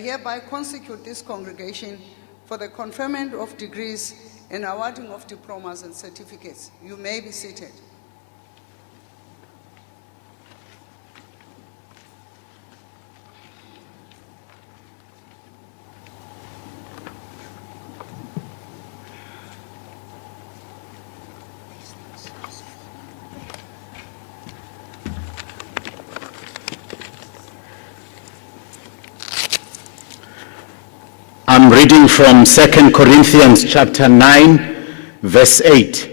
hereby consecute this congregation for the conferment of degrees and awarding of diplomas and certificates. You may be seated. I'm reading from 2 Corinthians chapter 9, verse 8.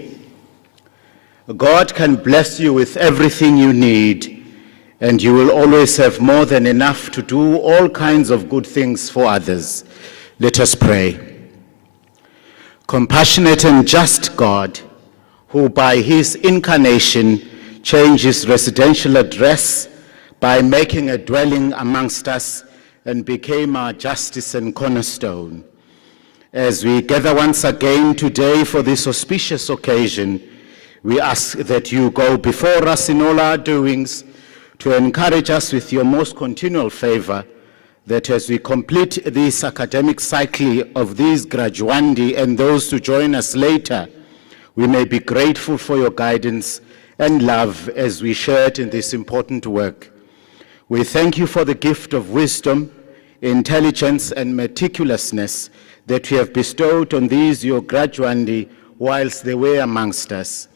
God can bless you with everything you need, and you will always have more than enough to do all kinds of good things for others. Let us pray. Compassionate and just God, who by his incarnation changed his residential address by making a dwelling amongst us and became our justice and cornerstone. As we gather once again today for this auspicious occasion, we ask that you go before us in all our doings to encourage us with your most continual favor, that as we complete this academic cycle of these graduandi and those to join us later, we may be grateful for your guidance and love as we shared in this important work. We thank you for the gift of wisdom, intelligence, and meticulousness that you have bestowed on these your graduandi whilst they were amongst us.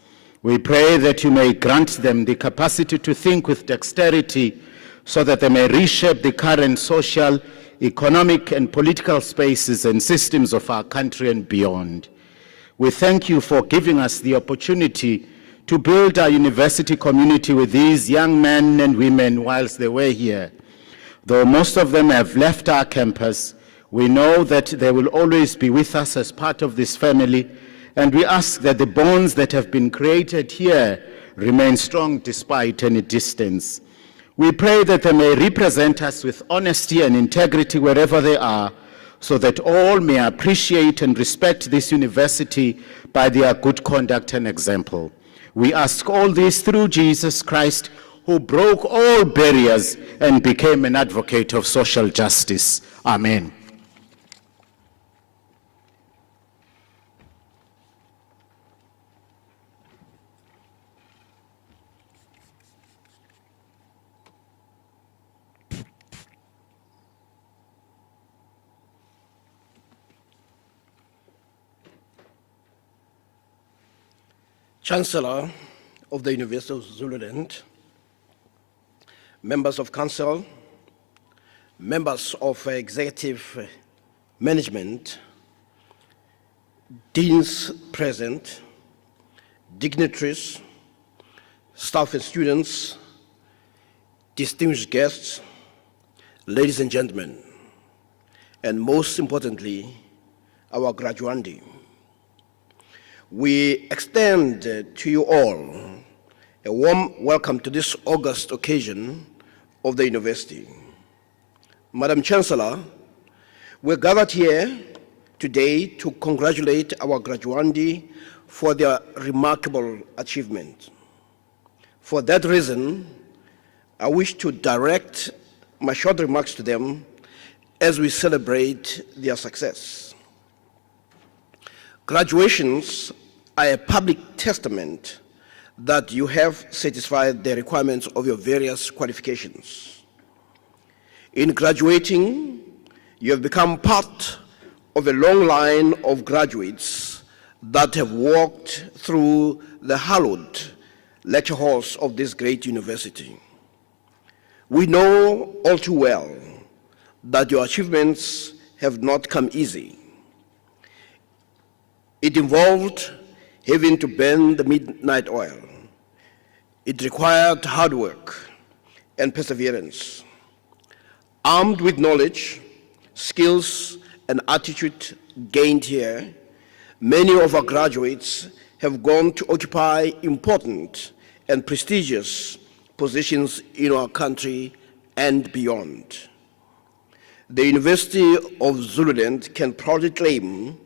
We pray that you may grant them the capacity to think with dexterity so that they may reshape the current social, economic, and political spaces and systems of our country and beyond. We thank you for giving us the opportunity to build our university community with these young men and women whilst they were here. Though most of them have left our campus, we know that they will always be with us as part of this family, and we ask that the bonds that have been created here remain strong despite any distance. We pray that they may represent us with honesty and integrity wherever they are, so that all may appreciate and respect this university by their good conduct and example. We ask all this through Jesus Christ, who broke all barriers and became an advocate of social justice. Amen. Chancellor of the University of Zululand, members of council, members of executive management, deans present, dignitaries, staff and students, distinguished guests, ladies and gentlemen, and most importantly, our graduandi. We extend to you all a warm welcome to this august occasion of the university. Madam Chancellor, we're gathered here today to congratulate our graduandi for their remarkable achievement. For that reason, I wish to direct my short remarks to them as we celebrate their success. Graduations are a public testament that you have satisfied the requirements of your various qualifications. In graduating, you have become part of a long line of graduates that have walked through the hallowed lecture halls of this great university. We know all too well that your achievements have not come easy. It involved having to burn the midnight oil. It required hard work and perseverance. Armed with knowledge, skills, and attitude gained here, many of our graduates have gone to occupy important and prestigious positions in our country and beyond. The University of Zululand can proudly claim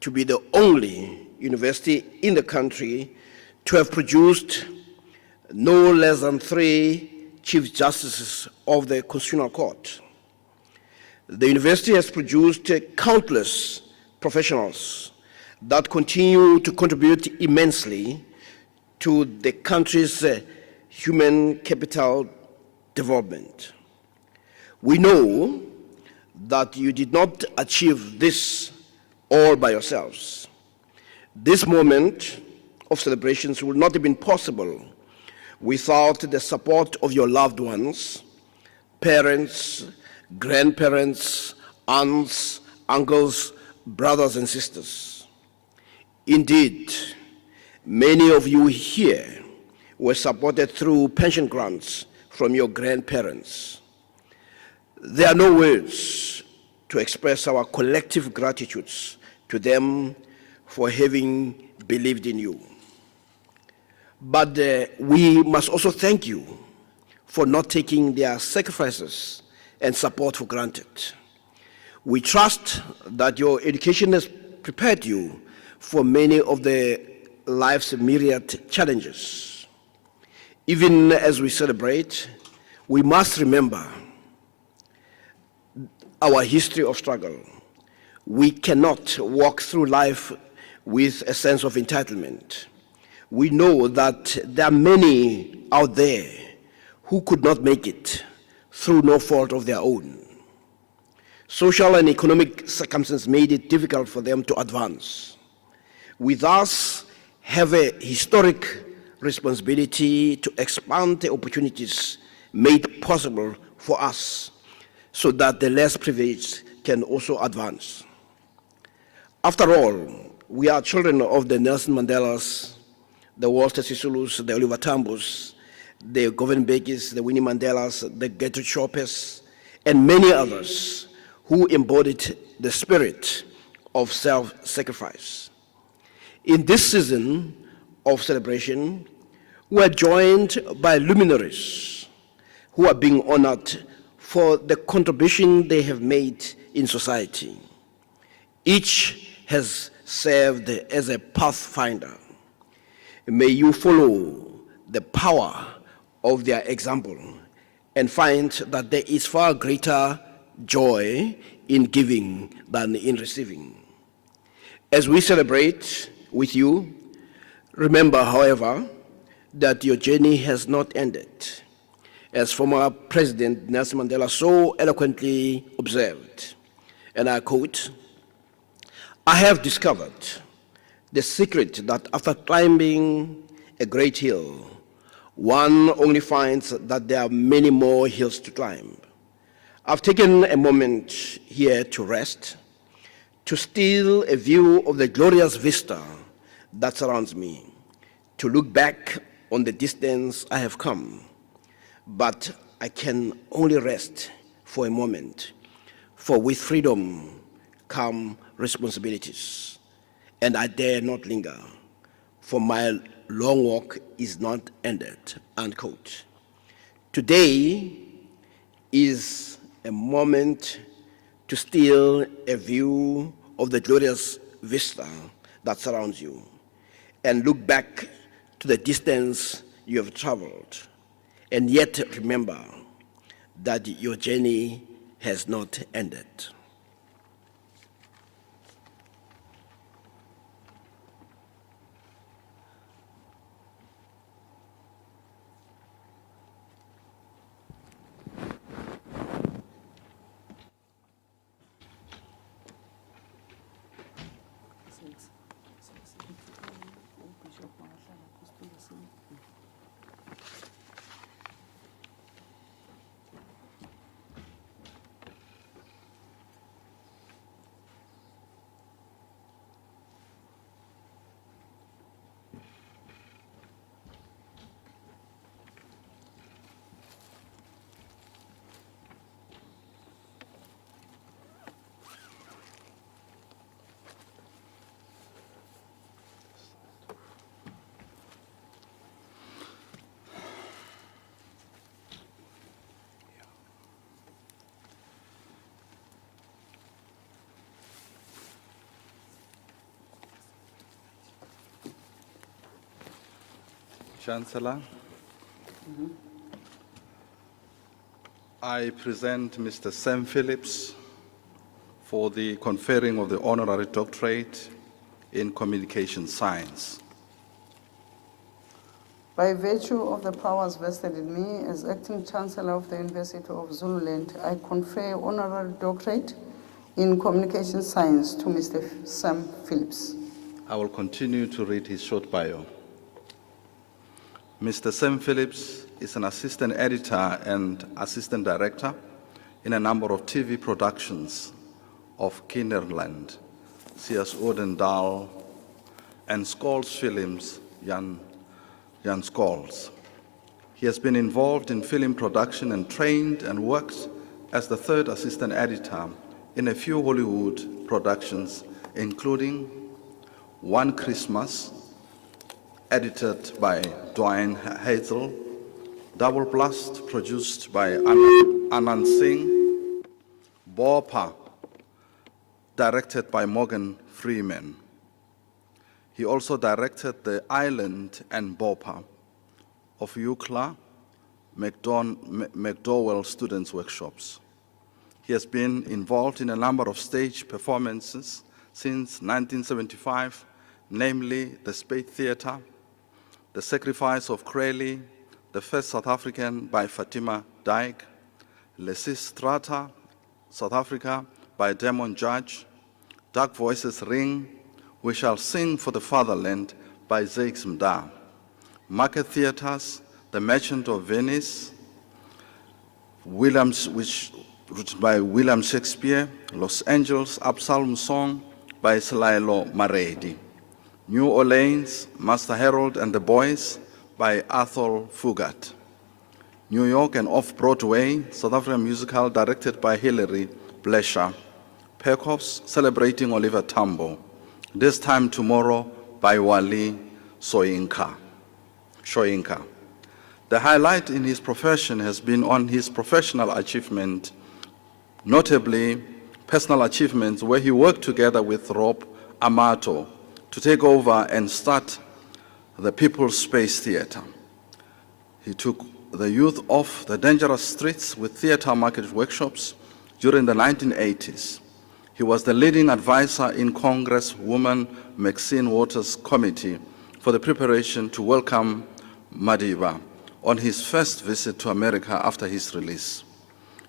to be the only university in the country to have produced no less than 3 Chief Justices of the Constitutional Court. The university has produced countless professionals that continue to contribute immensely to the country's human capital development. We know that you did not achieve this all by yourselves. This moment of celebrations would not have been possible without the support of your loved ones, parents, grandparents, aunts, uncles, brothers and sisters. Indeed, many of you here were supported through pension grants from your grandparents. There are no words to express our collective gratitudes to them for having believed in you. But we must also thank you for not taking their sacrifices and support for granted. We trust that your education has prepared you for many of the life's myriad challenges. Even as we celebrate, we must remember our history of struggle. We cannot walk through life with a sense of entitlement. We know that there are many out there who could not make it through no fault of their own. Social and economic circumstances made it difficult for them to advance. We thus have a historic responsibility to expand the opportunities made possible for us so that the less privileged can also advance. After all, we are children of the Nelson Mandelas, the Walter Sisulus, the Oliver Tambos, the Govan Mbekis, the Winnie Mandelas, the Gertrude Chopes, and many others who embodied the spirit of self-sacrifice. In this season of celebration, we are joined by luminaries who are being honored for the contribution they have made in society. Each has served as a pathfinder. May you follow the power of their example and find that there is far greater joy in giving than in receiving. As we celebrate with you, remember, however, that your journey has not ended. As former President Nelson Mandela so eloquently observed, and I quote, "I have discovered the secret that after climbing a great hill, one only finds that there are many more hills to climb. I've taken a moment here to rest, to steal a view of the glorious vista that surrounds me, to look back on the distance I have come. But I can only rest for a moment, for with freedom come responsibilities, and I dare not linger, for my long walk is not ended," unquote. Today is a moment to steal a view of the glorious vista that surrounds you and look back to the distance you have traveled, and yet remember that your journey has not ended. Chancellor, I present Mr. Sam Phillips, for the conferring of the Honorary Doctorate in Communication Science. By virtue of the powers vested in me as Acting Chancellor of the University of Zululand, I confer Honorary Doctorate in Communication Science to Mr. Sam Phillips. I will continue to read his short bio. Mr. Sam Phillips is an assistant editor and assistant director in a number of TV productions of Kinderland, C.S. Odendaal, and Scholes Films, Jan Scholes. He has been involved in film production and trained and worked as the third assistant editor in a few Hollywood productions, including One Christmas, edited by Dwayne Hazel, Double Blast, produced by Anand Singh, Bopa, directed by Morgan Freeman. He also directed The Island and Bopa of UCLA McDowell Students' Workshops. He has been involved in a number of stage performances since 1975, namely the Spade Theatre, The Sacrifice of Crawley, The First South African by Fatima Dyke, Lesistrata, South Africa by Damon Judge, Dark Voices Ring, We Shall Sing for the Fatherland by Zakes Mda, Market Theatres, The Merchant of Venice, written by William Shakespeare, Los Angeles Absalom Song by Selailo Maredi, New Orleans, Master Harold and the Boys by Athol Fugard, New York and Off-Broadway, South African musical directed by Hilary Blesher, Pekhoffs celebrating Oliver Tambo, This Time Tomorrow by Wally Soyinka. The highlight in his profession has been on his professional achievement, notably personal achievements where he worked together with Rob Amato to take over and start the People's Space Theatre. He took the youth off the dangerous streets with theatre market workshops during the 1980s. He was the leading advisor in Congresswoman Maxine Waters' committee for the preparation to welcome Madiba on his first visit to America after his release.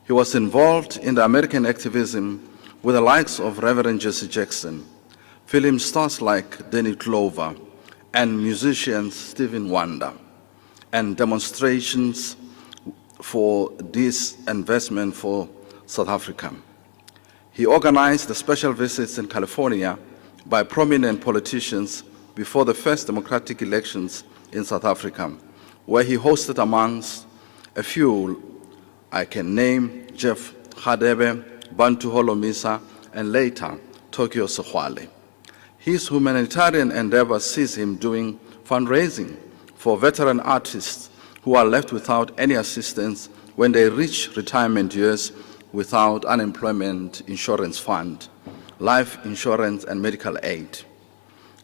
He was involved in the American activism with the likes of Reverend Jesse Jackson, film stars like Danny Glover, and musicians Stevie Wonder, and demonstrations for this investment for South Africa. He organized the special visits in California by prominent politicians before the first democratic elections in South Africa, where he hosted amongst a few I can name Jeff Radebe, Bantu Holomisa, and later Tokyo Sehwale. His humanitarian endeavor sees him doing fundraising for veteran artists who are left without any assistance when they reach retirement years without unemployment insurance fund, life insurance, and medical aid.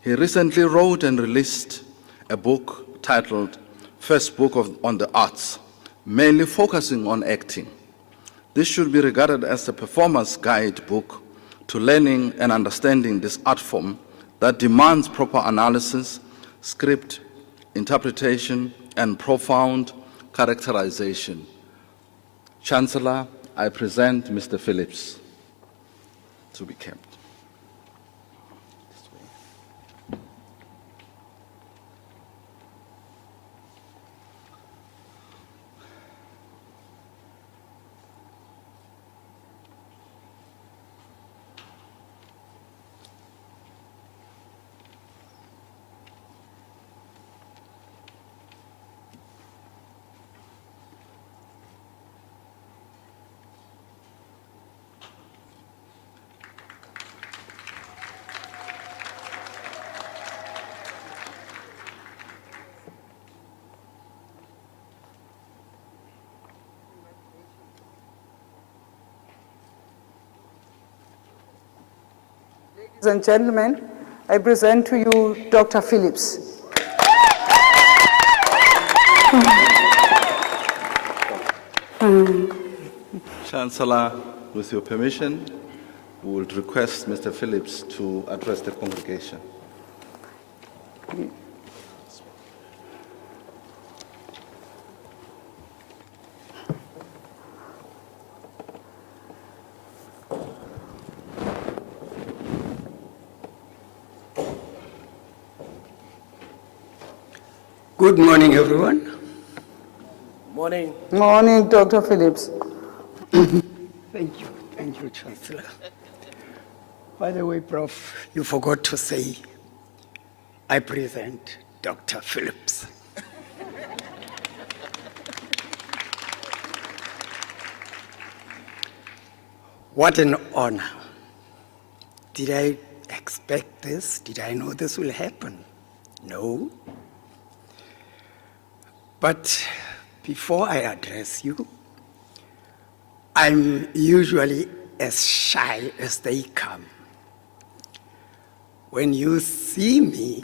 He recently wrote and released a book titled First Book on the Arts, mainly focusing on acting. This should be regarded as a performance guidebook to learning and understanding this art form that demands proper analysis, script, interpretation, and profound characterization. Chancellor, I present Mr. Phillips to be kept. Ladies and gentlemen, I present to you Dr. Phillips. Chancellor, with your permission, we would request Mr. Phillips to address the congregation. Good morning, everyone. Morning. Morning, Dr. Phillips. Thank you, Chancellor. By the way, Prof, you forgot to say, I present Dr. Phillips. What an honor. Did I expect this? Did I know this will happen? No. But before I address you, I'm usually as shy as they come. When you see me,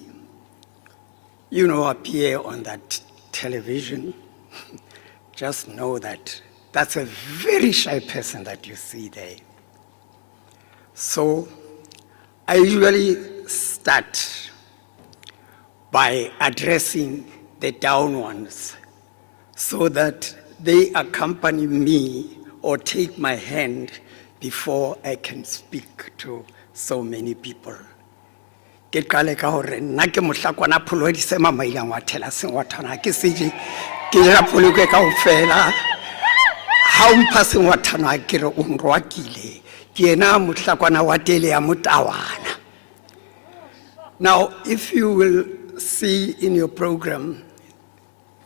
appear on that television, just know that that's a very shy person that you see there. So I usually start by addressing the down ones so that they accompany me or take my hand before I can speak to so many people. Ke qale ka hore nna ke mohlakwana pholo di sema mailang wa thela seng wa thana ke seje ke dira pholo ke kaofela ha o mpha seng wa thana ke re o nrwakile ke ena mohlakwana wa tele ya motawana. Now, if you will see in your program,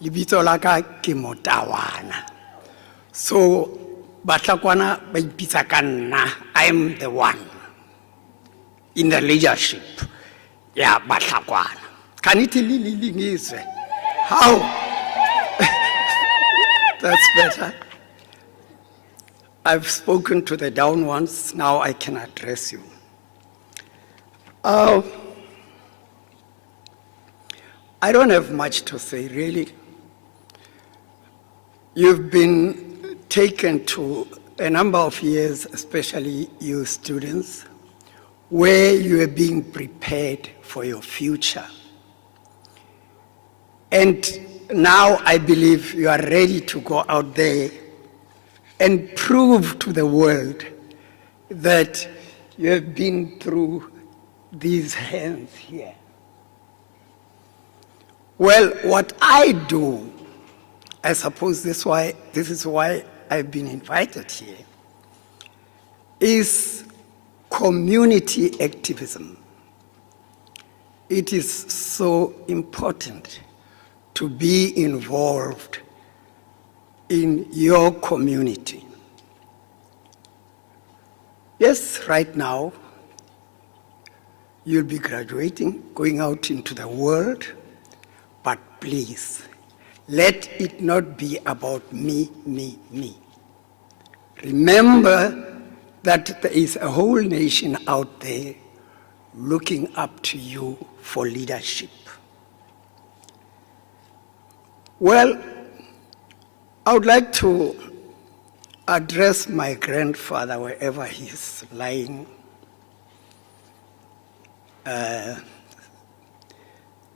libitso la ka ke motawana. So bahlakwana ba ipitsa ka nna, I am the one in the leadership. Yeah, bahlakwana. Can it Ngizwe? How? That's better. I've spoken to the down ones, now I can address you. I don't have much to say, really. You've been taken to a number of years, especially you students, where you are being prepared for your future. And now I believe you are ready to go out there and prove to the world that you have been through these hands here. Well, what I do, I suppose this is why I've been invited here, is community activism. It is so important to be involved in your community. Yes, right now, you'll be graduating, going out into the world, but please, let it not be about me, me, me. Remember that there is a whole nation out there looking up to you for leadership. Well, I would like to address my grandfather wherever he is lying.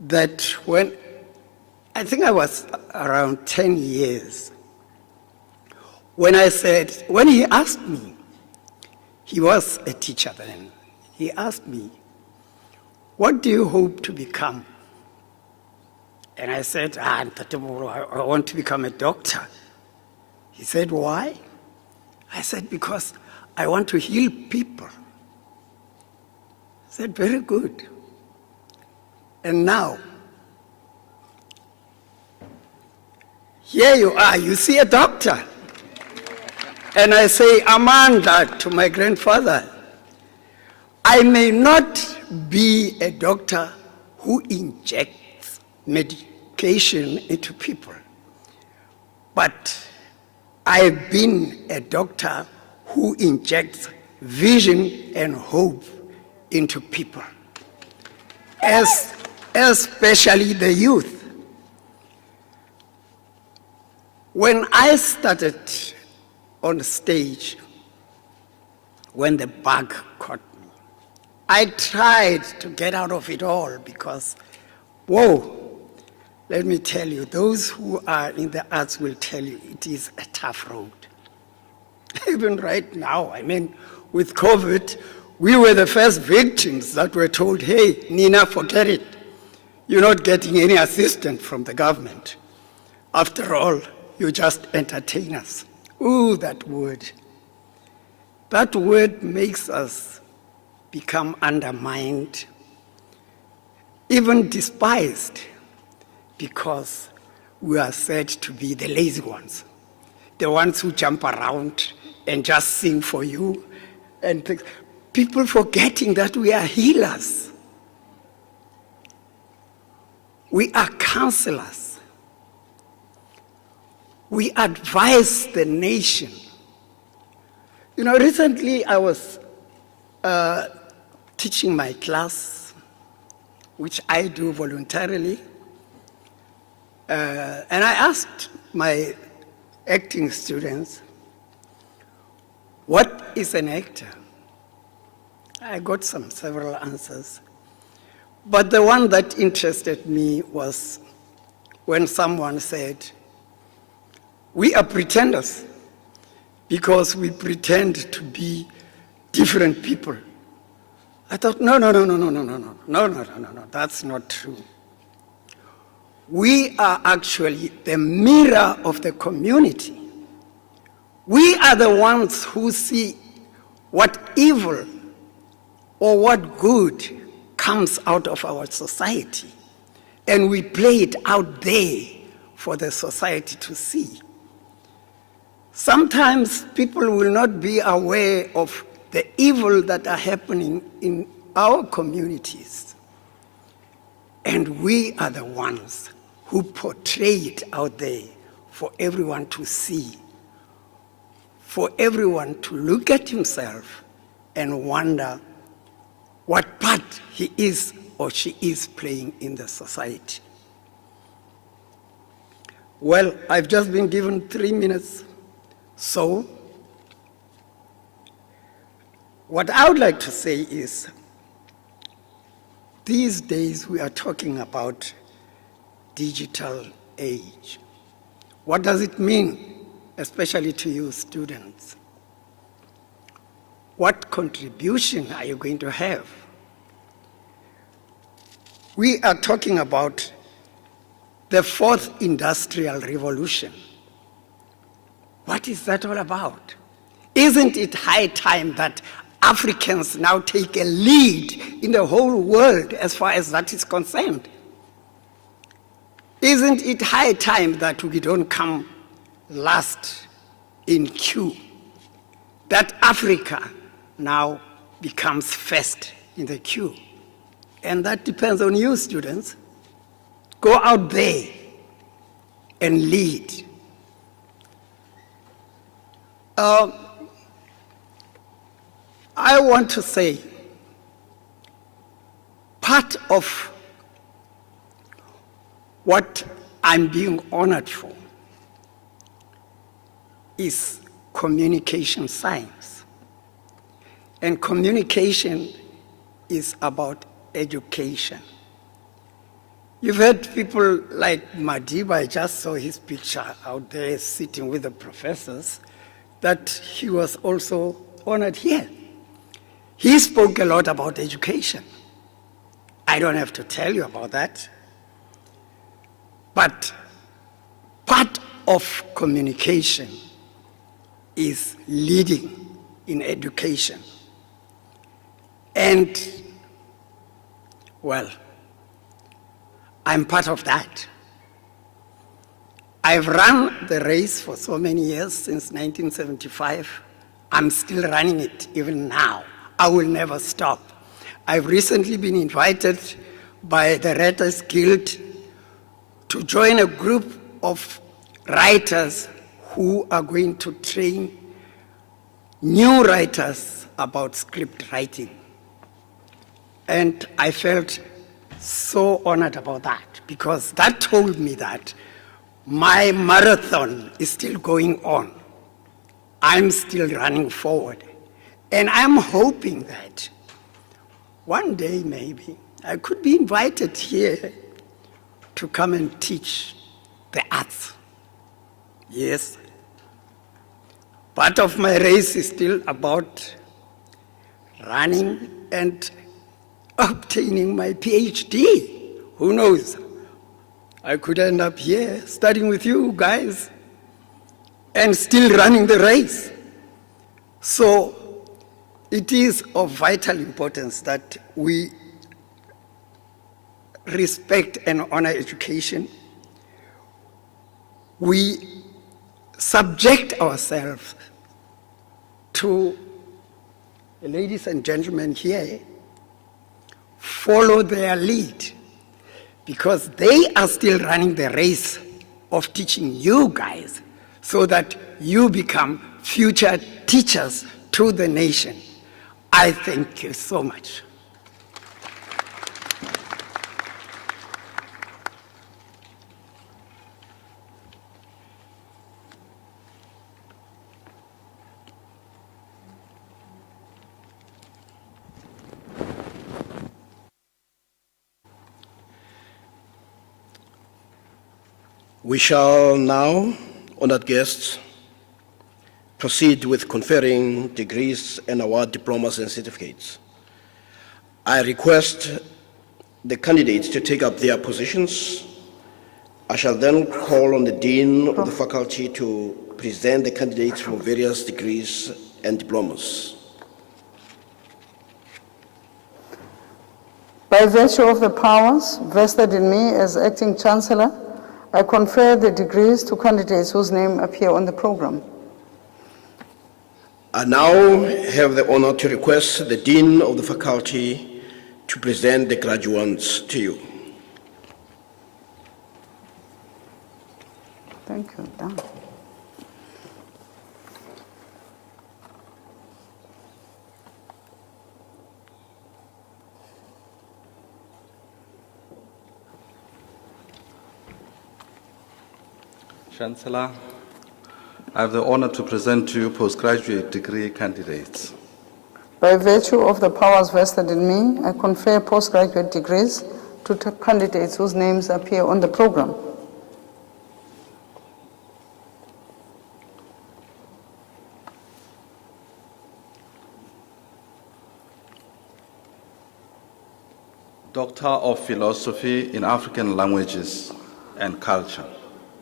That when, I think I was around 10 years, when he asked me, he was a teacher then, he asked me, what do you hope to become? And I said, I want to become a doctor. He said, why? I said, because I want to heal people. I said, very good. And now, here you are, you see a doctor. And I say, Amanda, to my grandfather, I may not be a doctor who injects medication into people, but I've been a doctor who injects vision and hope into people, especially the youth. When I started on stage, when the bug caught me. I tried to get out of it all because, whoa, let me tell you, those who are in the arts will tell you it is a tough road. Even right now, I mean, with COVID, we were the first victims that were told, hey, Nina, forget it. You're not getting any assistance from the government. After all, you just entertain us. Ooh, that word. That word makes us become undermined, even despised, because we are said to be the lazy ones, the ones who jump around and just sing for you, and things. People forgetting that we are healers. We are counselors. We advise the nation. You know, recently I was teaching my class, which I do voluntarily, and I asked my acting students, what is an actor? I got several answers. But the one that interested me was when someone said, we are pretenders because we pretend to be different people. I thought, no, that's not true. We are actually the mirror of the community. We are the ones who see what evil or what good comes out of our society, and we play it out there for the society to see. Sometimes people will not be aware of the evil that are happening in our communities, and we are the ones who portray it out there for everyone to see, for everyone to look at himself and wonder what part he is or she is playing in the society. Well, I've just been given 3 minutes, so what I would like to say is, these days we are talking about digital age. What does it mean, especially to you students? What contribution are you going to have? We are talking about the fourth industrial revolution. What is that all about? Isn't it high time that Africans now take a lead in the whole world as far as that is concerned? Isn't it high time that we don't come last in queue? That Africa now becomes first in the queue. And that depends on you, students. Go out there and lead. I want to say, part of what I'm being honored for is communication science. And communication is about education. You've heard people like Madiba, I just saw his picture out there sitting with the professors, that he was also honored here. He spoke a lot about education. I don't have to tell you about that. But part of communication is leading in education. And, well, I'm part of that. I've run the race for so many years, since 1975. I'm still running it even now. I will never stop. I've recently been invited by the Writers Guild to join a group of writers who are going to train new writers about script writing. And I felt so honored about that, because that told me that my marathon is still going on. I'm still running forward. And I'm hoping that one day maybe I could be invited here to come and teach the arts. Yes. Part of my race is still about running and obtaining my PhD. Who knows? I could end up here studying with you guys and still running the race. So it is of vital importance that we respect and honor education. We subject ourselves to, ladies and gentlemen here, follow their lead, because they are still running the race of teaching you guys so that you become future teachers to the nation. I thank you so much. We shall now, honored guests, proceed with conferring degrees and award diplomas and certificates. I request the candidates to take up their positions. I shall then call on the Dean of the faculty to present the candidates for various degrees and diplomas. By virtue of the powers vested in me as acting chancellor, I confer the degrees to candidates whose name appear on the program. I now have the honor to request the Dean of the faculty to present the graduates to you. Thank you. Done. Chancellor, I have the honor to present to you postgraduate degree candidates. By virtue of the powers vested in me, I confer postgraduate degrees to candidates whose names appear on the program. Doctor of Philosophy in African Languages and Culture.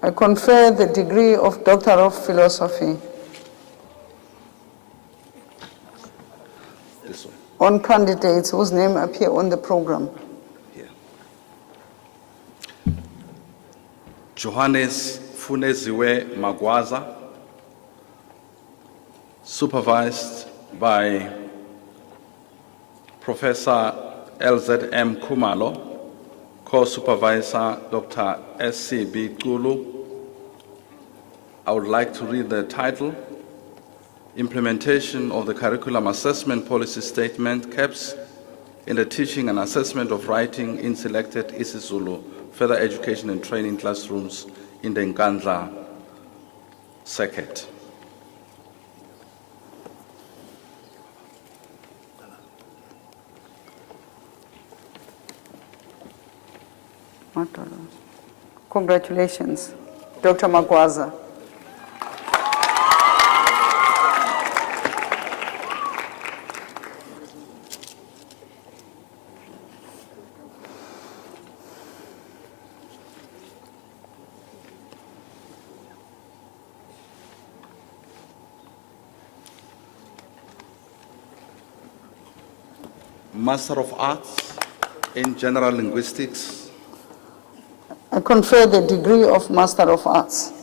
I confer the degree of Doctor of Philosophy This one. on candidates whose name appear on the program. Here. Johannes Funeziwe Magwaza, supervised by Professor LZM Kumalo, co-supervisor Dr. SCB Kulu. I would like to read the title: Implementation of the Curriculum Assessment Policy Statement, CAPS, in the teaching and assessment of writing in selected isiZulu further education and training classrooms in the Nkandla circuit. Congratulations, Dr. Magwaza. Master of Arts in General Linguistics. I confer the degree of Master of Arts.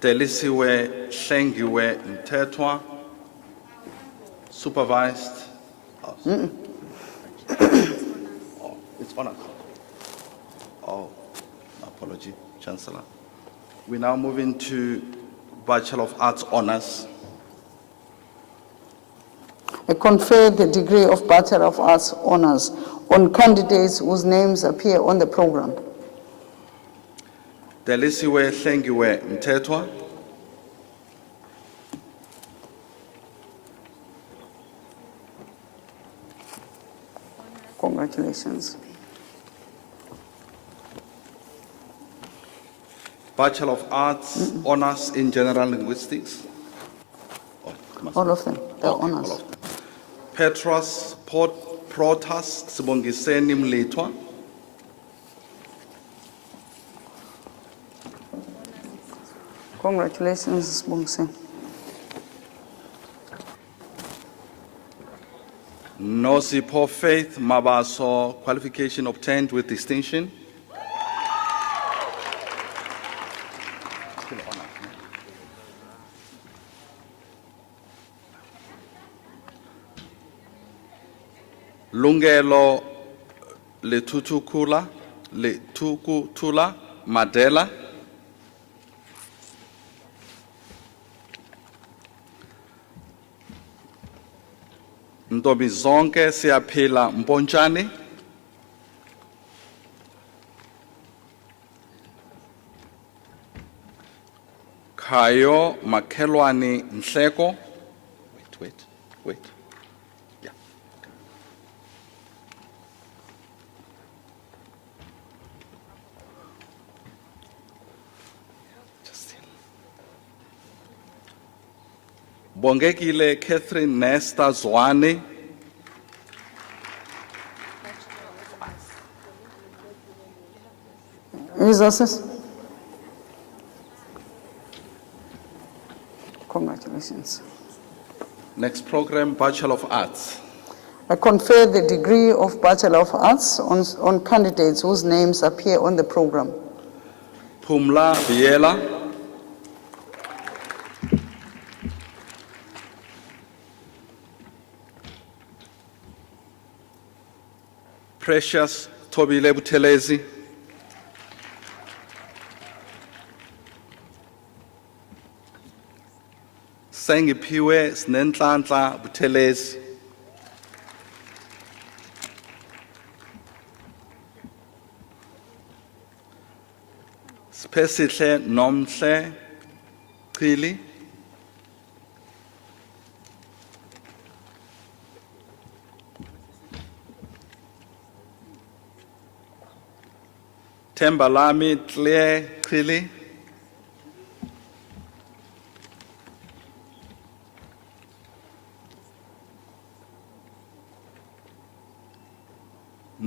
Delisiwe Hlengiwe Mthethwa, supervised. Oh, it's honored. Oh, apology, Chancellor. We now move into Bachelor of Arts Honors. I confer the degree of Bachelor of Arts Honors on candidates whose names appear on the program. Delisiwe Hlengiwe Mthethwa, Congratulations. Bachelor of Arts, Honours in General Linguistics. Oh, must All be- of them, they're Okay, honors. all of them. Petros Protas Sibongiseni Mlitwa. Congratulations, Bungse. Nosipho Faith Mabaso, qualification obtained with distinction. Lungelo Letutukula Madela. Ntombi zonke siyaphila Mpontshane. Khayo Makhelwani Nhleko. Wait. Yeah. Bongekile Catherine Nesta Zwane. Jesus. Congratulations. Next program, Bachelor of Arts. I confer the degree of Bachelor of Arts on candidates whose names appear on the program. Pumla Biela. Precious Tobile Buthelezi. Sengiphiwe Snenhlanhla Buthelezi. Spesihle Nomhle Chili. Thembalami Tle Chili.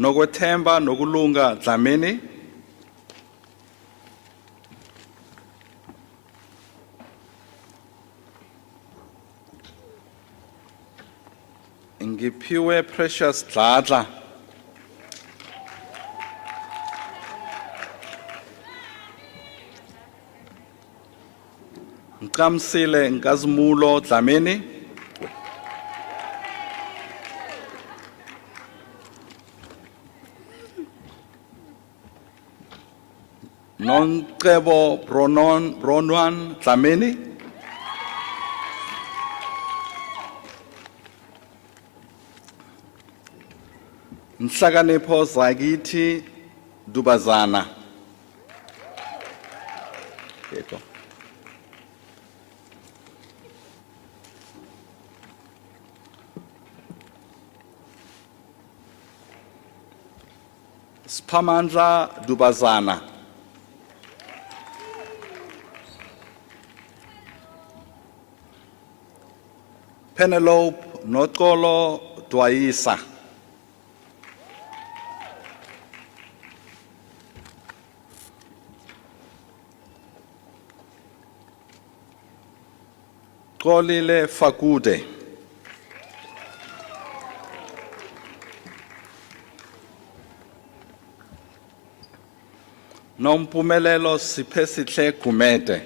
Nokwethemba nokulunga Dlamini. Ngiphiwe Precious Dladla. Nkamsile Nkazimulo Dlamini. Noncebo Bronwan Dlamini. Nhlakanipho Zakithi Dubazana. Yebo. Spamandla Dubazana. Penelope Notolo Dwaisa. Kolile Fakude. Nompumelelo Sipesihle Kumete.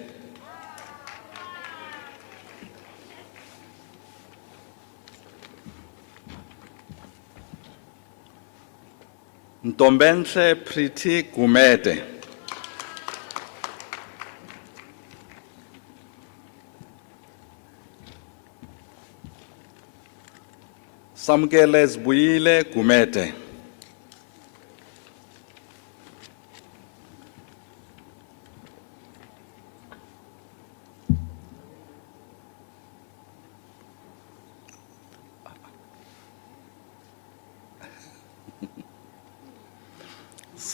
Ntombenhle Pretty Kumete. Samkele Zbuyile Kumete.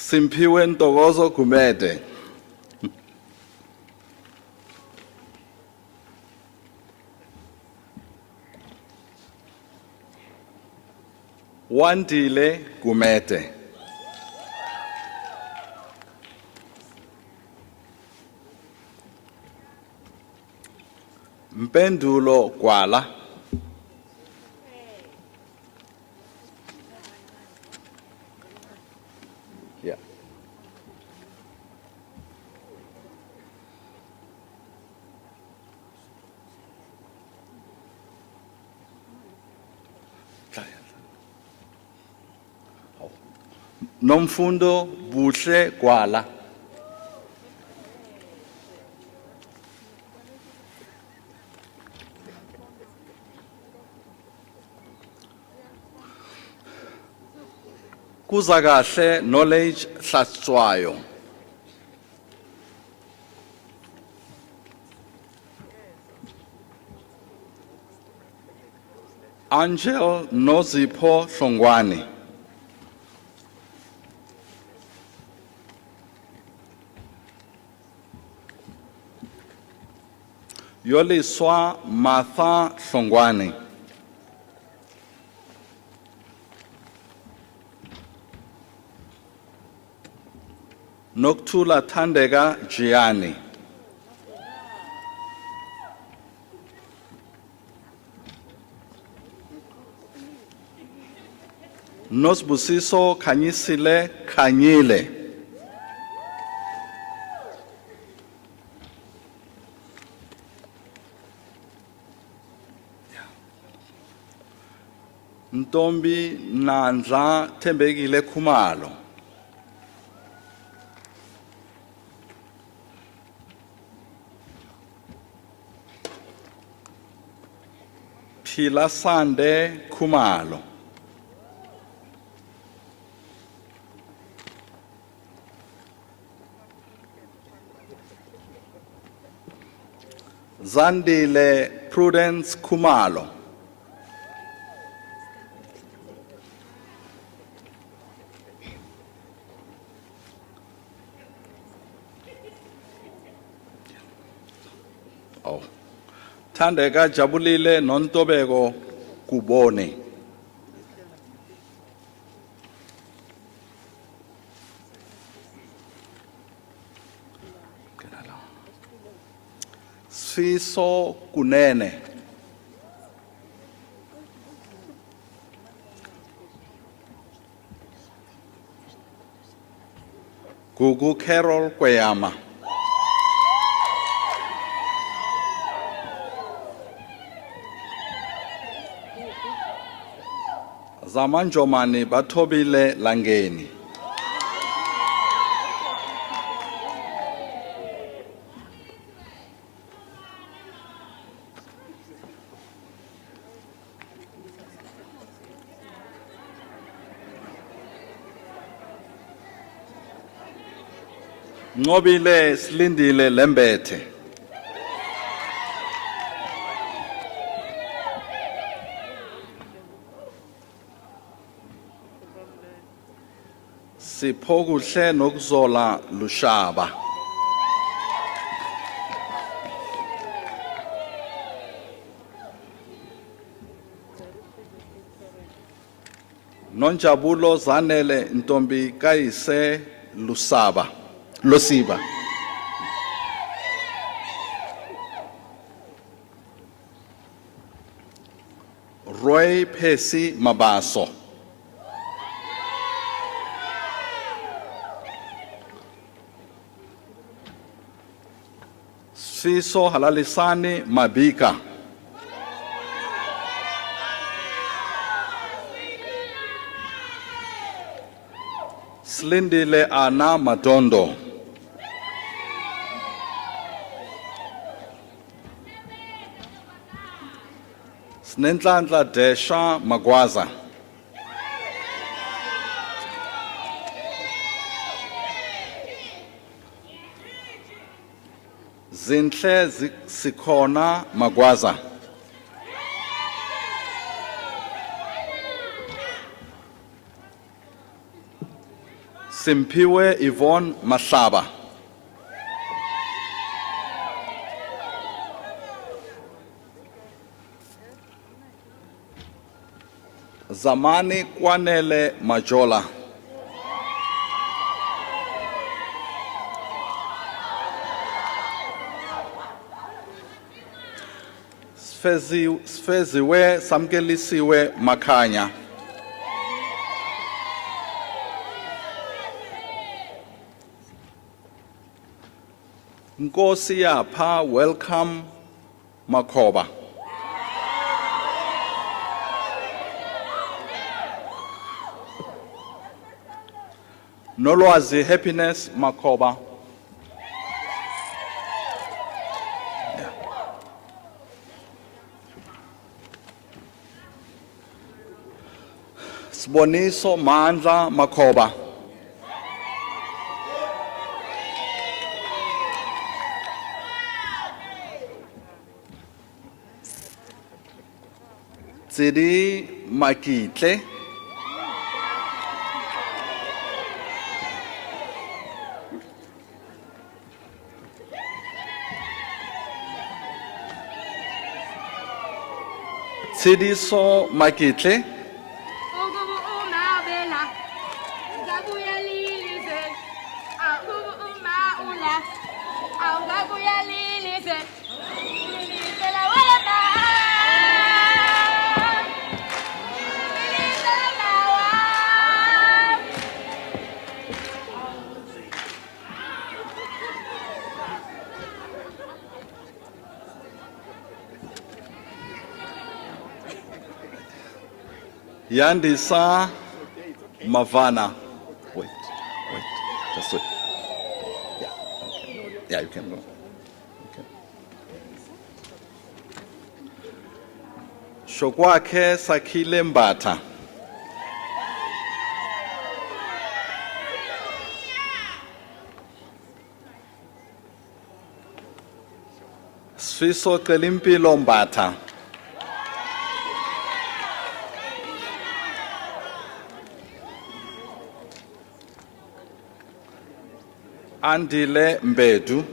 Simphiwe Ntokozo Gumede. Wandile Gumede. Mpendulo Gwala. Yeah. Nomfundo Buhle Gwala. Kuzakahle Knowledge Hlatswayo. Angel Nozipho Hlongwane. Yoliswa Martha Hlongwane. Noktula Thandeka Gianni. Nosbusiso Khanyisile Khanyile. Ntombi Nandla Thembekile Khumalo. Phila Sande Khumalo. Zandile Prudence Khumalo. Oh. Thandeka Jabulile Nontobeko Kubone. Siso Kunene. Gugu Carol Kweyama. Zamanjomani Bathobile Langeni. Ngobile Slindile Lembete. Siphokuhle Nokuzola Lushaba. Nonjabulo Zanele Ntombi Kayise Lusaba. Losiba. Roy Pesi Mabaso. Siso Halalisani Mabika. Slindile Ana Madondo. Snenhlanhla Desha Magwaza. Zinhle Sikhona Magwaza. Simpiwe Yvonne Mahlaba. Zamani Kwanele Majola. Sfeziwe Samkelisiwe Makanya. Nkosi yapha welcome Makhoba. Nolwazi Happiness Makhoba. Yeah. Siboniso Mandla Makhoba. Tsidi Makitle. Tsidiso Makitle. Yandisa Mavana. Wait, just wait. Yeah, okay. Yeah, you can go. Okay. Shokwakhe Sakhile Mbatha. Sfiso Celimpilo Mbatha. Andile Mbedu.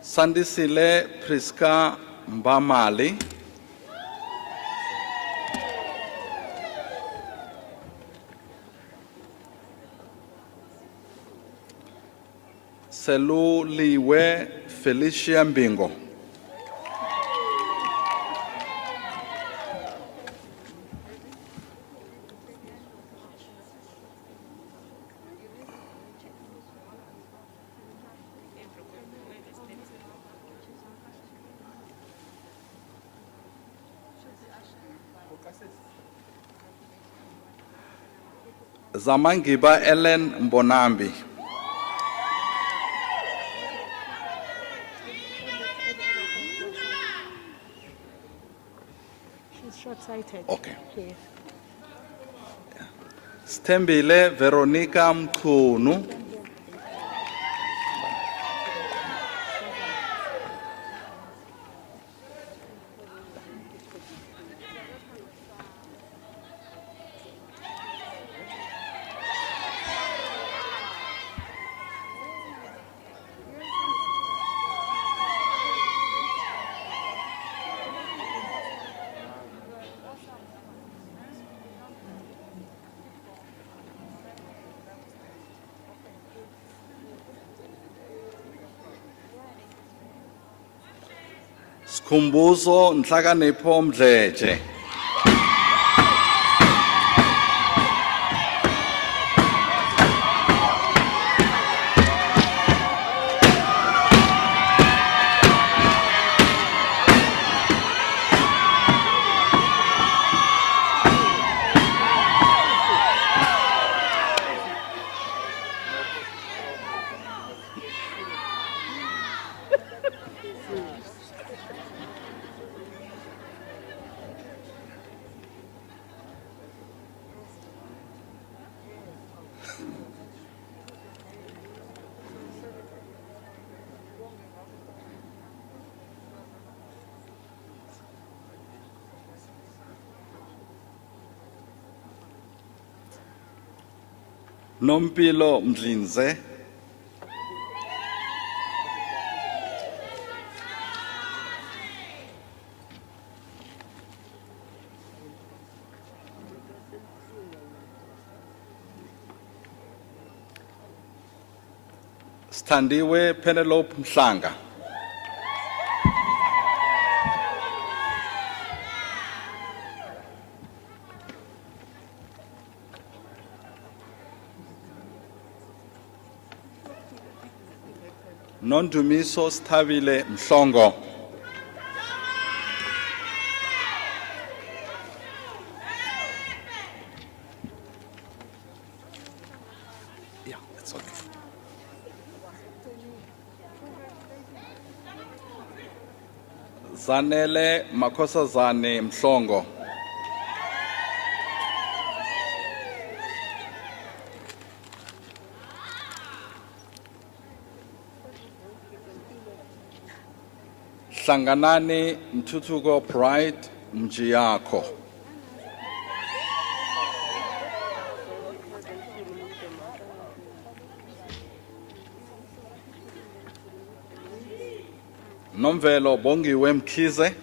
Sandisile Priska Mbamali. Seluliwe Felicia Mbingo. Zamangiba Ellen Mbonambi. She's short-sighted. Okay. Yes. Stembile Veronica Mkunu. Skhumbuzo Nhlakanipho Mdletshe. Mkhize, Standiwe Penelope Mhlanga, Nondumiso Stabile Mhlongo, yeah, that's okay. Zanele Makosazane Mhlongo, Hlanganani Mthuthuko Pride Mjiyakho, Nomvelo Bongiwe Mkhize,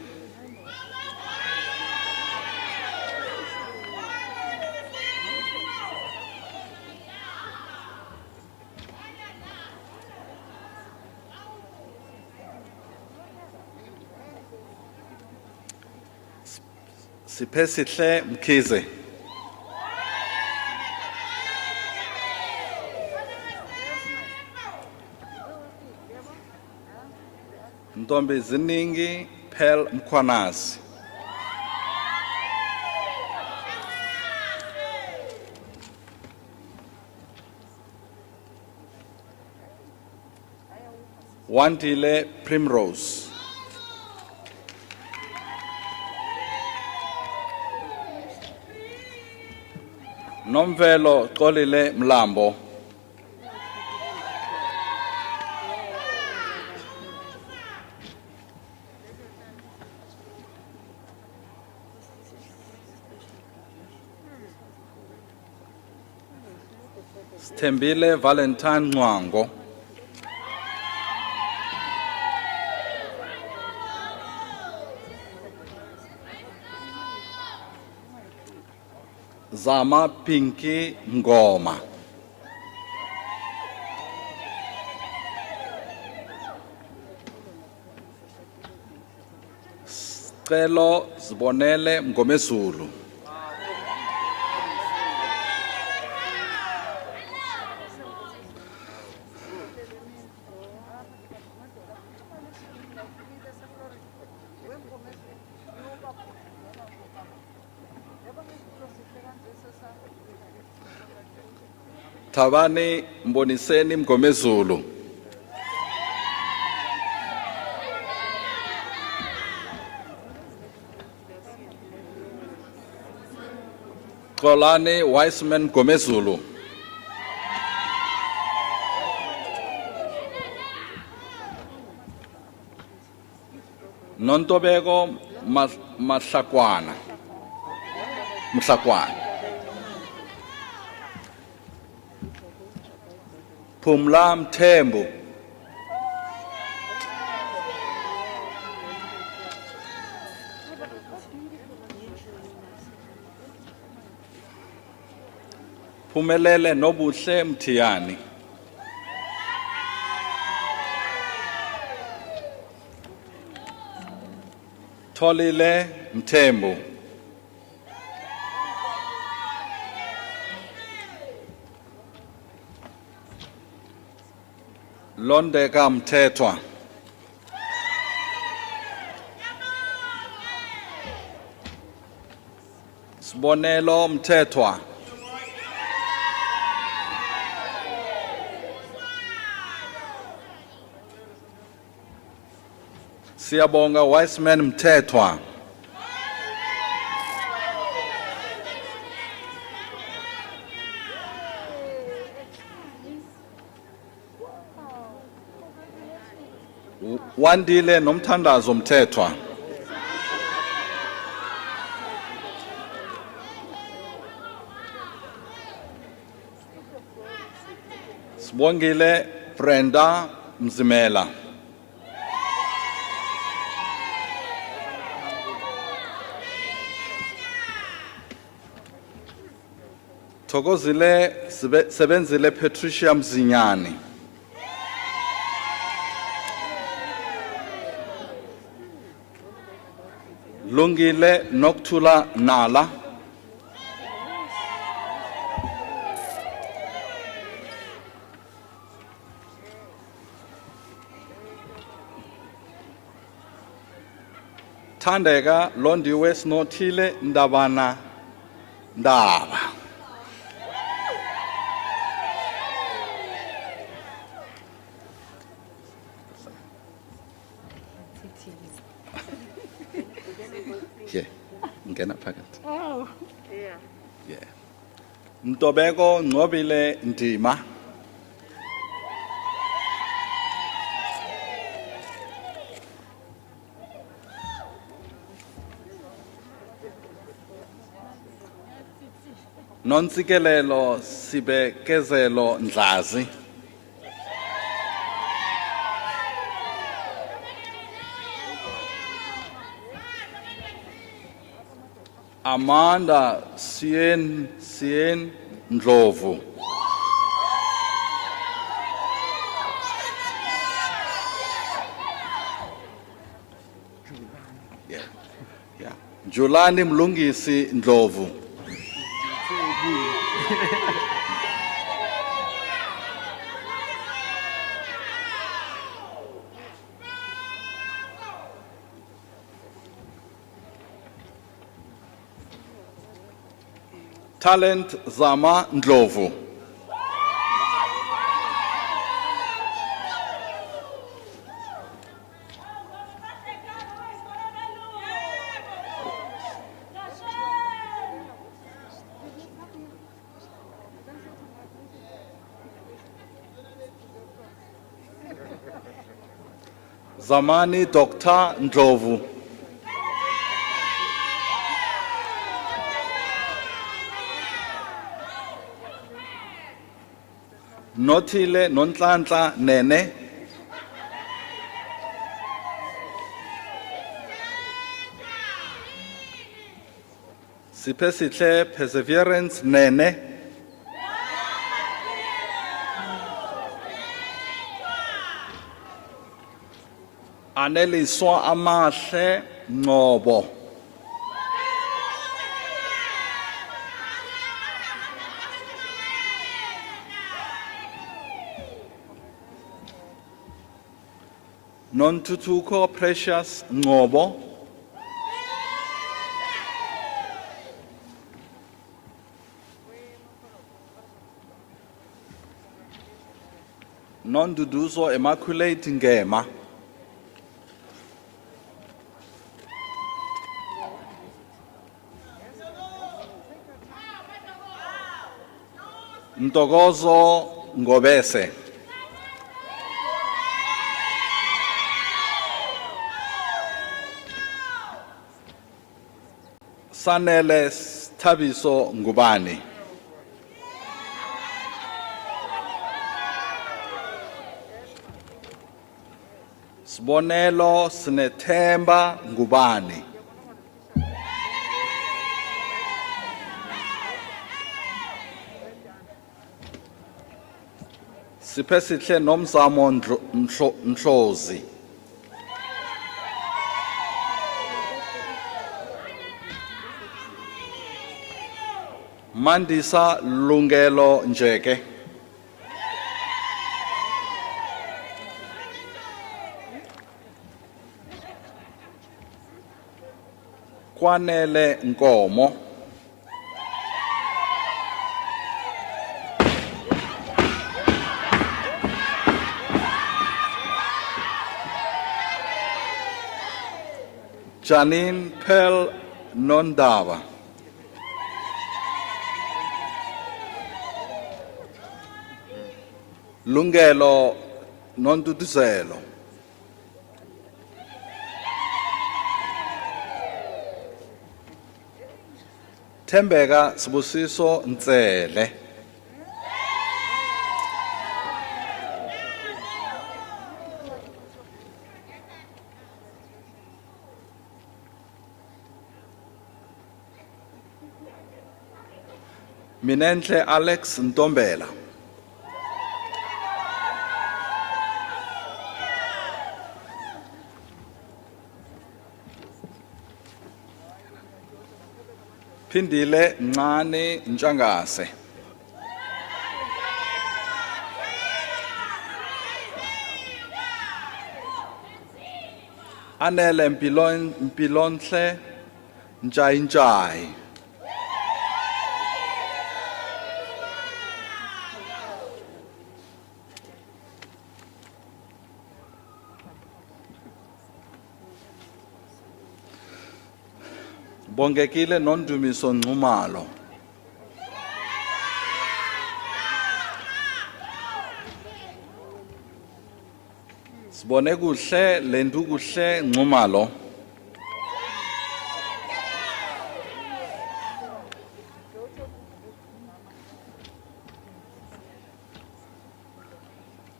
Sipesihle Mkhize, Ntombi Ziningi Pel Mkhwanazi, Wandile Primrose, Nomvelo Xolile Mlambo, Sthembile Valentine Nwango, Zama Pinky Ngoma, Sicelo Zibonele Mngomezulu, Thabani Mboniseni Mngomezulu, Xolani Wiseman Mngomezulu, Nontobeko Mhlakwana, Phumla Mthembu, Phumelele Nobuhle Mthiyani, Tholile Mthembu, Londeka Mthethwa, Sibonelo Mthethwa, Siyabonga Wiseman Mthethwa, Wandile Nomthandazo Mthethwa, Sibongile Brenda Mzimela. Thokozile Sebenzile Patricia Mzinyani. Lungile Noktula Nala. Thandeka Londiwe Snothile Ndabana Ndaba. Yeah, ngena phakathi. Oh, Yeah. Ntobeko Ngobile Ndima. Nontsikelelo Sibekezelo Ndlazi. Amanda Sien Ndlovu. Yeah. Yeah. Julani Mlungisi Ndlovu. Talent Zama Ndlovu. Zamani Dr. Ndlovu. Nothile Nonhlanhla Nene. Sipesihle Perseverance Nene. Aneliswa Amahle Ngobo. Nontutuko Precious Ngobo. Nonduduzo Immaculate Ngema. Ntokozo Ngobese. Sanele Thabiso Ngubane. Sibonelo Sinethemba Ngubane. Sipesihle Nomzamo Ndlozi. Mandisa Lungelo Njeke. Kwanele Nkomo. Janine Pearl Nondaba. Lungelo Nonduduzelo. Thembeka Sibusiso Ntsele. Minenhle Alex Ntombela. Phindile Ncane Njangase. Anele Mpilonhle Njai. Bongekile Nondumiso Nxumalo. Sibone kuhle lendu kuhle Nxumalo.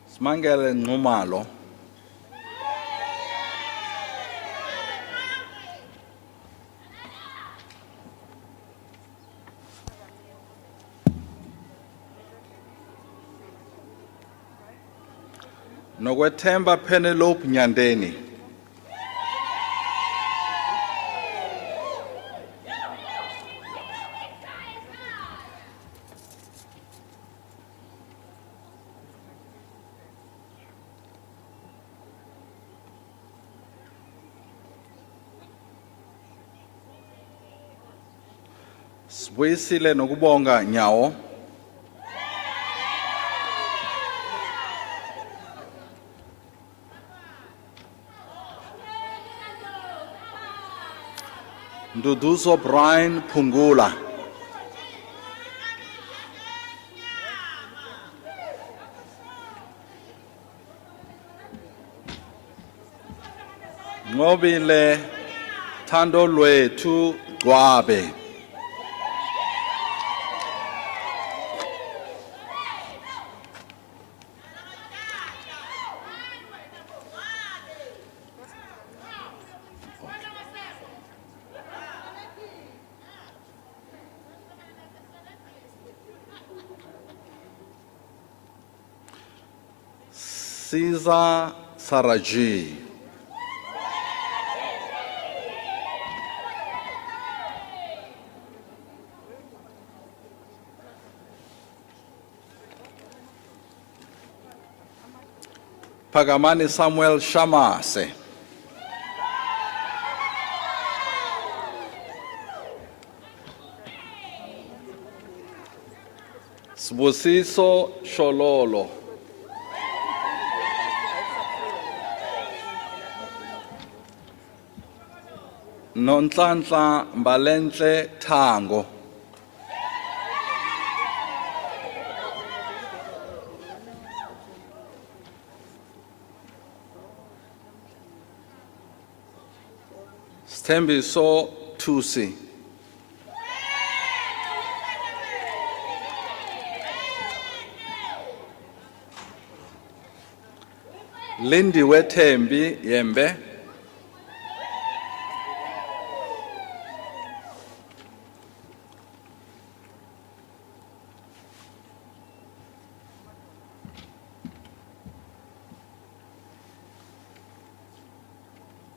Simangele Nxumalo. Nokwethemba Penelope Nyandeni. Sibuyisile nokubonga Nyawo. Nduduzo Brian Pungula. Ngobile Thando Lwethu Gwabe. Caesar Saraji. Pagamani Samuel Shamase. Sibusiso Shololo. Nonhlanhla Mbalenhle Thango. Sthembiso Thusi. Lindiwe Thembi Yembe.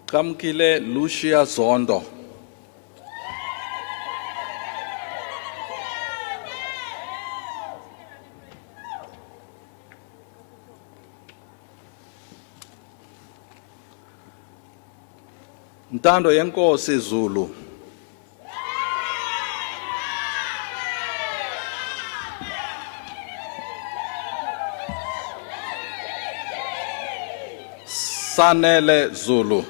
Kamkile Lucia Zondo. Ntando yenkosi Zulu. Sanele Zulu.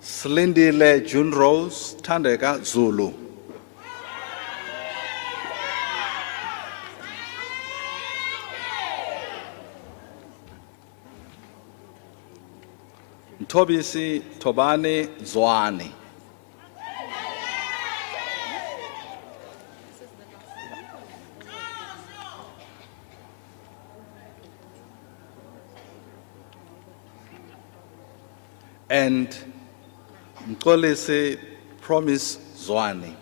Slindile June Rose Thandeka Zulu. Ntobisi Tobani Zwane. and Mkhize Promise Zwane.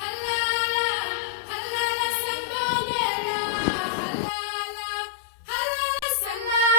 Halala, halala, halala, halala, halala,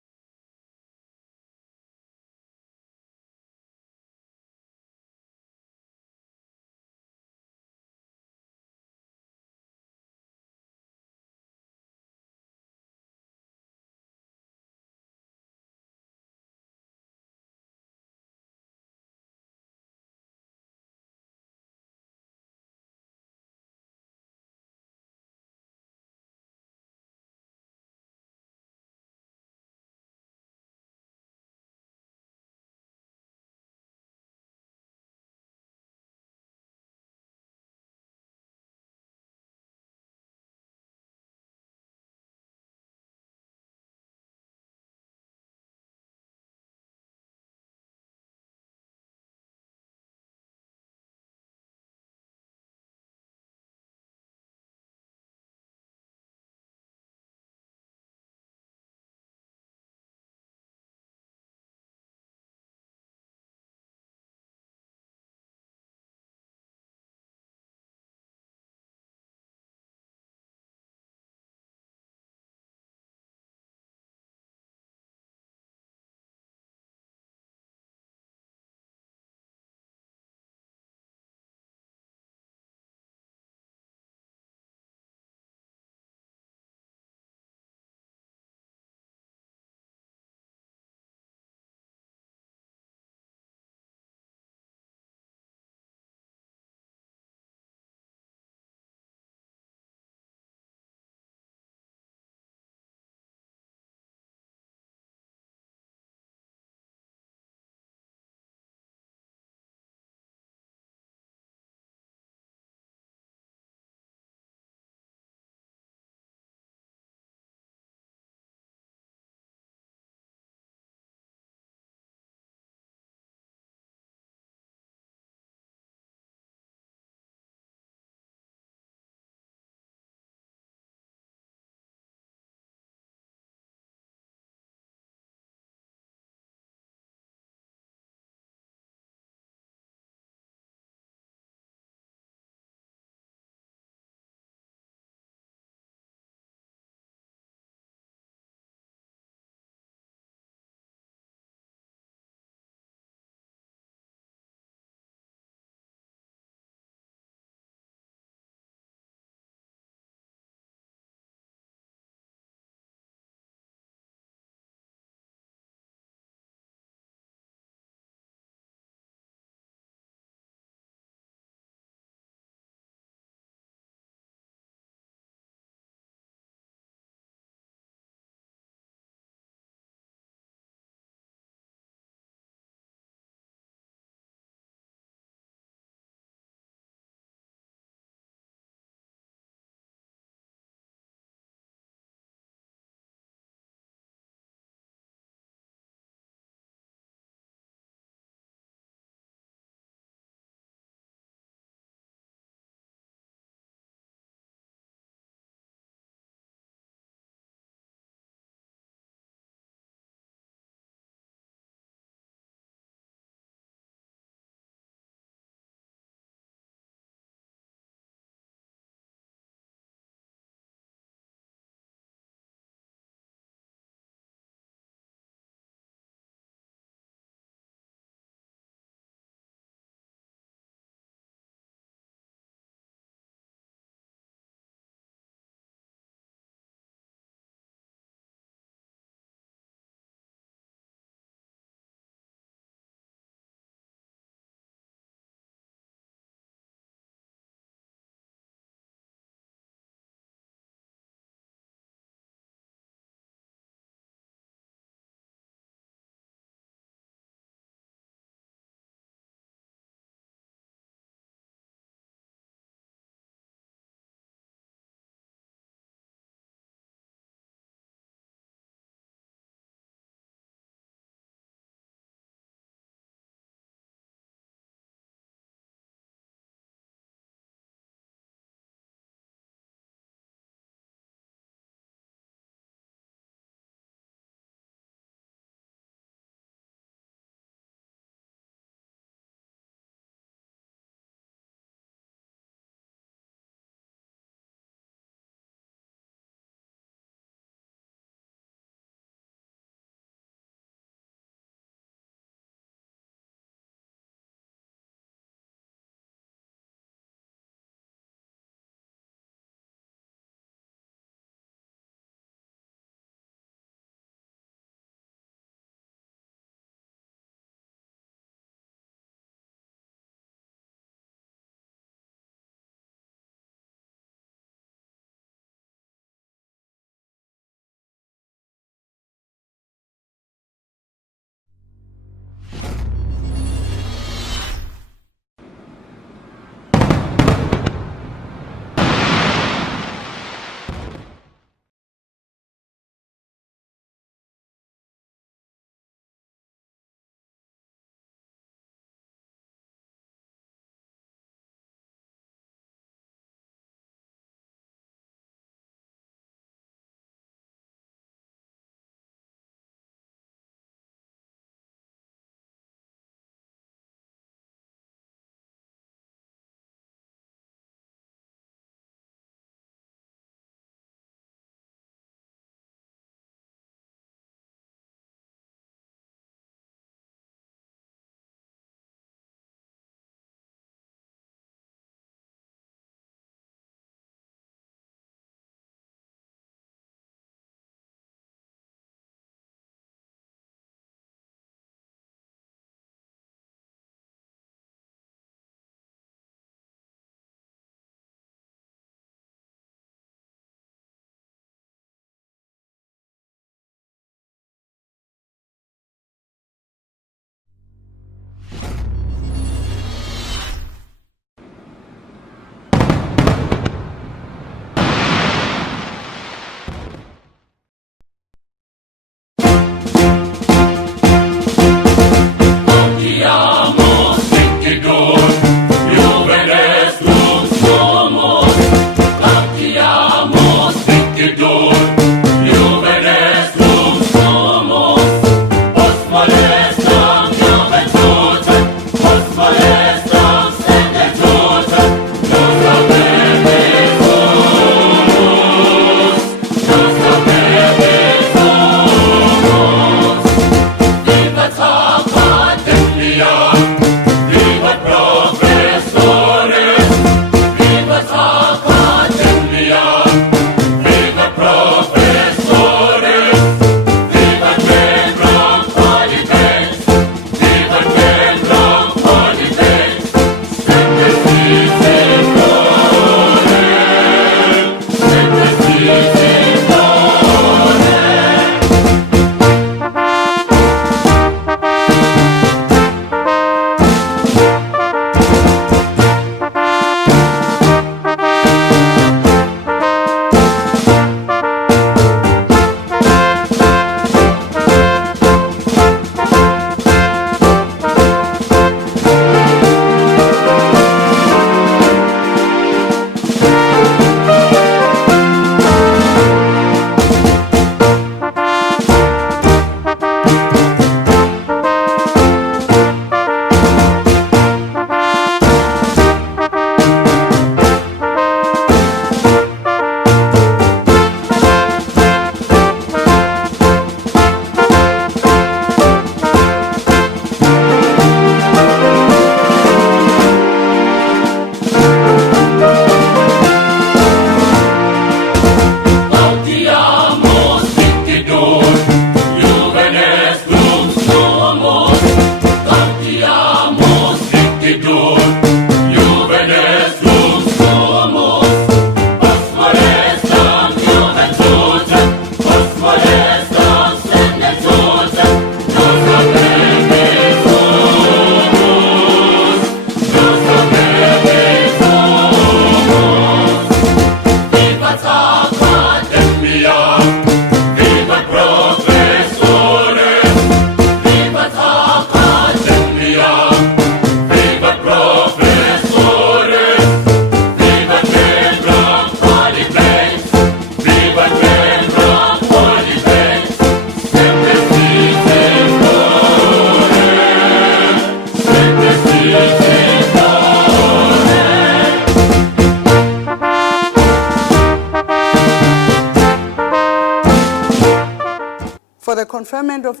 conferment of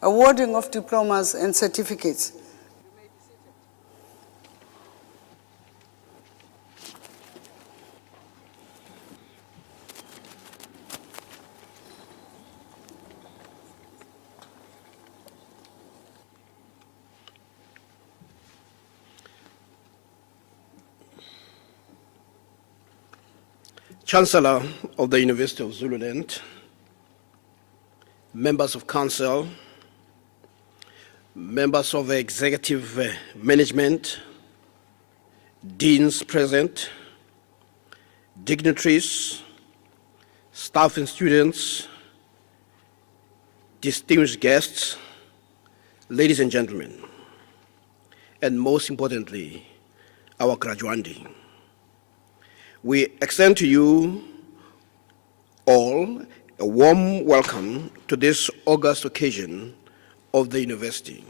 awarding of diplomas and certificates. Chancellor of the University of Zululand, members of council, members of the executive management, deans present, dignitaries, staff and students, distinguished guests, ladies and gentlemen, and most importantly, our graduandi. We extend to you all a warm welcome to this august occasion of the university.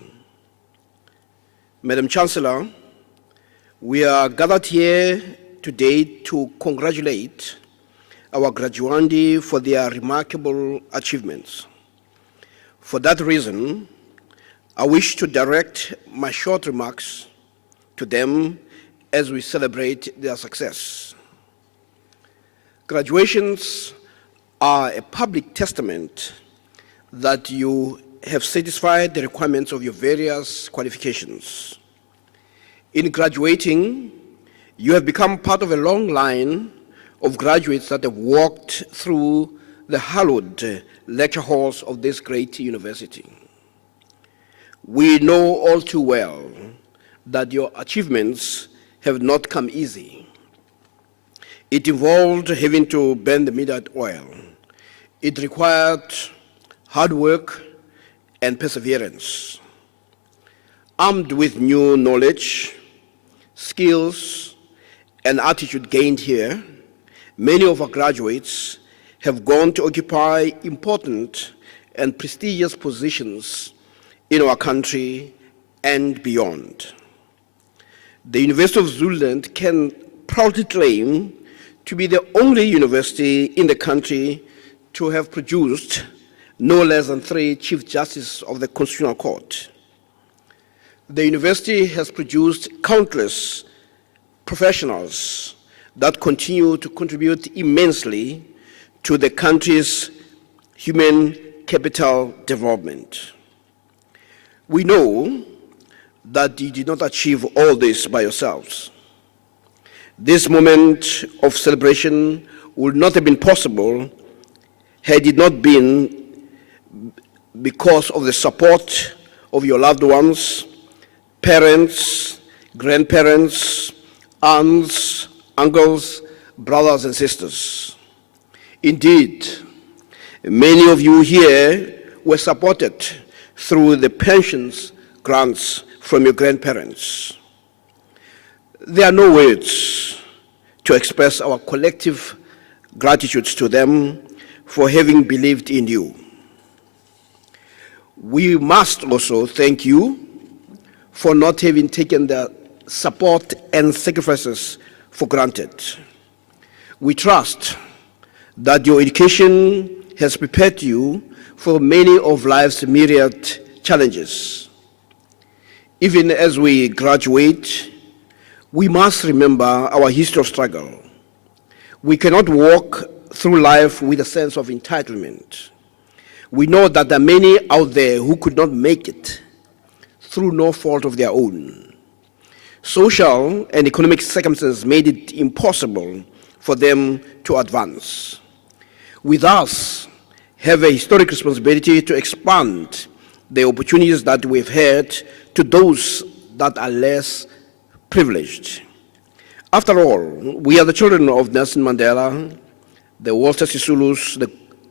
Madam Chancellor, we are gathered here today to congratulate our graduandi for their remarkable achievements. For that reason, I wish to direct my short remarks to them as we celebrate their success. Graduations are a public testament that you have satisfied the requirements of your various qualifications. In graduating, you have become part of a long line of graduates that have walked through the hallowed lecture halls of this great university. We know all too well that your achievements have not come easy. It involved having to burn the midnight oil. It required hard work and perseverance. Armed with new knowledge, skills, and attitude gained here, many of our graduates have gone to occupy important and prestigious positions in our country and beyond. The University of Zululand can proudly claim to be the only university in the country to have produced no less than 3 Chief Justices of the Constitutional Court. The university has produced countless professionals that continue to contribute immensely to the country's human capital development. We know that you did not achieve all this by yourselves. This moment of celebration would not have been possible had it not been because of the support of your loved ones, parents, grandparents, aunts, uncles, brothers and sisters. Indeed, many of you here were supported through the pensions grants from your grandparents. There are no words to express our collective gratitude to them for having believed in you. We must also thank you for not having taken the support and sacrifices for granted. We trust that your education has prepared you for many of life's myriad challenges. Even as we graduate, we must remember our history of struggle. We cannot walk through life with a sense of entitlement. We know that there are many out there who could not make it through no fault of their own. Social and economic circumstances made it impossible for them to advance. We thus have a historic responsibility to expand the opportunities that we've had to those that are less privileged. After all, we are the children of Nelson Mandela, the Walter Sisulus, the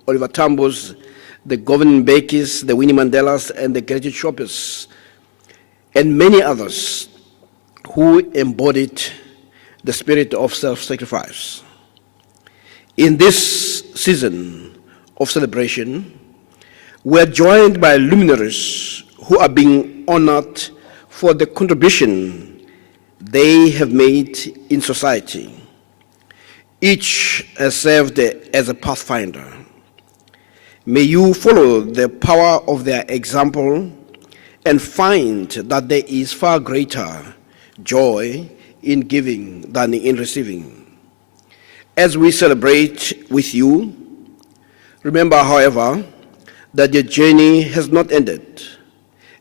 Oliver Tambos, the Govan Mbekis, the Winnie Mandelas, and the Gertrude Shoppers, and many others who embodied the spirit of self-sacrifice. In this season of celebration, we are joined by luminaries who are being honored for the contribution they have made in society. Each has served as a pathfinder, May you follow the power of their example and find that there is far greater joy in giving than in receiving. As we celebrate with you, remember, however, that your journey has not ended,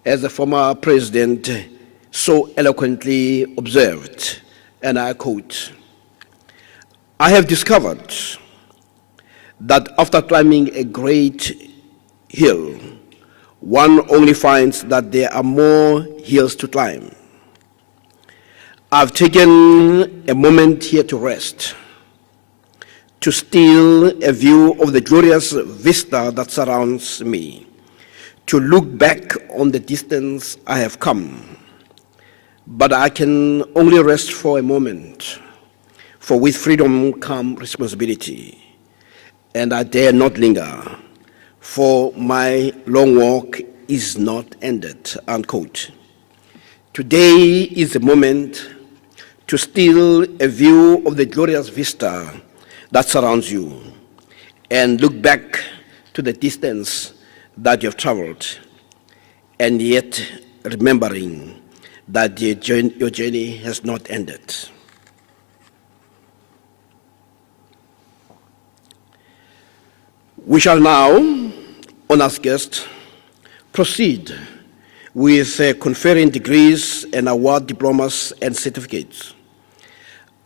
as the former president so eloquently observed, and I quote, "I have discovered that after climbing a great hill, one only finds that there are more hills to climb. I've taken a moment here to rest, to steal a view of the glorious vista that surrounds me, to look back on the distance I have come. But I can only rest for a moment, for with freedom comes responsibility, and I dare not linger, for my long walk is not ended," unquote. Today is the moment to steal a view of the glorious vista that surrounds you and look back to the distance that you have traveled, and yet remembering that your journey has not ended. We shall now, honored guests, proceed with conferring degrees and award diplomas and certificates.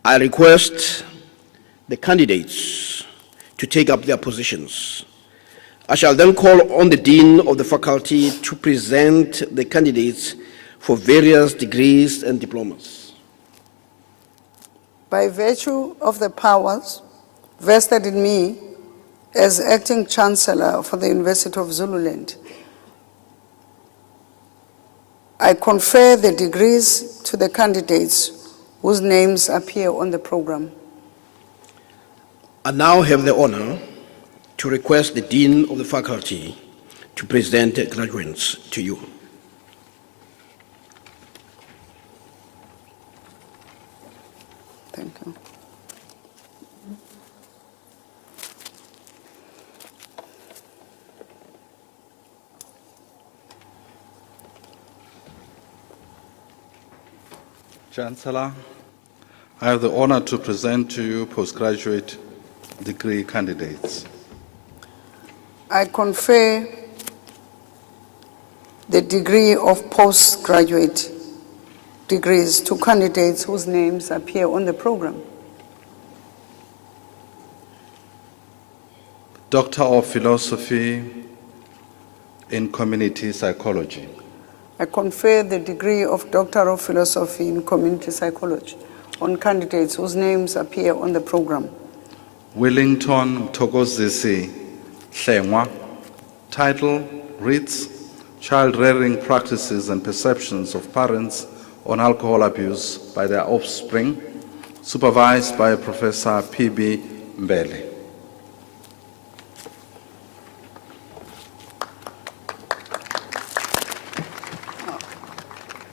I request the candidates to take up their positions. I shall then call on the Dean of the Faculty to present the candidates for various degrees and diplomas. By virtue of the powers vested in me as Acting Chancellor for the University of Zululand, I confer the degrees to the candidates whose names appear on the program. I now have the honor to request the Dean of the Faculty to present the graduates to you. Thank you. Chancellor, I have the honor to present to you postgraduate degree candidates. I confer the degree of postgraduate degrees to candidates whose names appear on the program. Doctor of Philosophy in Community Psychology. I confer the degree of Doctor of Philosophy in Community Psychology on candidates whose names appear on the program. Wellington Mkhize Hlengwa. Title reads Child Rearing Practices and Perceptions of Parents on Alcohol Abuse by Their Offspring, supervised by Professor P.B. Mbele.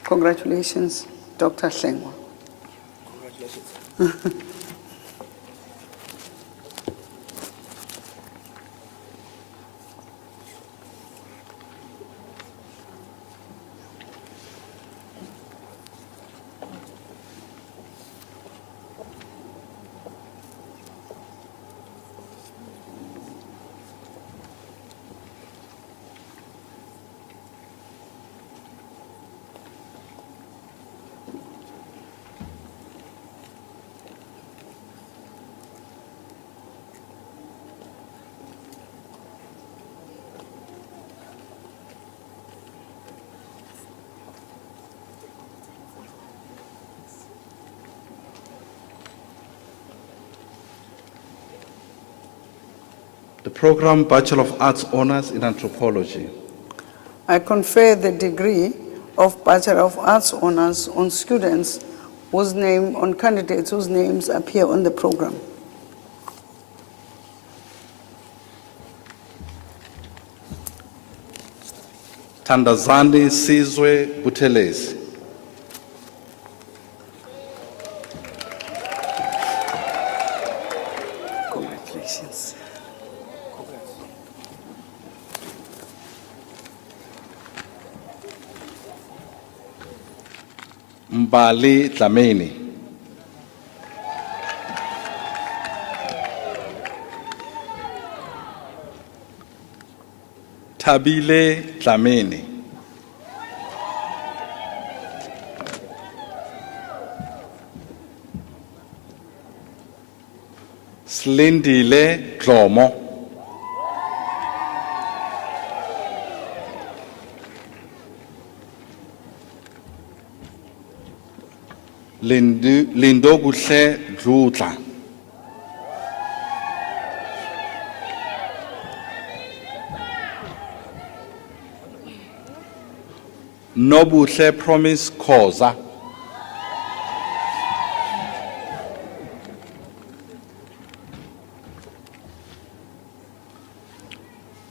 Congratulations, Dr. Hlengwa. Congratulations. The program Bachelor of Arts Honors in Anthropology. I confer the degree of Bachelor of Arts Honors on students on candidates whose names appear on the program. Tandazani Sizwe Buthelezi. Congratulations. Mbali Dlamini. Thabile Dlamini. Slindile Dlomo. Lindokuhle Dludla. Nobuhle Promise Khoza.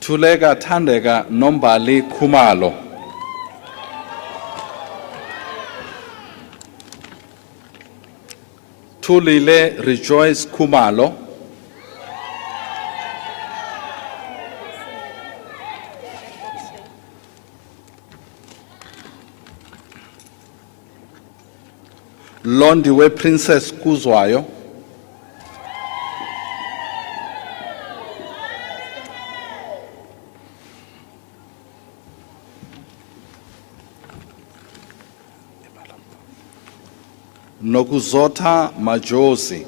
Thulega Thandeka Nombali Khumalo. Thulile Rejoice Khumalo. Londiwe Princess Kuzwayo. Nokuzotha Majosi.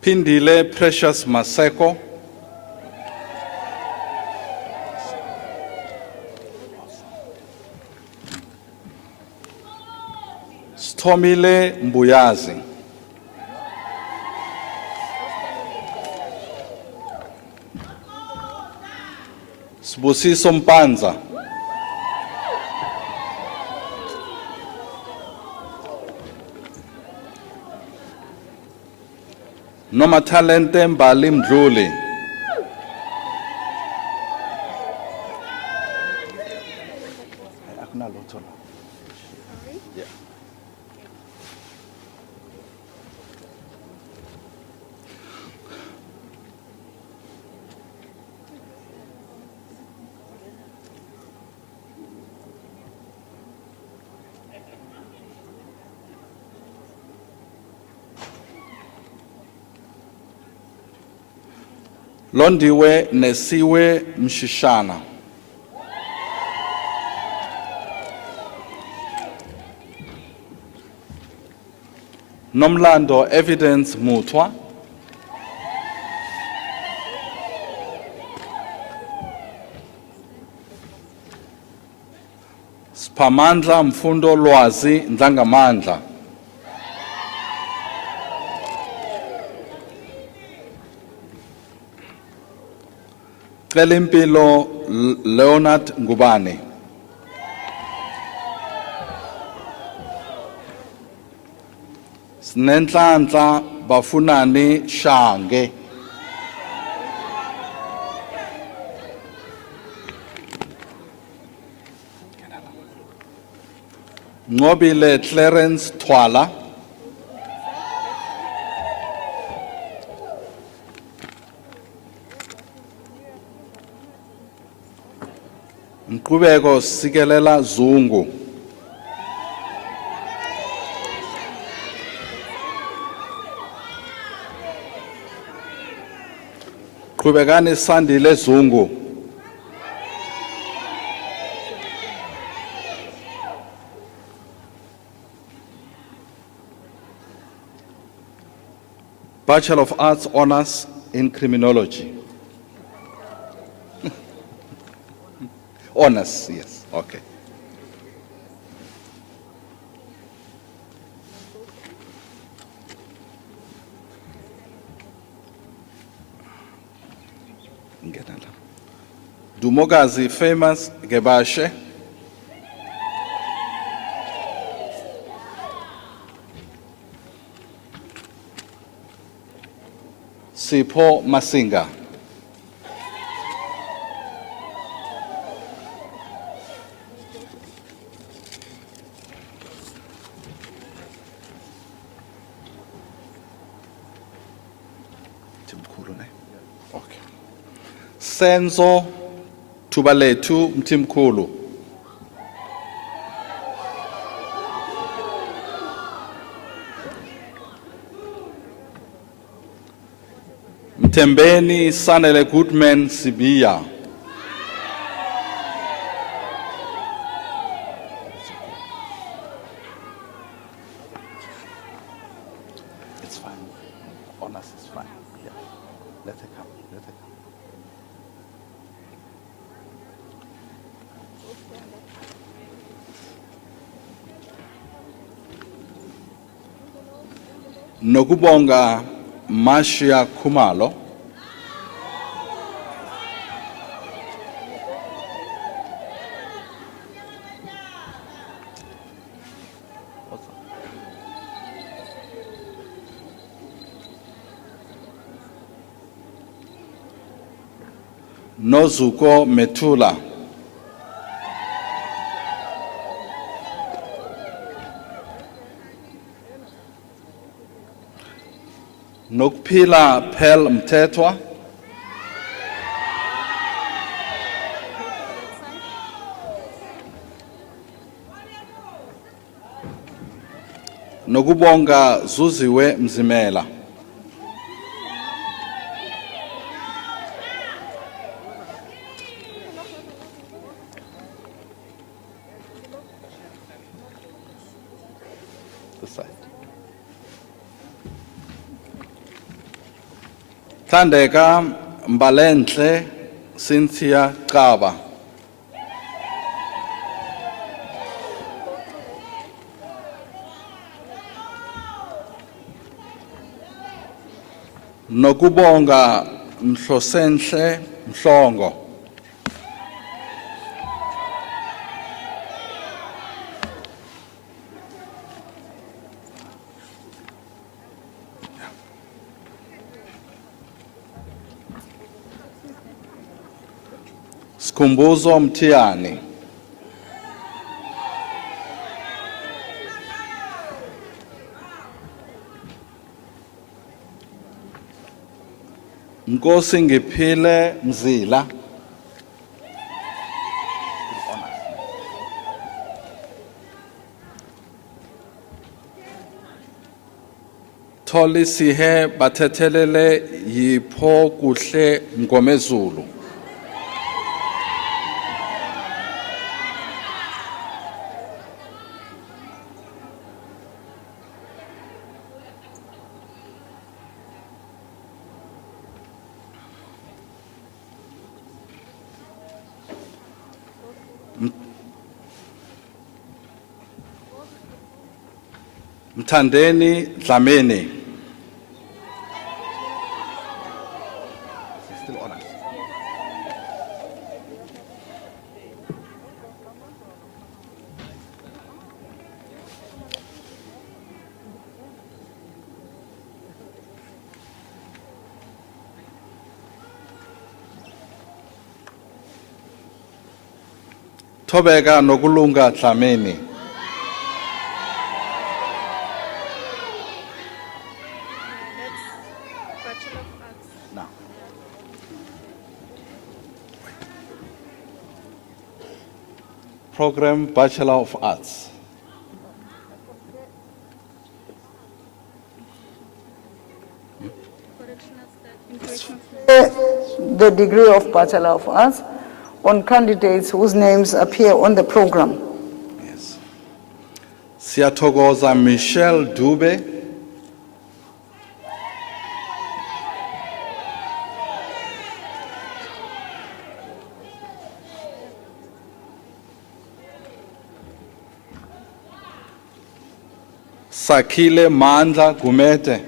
Pindile Precious Maseko. Sthomile Mbuyazi. Sibusiso Mpanza. Noma Talente Mbali Mdluli. Londiwe Nesiwe Mshishana. Nomlando Evidence Muthwa. Spamandla Mfundo Lwazi Ndlangamandla. Celimpilo Leonard Ngubane. Snenhlanhla Bafunani Shange. Ngobile Clarence Twala. Mqhubeko Sikelela Zungu. Qhubekani Sandile Zungu. Bachelor of Arts Honors in Criminology. Honors, yes, okay. Dumogazi Famous Gebashe. Sipho Masinga. Mthimkhulu, ne? Okay. Senzo Tubaletu Mthimkhulu. Mtembeni Sanele Goodman Sibiya. It's fine. Honors is fine. Yeah. Let her come. Let her come. Nokubonga Mashia Kumalo. Nozuko Metula. Nokpila Pel Mtetwa. Nokubonga Zuziwe Mzimela. This side. Thandeka Mbalenhle Cynthia Kaba. Nokubonga Mhlosenhle Mhlongo. Skhumbuzo Mthiani. Nkosi Ngiphile Mzila. Tholi Sihe Bathethelele Yipho Kuhle Mgomezulu. Mthandeni Dlamini. Still honors. Thobeka Nokulunga Dlamini. Now. Program Bachelor of Arts. The degree of Bachelor of Arts on candidates whose names appear on the program. Yes. Siyathokoza Michelle Dube. Sakile Mandla Gumete.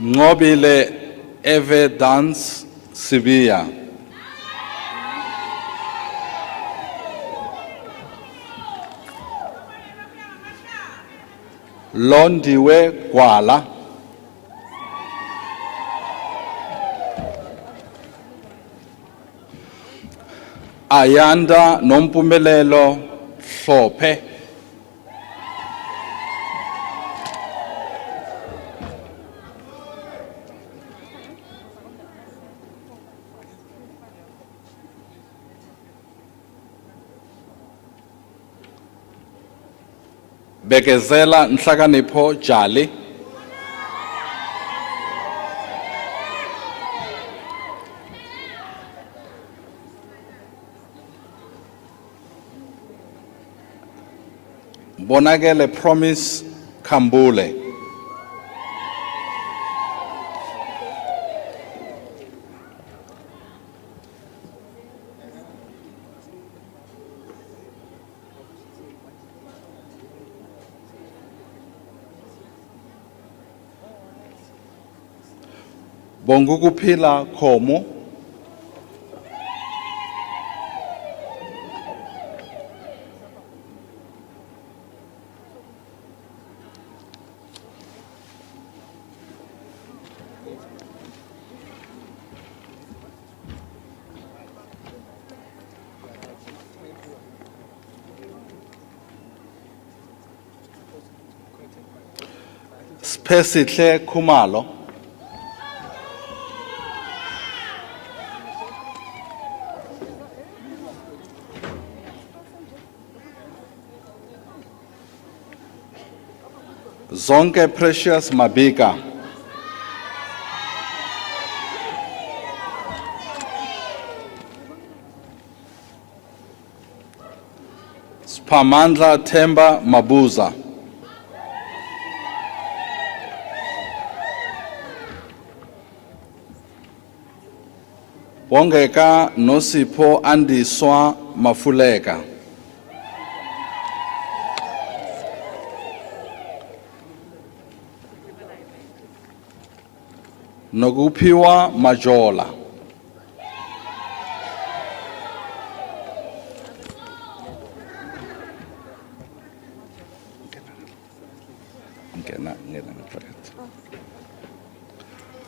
Ngobile Evedance Sibiya. Londiwe Gwala. Ayanda Nompumelelo Hlophe. Bekezela Nhlakanipho Jali. Bonakele Promise Kambule. Bongukuphila Khomo. Spesihle Khumalo. Zonke Precious Mabika. Spamandla Themba Mabuza. Bongeka Nosipho Andiswa Mafuleka. Nokupiwa Majola.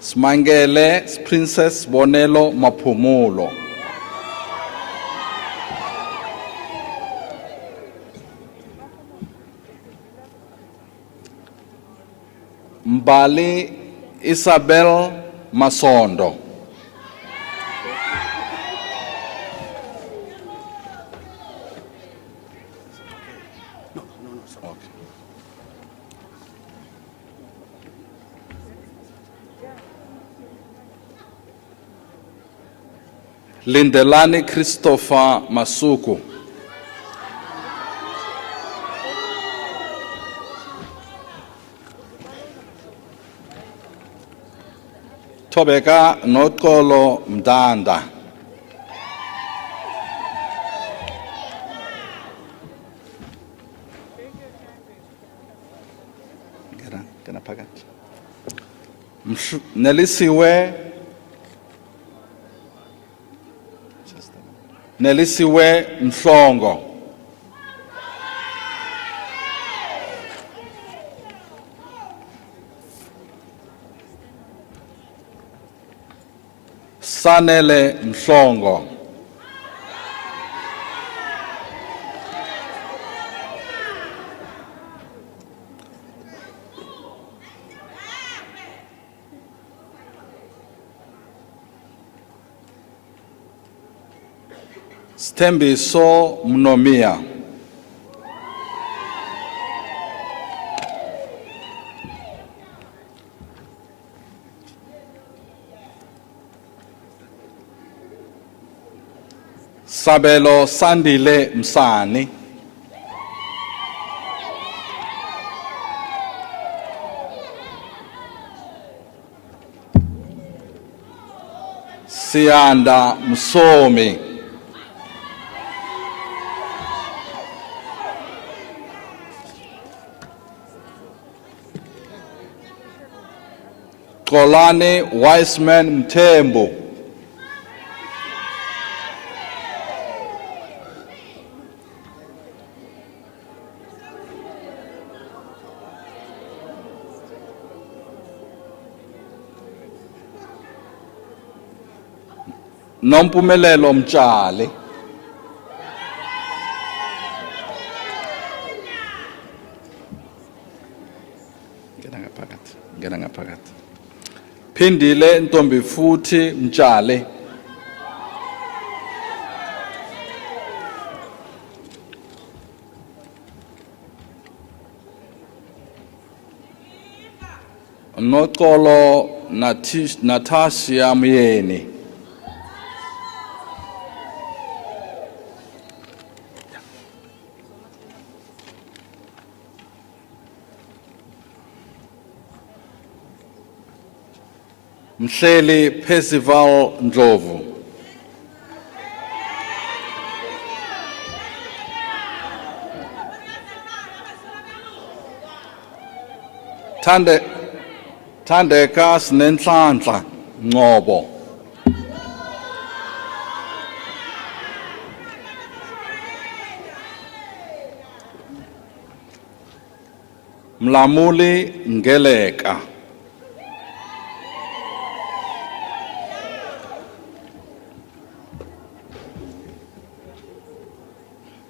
Smangele Princess Bonelo Maphumulo. Mbali Isabel Masondo. Lindelani Christopher Masuku. Tobeka Nokolo Mdanda. Gena pagat. Nelisiwe Mhlongo. Sanele Mhlongo. Stembiso Mnomia. Sabelo Sandile Msani. Sianda Msomi. Kolani Wiseman Mtembu. Nompumelelo Mtshali. ngena ngaphakathi. Phindile Ntombi futhi Mtshale. Noxolo Natasha Myeni. Mhleli Percival Ndlovu. Thandeka Sinenhlanhla Ngcobo. Mlamuli Ngeleka.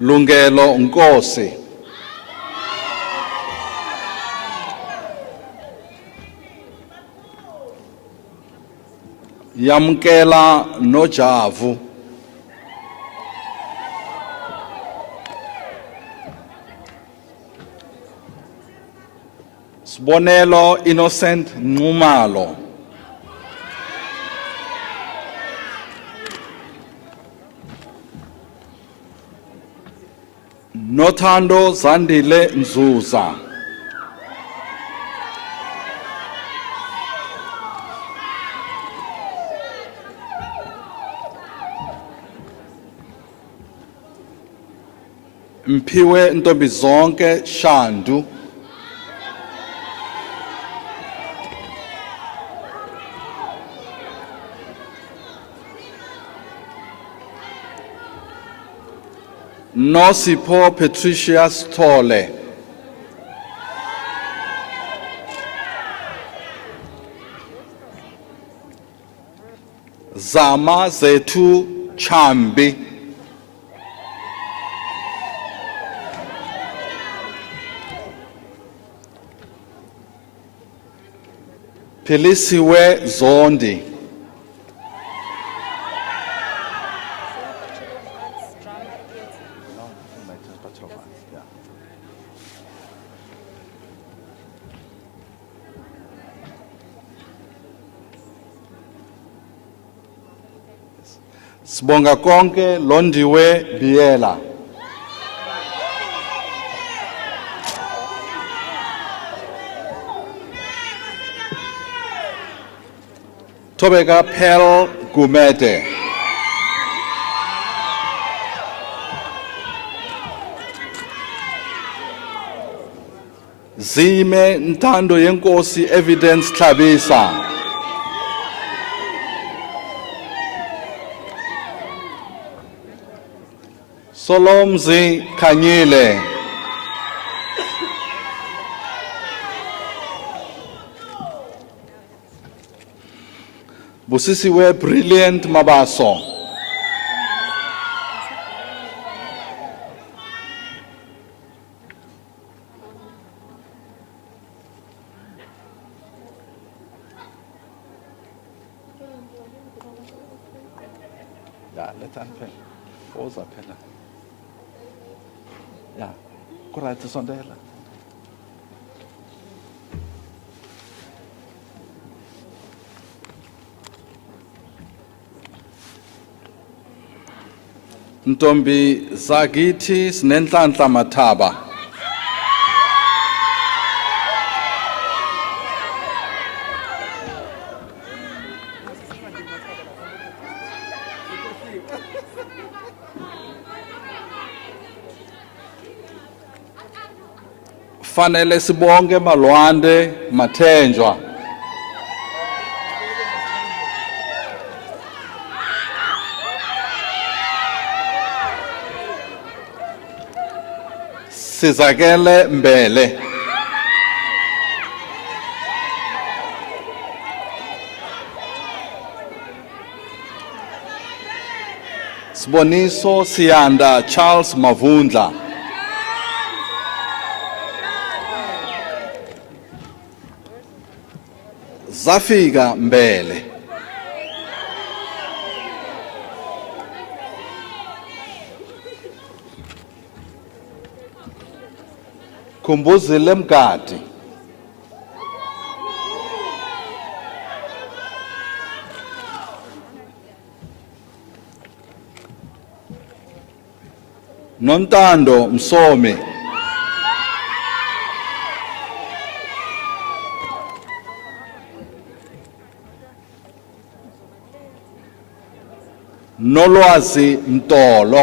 Lungelo Nkosi. Yamkela Nojavu. Sibonelo Innocent Nxumalo. Nothando Zandile Nzuza. Mpiwe Ntombi zonke Shandu. Nosipho Patricia Stole. Zama Zethu Chambi. Philisiwe Zondi. Sibonga konke Londiwe Biela. Tobeka Pel Gumede. Zime Ntando Yenkosi Evidence Tlhabisa. Solomzi Kanyile. Busisiwe Brilliant Mabaso. Ya, let's unpack. Pause up. Ja, correct sondela. Ntombi zakithi Sinenhlanhla Mathaba. Fanele sibonge Malwande Mathenjwa. Sizakele Mbele. Siboniso Siyanda Charles Mavundla. zafika mbele. Khumbuzile Mkhize, Nontando Msomi, Nolwazi Mtolo,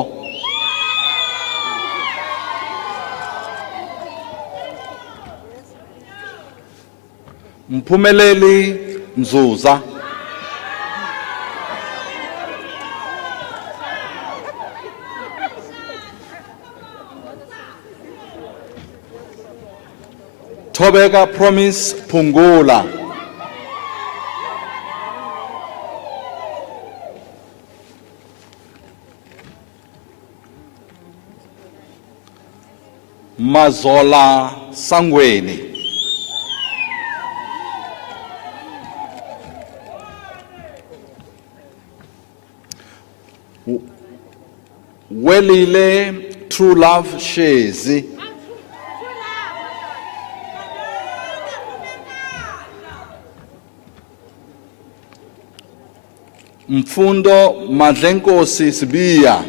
Mphumeleli Mzuza, Thobeka Promise Phungula, Mazola Sangweni, Welile True Love Shezi, Mfundo Madlenkosi Sibiya,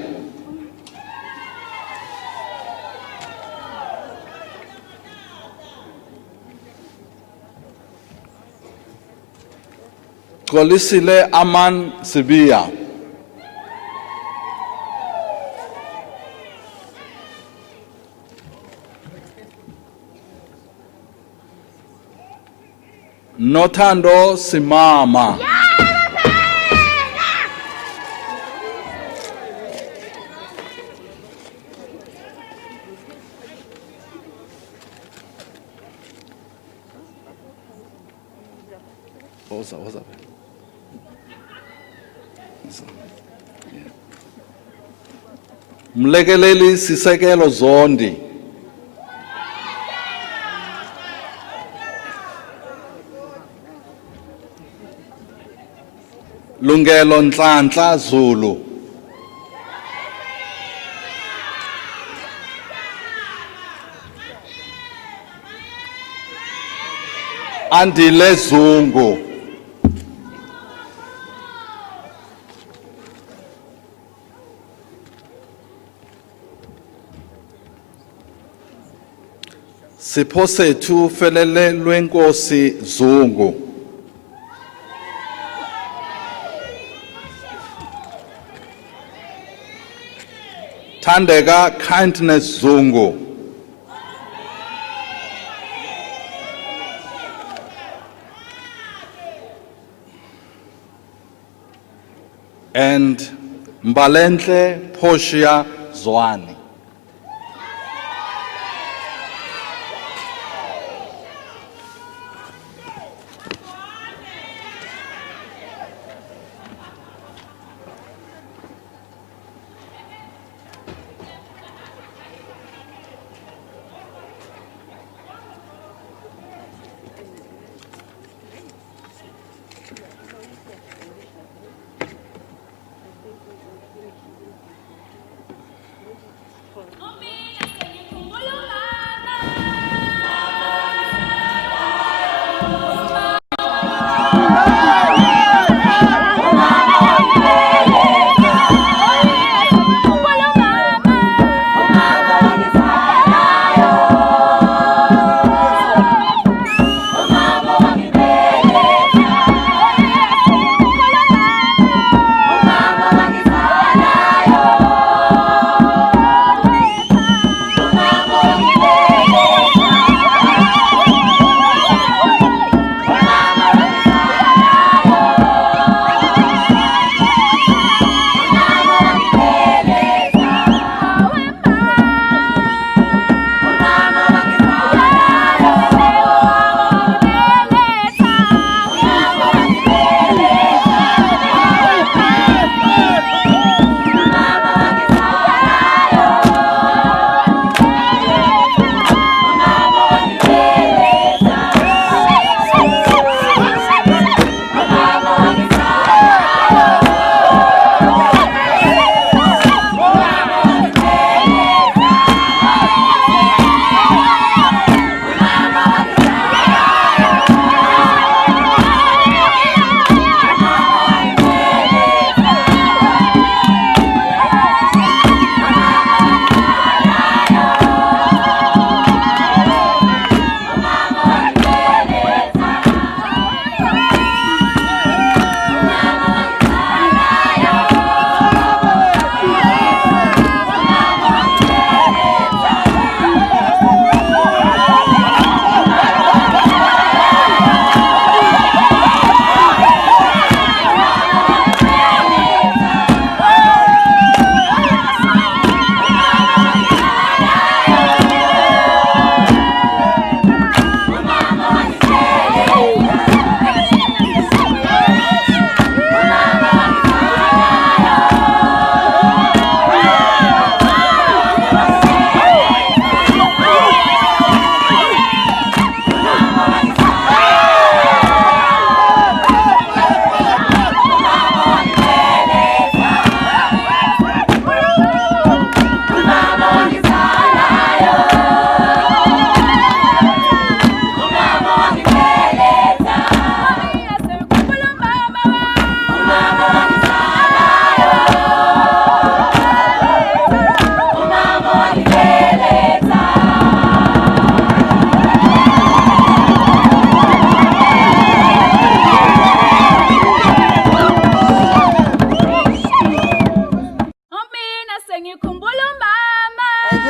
Xolisile Aman Sibiya, Nothando Simama, What's up? Mlekeleli Sisekelo Zondi, Lungelo Nhlanhla Zulu, Andile Zungu, Sipho sethu Felele Lwenkosi Zungu, Thandeka Kindness Zungu, and Mbalenhle Portia Zwani.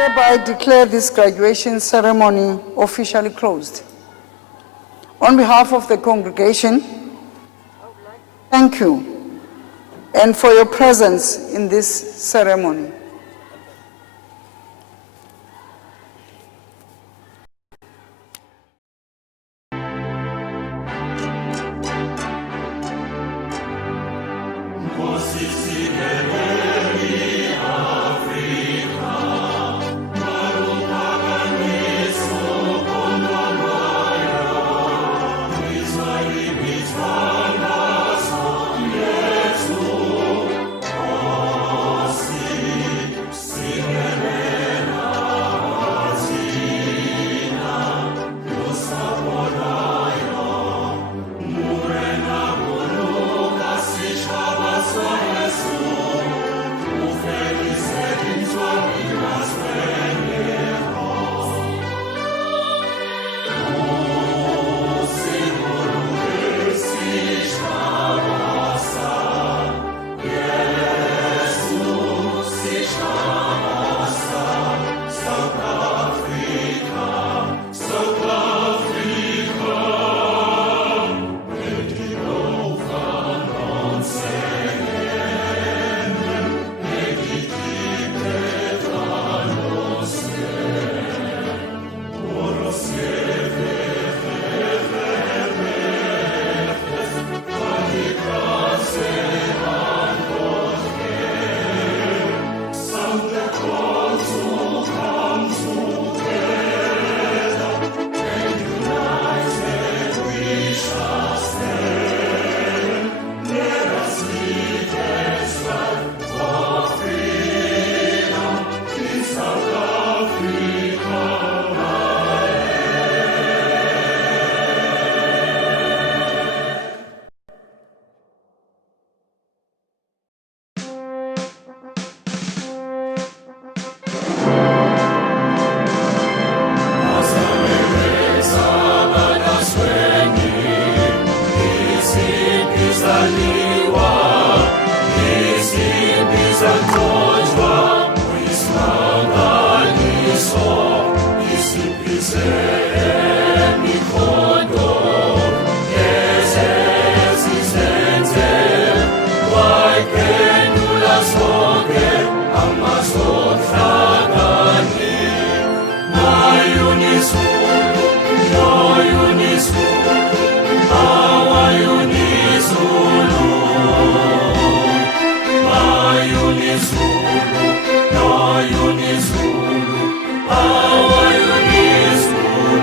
hereby declare this graduation ceremony officially closed. On behalf of the congregation, thank you and for your presence in this ceremony. Our Zulu,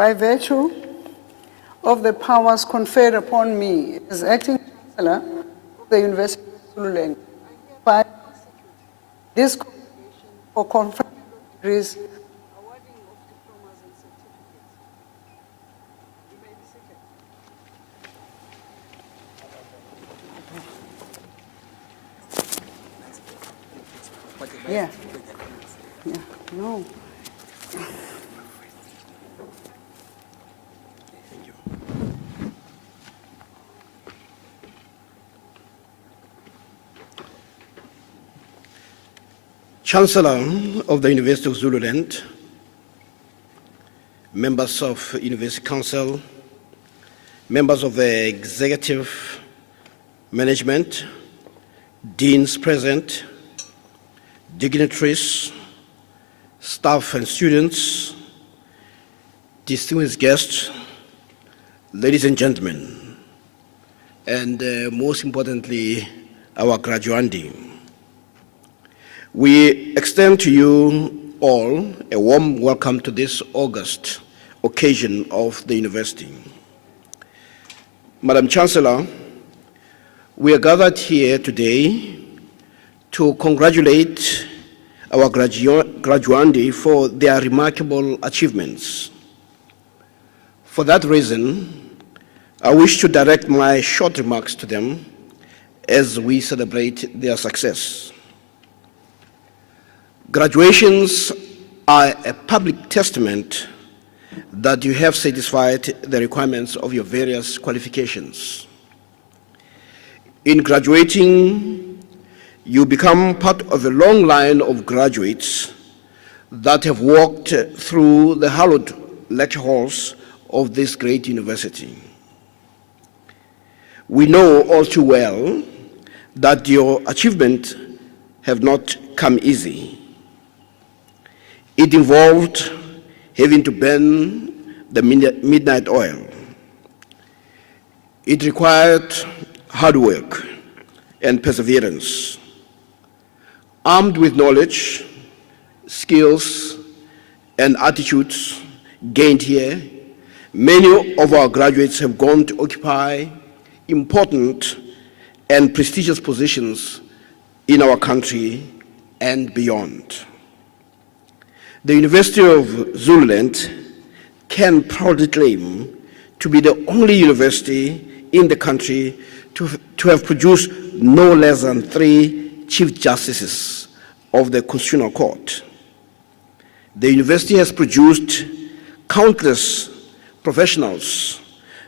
By virtue of the powers conferred upon me as acting chancellor of the University of Zululand, I hereby execute this congregation for conferral degrees, awarding of diplomas and certificates. You may be seated. Yeah. Yeah. No. Chancellor of the University of Zululand, members of University Council, members of the executive management, deans present, dignitaries, staff and students, distinguished guests, ladies and gentlemen, and most importantly, our graduandi. We extend to you all a warm welcome to this August occasion of the university. Madam Chancellor, we are gathered here today to congratulate our graduandi for their remarkable achievements. For that reason, I wish to direct my short remarks to them as we celebrate their success. Graduations are a public testament that you have satisfied the requirements of your various qualifications. In graduating, you become part of a long line of graduates that have walked through the hallowed lecture halls of this great university. We know all too well that your achievements have not come easy. It involved having to burn the midnight oil. It required hard work and perseverance. Armed with knowledge, skills, and attitudes gained here, many of our graduates have gone to occupy important and prestigious positions in our country and beyond. The University of Zululand can proudly claim to be the only university in the country to have produced no less than 3 Chief Justices of the Constitutional Court. The university has produced countless professionals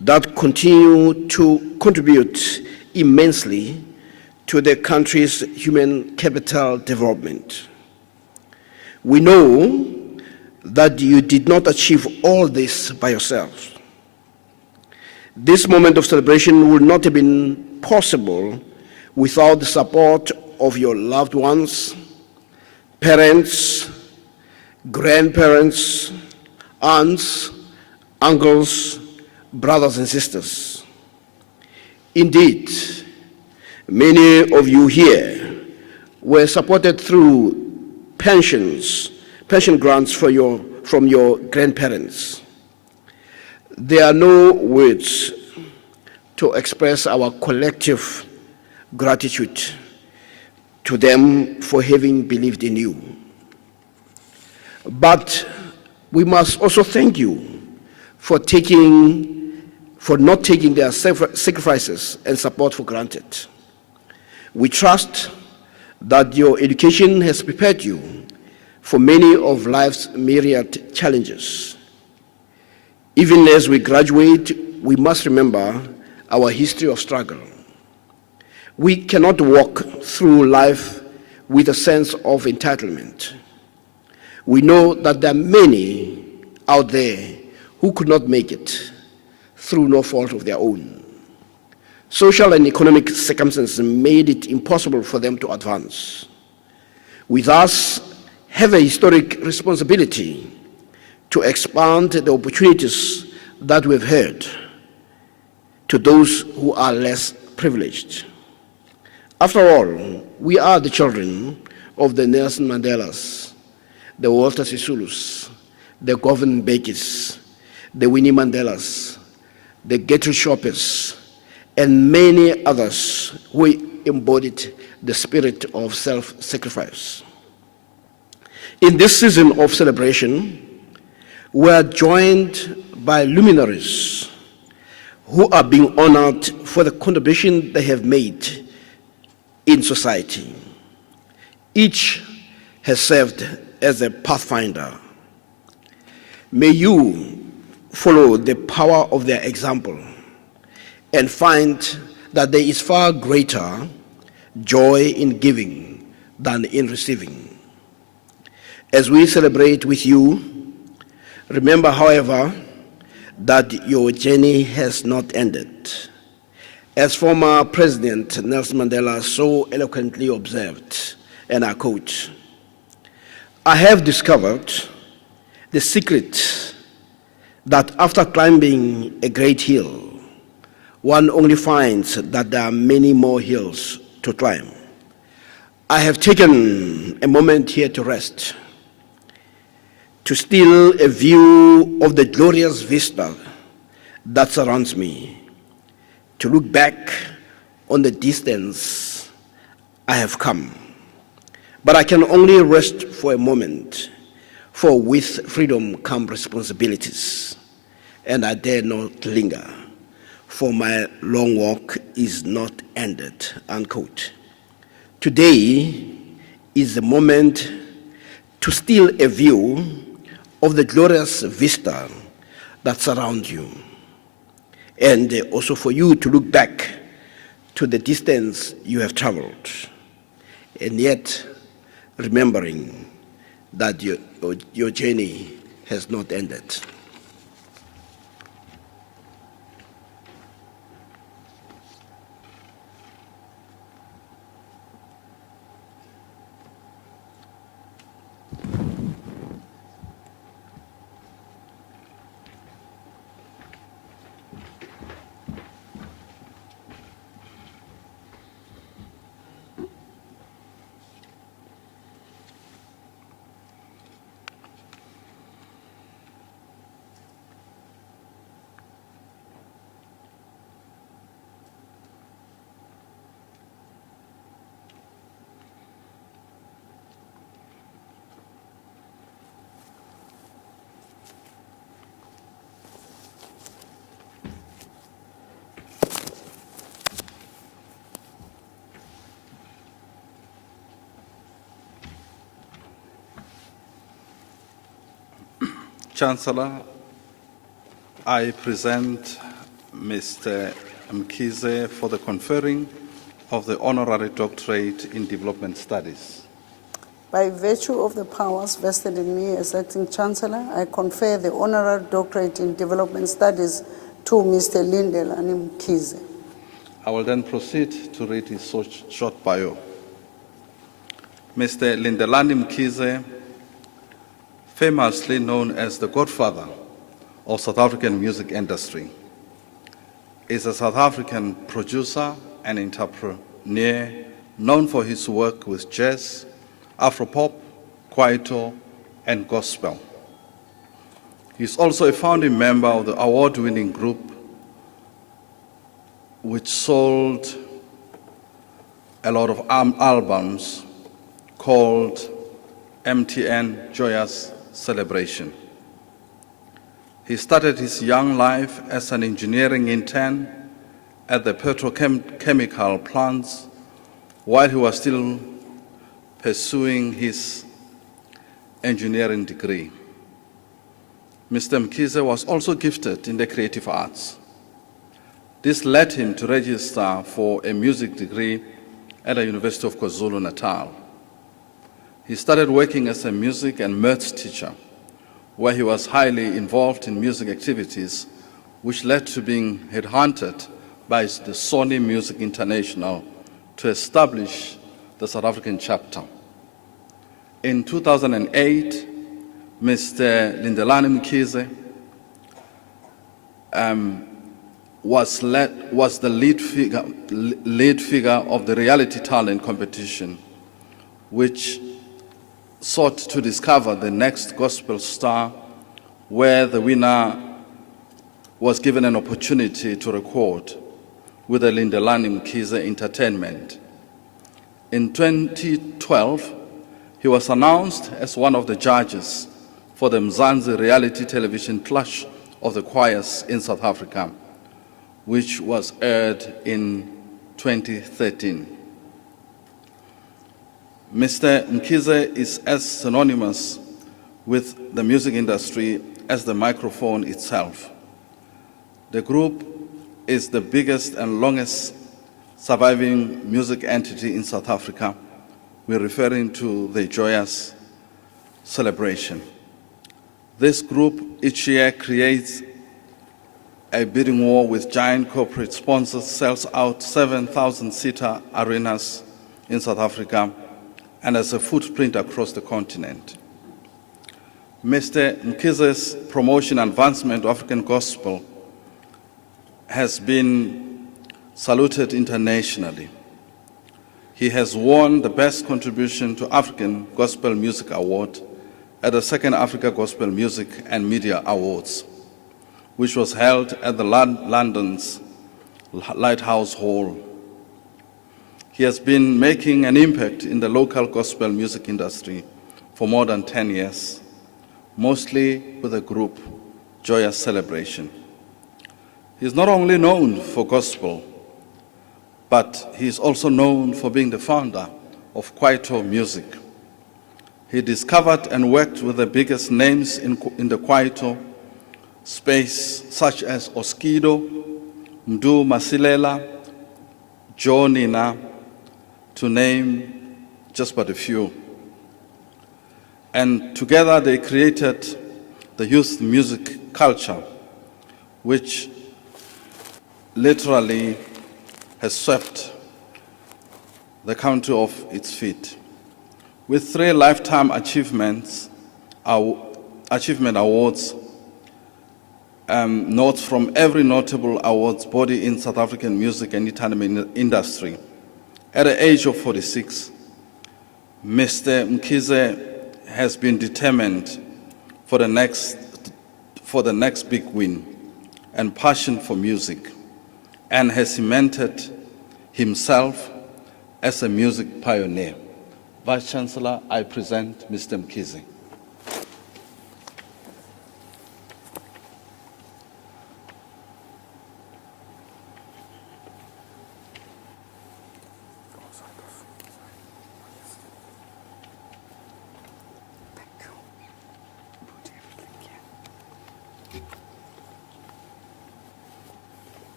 that continue to contribute immensely to the country's human capital development. We know that you did not achieve all this by yourself. This moment of celebration would not have been possible without the support of your loved ones, parents, grandparents, aunts, uncles, brothers and sisters. Indeed, many of you here were supported through pension grants from your grandparents. There are no words to express our collective gratitude to them for having believed in you. But we must also thank you for not taking their sacrifices and support for granted. We trust that your education has prepared you for many of life's myriad challenges. Even as we graduate, we must remember our history of struggle. We cannot walk through life with a sense of entitlement. We know that there are many out there who could not make it through no fault of their own. Social and economic circumstances made it impossible for them to advance. We thus have a historic responsibility to expand the opportunities that we've had to those who are less privileged. After all, we are the children of the Nelson Mandelas, the Walter Sisulus, the Govan Mbekis, the Winnie Mandelas, the Gertrude Shoppers, and many others who embodied the spirit of self-sacrifice. In this season of celebration, we are joined by luminaries who are being honored for the contribution they have made in society. Each has served as a pathfinder. May you follow the power of their example and find that there is far greater joy in giving than in receiving. As we celebrate with you, remember, however, that your journey has not ended. As former President Nelson Mandela so eloquently observed, and I quote, "I have discovered the secret that after climbing a great hill, one only finds that there are many more hills to climb. I have taken a moment here to rest, to steal a view of the glorious vista that surrounds me, to look back on the distance I have come. But I can only rest for a moment, for with freedom come responsibilities, and I dare not linger, for my long walk is not ended," unquote. Today is the moment to steal a view of the glorious vista that surrounds you, and also for you to look back to the distance you have traveled, and yet remembering that your journey has not ended. Chancellor, I present Mr. Mkhize for the conferring of the Honorary Doctorate in Development Studies. By virtue of the powers vested in me as Acting Chancellor, I confer the Honorary Doctorate in Development Studies to Mr. Lindelani Mkhize. I will then proceed to read his short bio. Mr. Lindelani Mkhize, famously known as the godfather of South African music industry, is a South African producer and entrepreneur known for his work with jazz, Afropop, Kwaito, and gospel. He is also a founding member of the award-winning group which sold a lot of albums called MTN Joyous Celebration. He started his young life as an engineering intern at the petrochemical plants while he was still pursuing his engineering degree. Mr. Mkhize was also gifted in the creative arts. This led him to register for a music degree at the University of KwaZulu-Natal. He started working as a music and maths teacher, where he was highly involved in music activities, which led to being headhunted by the Sony Music International to establish the South African chapter. In 2008, Mr. Lindelani Mkhize was the lead figure of the reality talent competition, which sought to discover the next gospel star, where the winner was given an opportunity to record with the Mkhize Entertainment. In 2012, he was announced as one of the judges for the Mzansi reality television Clash of the Choirs in South Africa, which was aired in 2013. Mr. Mkhize is as synonymous with the music industry as the microphone itself. The group is the biggest and longest surviving music entity in South Africa. We're referring to the Joyous Celebration. This group each year creates a bidding war with giant corporate sponsors, sells out 7,000-seater arenas in South Africa, and has a footprint across the continent. Mr. Mkhize's promotion and advancement of African gospel has been saluted internationally. He has won the Best Contribution to African Gospel Music Award at the Second Africa Gospel Music and Media Awards, which was held at the London's Lighthouse Hall. He has been making an impact in the local gospel music industry for more than 10 years, mostly with the group Joyous Celebration. He is not only known for gospel, but he is also known for being the founder of Kwaito Music. He discovered and worked with the biggest names in the Kwaito space, such as Oskido, Mdu Masilela, Joe Nina, to name just but a few. And together they created the youth music culture, which literally has swept the country off its feet. With 3 lifetime achievement awards, notes from every notable awards body in South African music and entertainment industry. At the age of 46, Mr. Mkhize has been determined for the next big win and passion for music, and has cemented himself as a music pioneer. Vice Chancellor, I present Mr. Mkhize.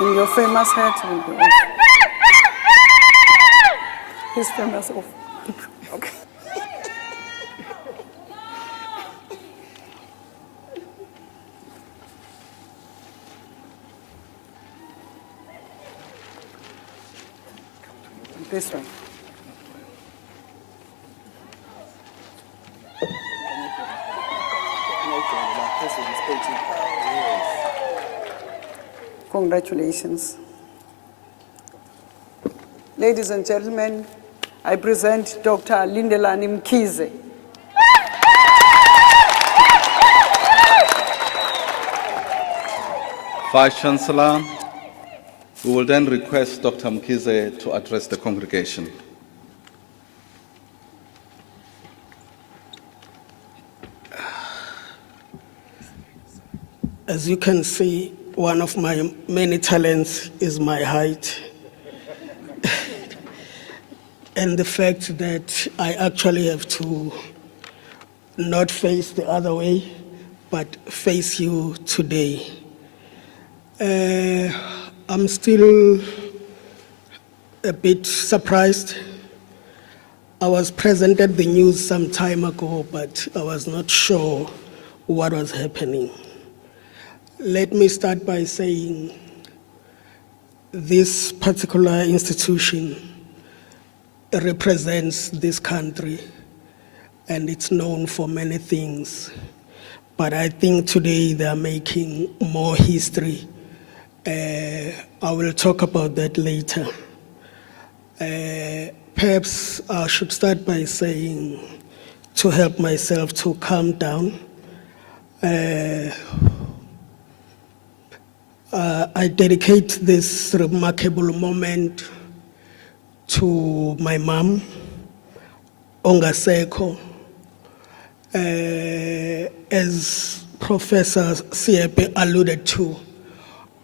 And your famous hat will be off. His famous off. Okay. This one. Congratulations. Ladies and gentlemen, I present Dr. Mkhize. Vice Chancellor, we will then request Dr. Mkhize to address the congregation. As you can see, one of my many talents is my height. And the fact that I actually have to not face the other way, but face you today. I'm still a bit surprised. I was presented the news some time ago, but I was not sure what was happening. Let me start by saying this particular institution represents this country, and it's known for many things. But I think today they are making more history. I will talk about that later. Perhaps I should start by saying, to help myself to calm down, I dedicate this remarkable moment to my mom, Ongaseko. As Professor Siepe alluded to,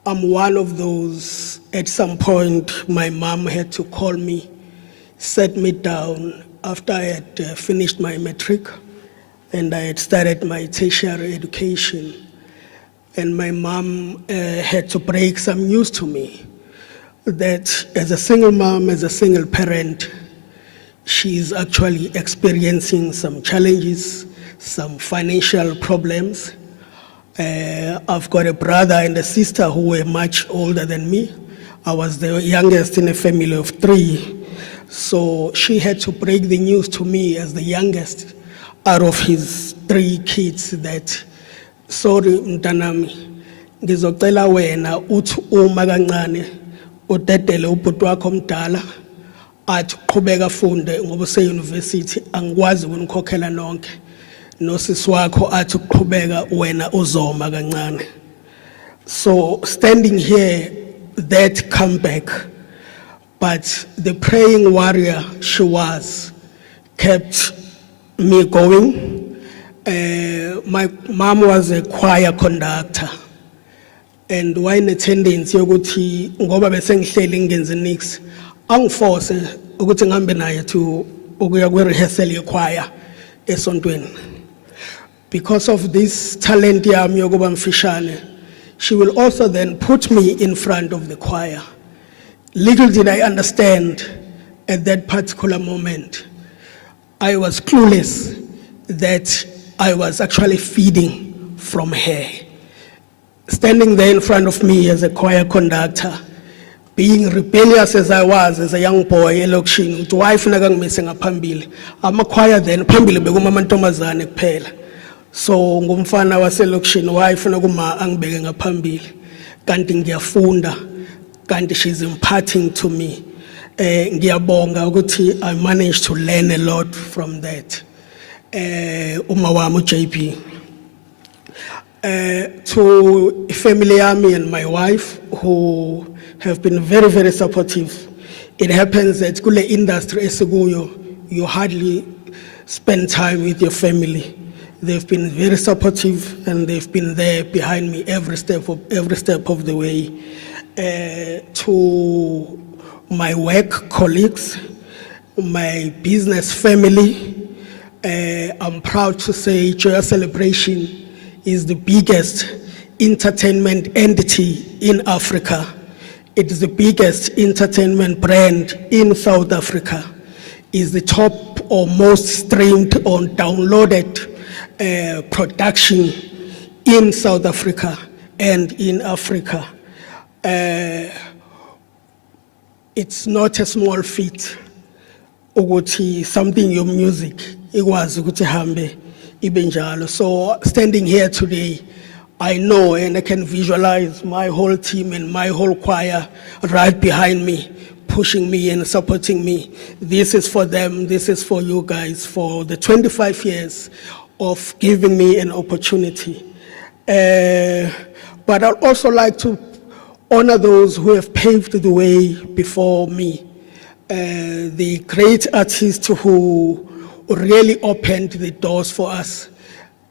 I'm one of those, at some point, my mom had to call me, set me down after I had finished my matric and I had started my tertiary education. And my mom had to break some news to me that as a single mom, as a single parent, she's actually experiencing some challenges, some financial problems. I've got a brother and a sister who were much older than me. I was the youngest in a family of 3. So she had to break the news to me as the youngest out of his 3 kids that, sorry mntanami, ngizocela wena uthi uma kancane utetele ubhuti wakho omdala athi uqhubeka funde ngoba use-university angikwazi ukunikhokhela nonke nosisi wakho athi uqhubeka wena uzoma kancane. So standing here, that comeback, but the praying warrior she was kept me going. My mom was a choir conductor, and wine attendance yokuthi ngoba bese ngihleli ngenze nix angiforce ukuthi ngihambe naye to ukuya kwe rehearsal ye choir esontweni. Because of this talent yami yokuba mfishane, she will also then put me in front of the choir. Little did I understand at that particular moment, I was clueless that I was actually feeding from her. Standing there in front of me as a choir conductor, being rebellious as I was as a young boy, elokishini, uthi why funeka ngimise ngaphambili. Ama-choir then phambili bekuma amantombazane kuphela. So ngumfana waselokishini why funeka uma angibeke ngaphambili. Kanti ngiyafunda, kanti she's imparting to me. Ngiyabonga ukuthi I managed to learn a lot from that. Uma wami JP. To family yami and my wife who have been very, very supportive. It happens that kule industry esikuyo, you hardly spend time with your family. They've been very supportive and they've been there behind me every step of the way. To my work colleagues, my business family, I'm proud to say Joyous Celebration is the biggest entertainment entity in Africa. It is the biggest entertainment brand in South Africa. It's the top or most streamed or downloaded production in South Africa and in Africa. It's not a small feat ukuthi something your music ikwazi ukuthi hambe ibe njalo. So standing here today, I know and I can visualize my whole team and my whole choir right behind me, pushing me and supporting me. This is for them, this is for you guys, for the 25 years of giving me an opportunity. But I'd also like to honor those who have paved the way before me. The great artists who really opened the doors for us.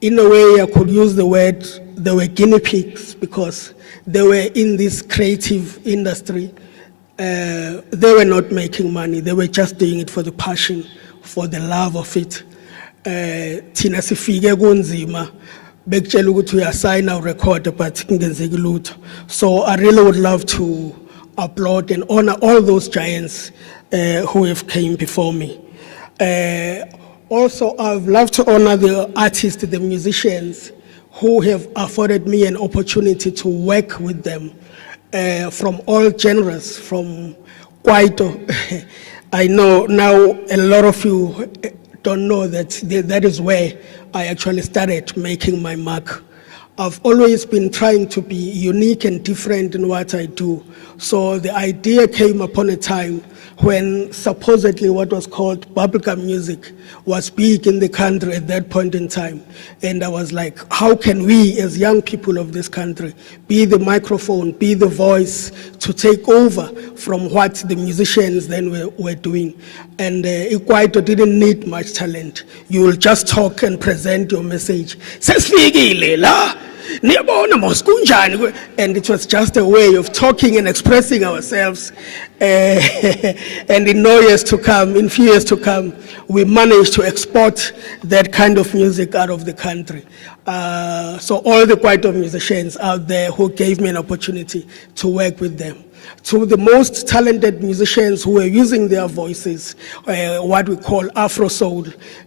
In a way, I could use the word, they were guinea pigs because they were in this creative industry. They were not making money, they were just doing it for the passion, for the love of it. Thina sifike kunzima, bekutshela ukuthi uyasayina urecord but kungenzeki lutho. So I really would love to applaud and honor all those giants who have came before me. Also, I'd love to honor the artists, the musicians who have afforded me an opportunity to work with them from all genres, from Kwaito. I know now a lot of you don't know that that is where I actually started making my mark. I've always been trying to be unique and different in what I do. So the idea came upon a time when supposedly what was called bubblegum music was big in the country at that point in time. And I was like, how can we as young people of this country be the microphone, be the voice to take over from what the musicians then were doing? And Ikwaito didn't need much talent. You will just talk and present your message. Sesifikile la. Niyabona mos kunjani? And it was just a way of talking and expressing ourselves. And in few years to come, we managed to export that kind of music out of the country. So all the Kwaito musicians out there who gave me an opportunity to work with them. To the most talented musicians who were using their voices, what we call Afro soul,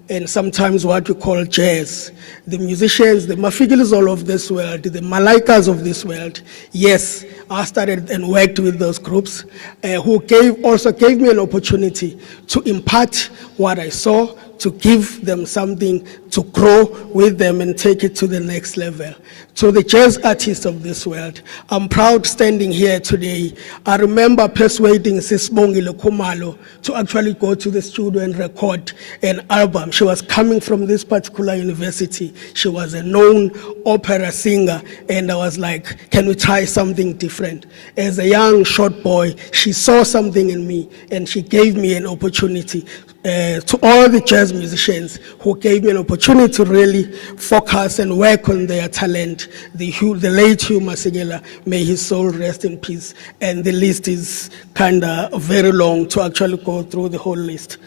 and sometimes what we call jazz. The musicians, the Mafikizolo of this world, the Malaikas of this world, yes, I started and worked with those groups who also gave me an opportunity to impart what I saw, to give them something to grow with them and take it to the next level. To the jazz artists of this world, I'm proud standing here today. I remember persuading Sisbongile Kumalo to actually go to the studio and record an album. She was coming from this particular university. She was a known opera singer, and I was like, can we try something different? As a young short boy, she saw something in me, and she gave me an opportunity. To all the jazz musicians who gave me an opportunity to really focus and work on their talent, the late Hugh Masekela, may his soul rest in peace. And the list is kind of very long to actually go through the whole list.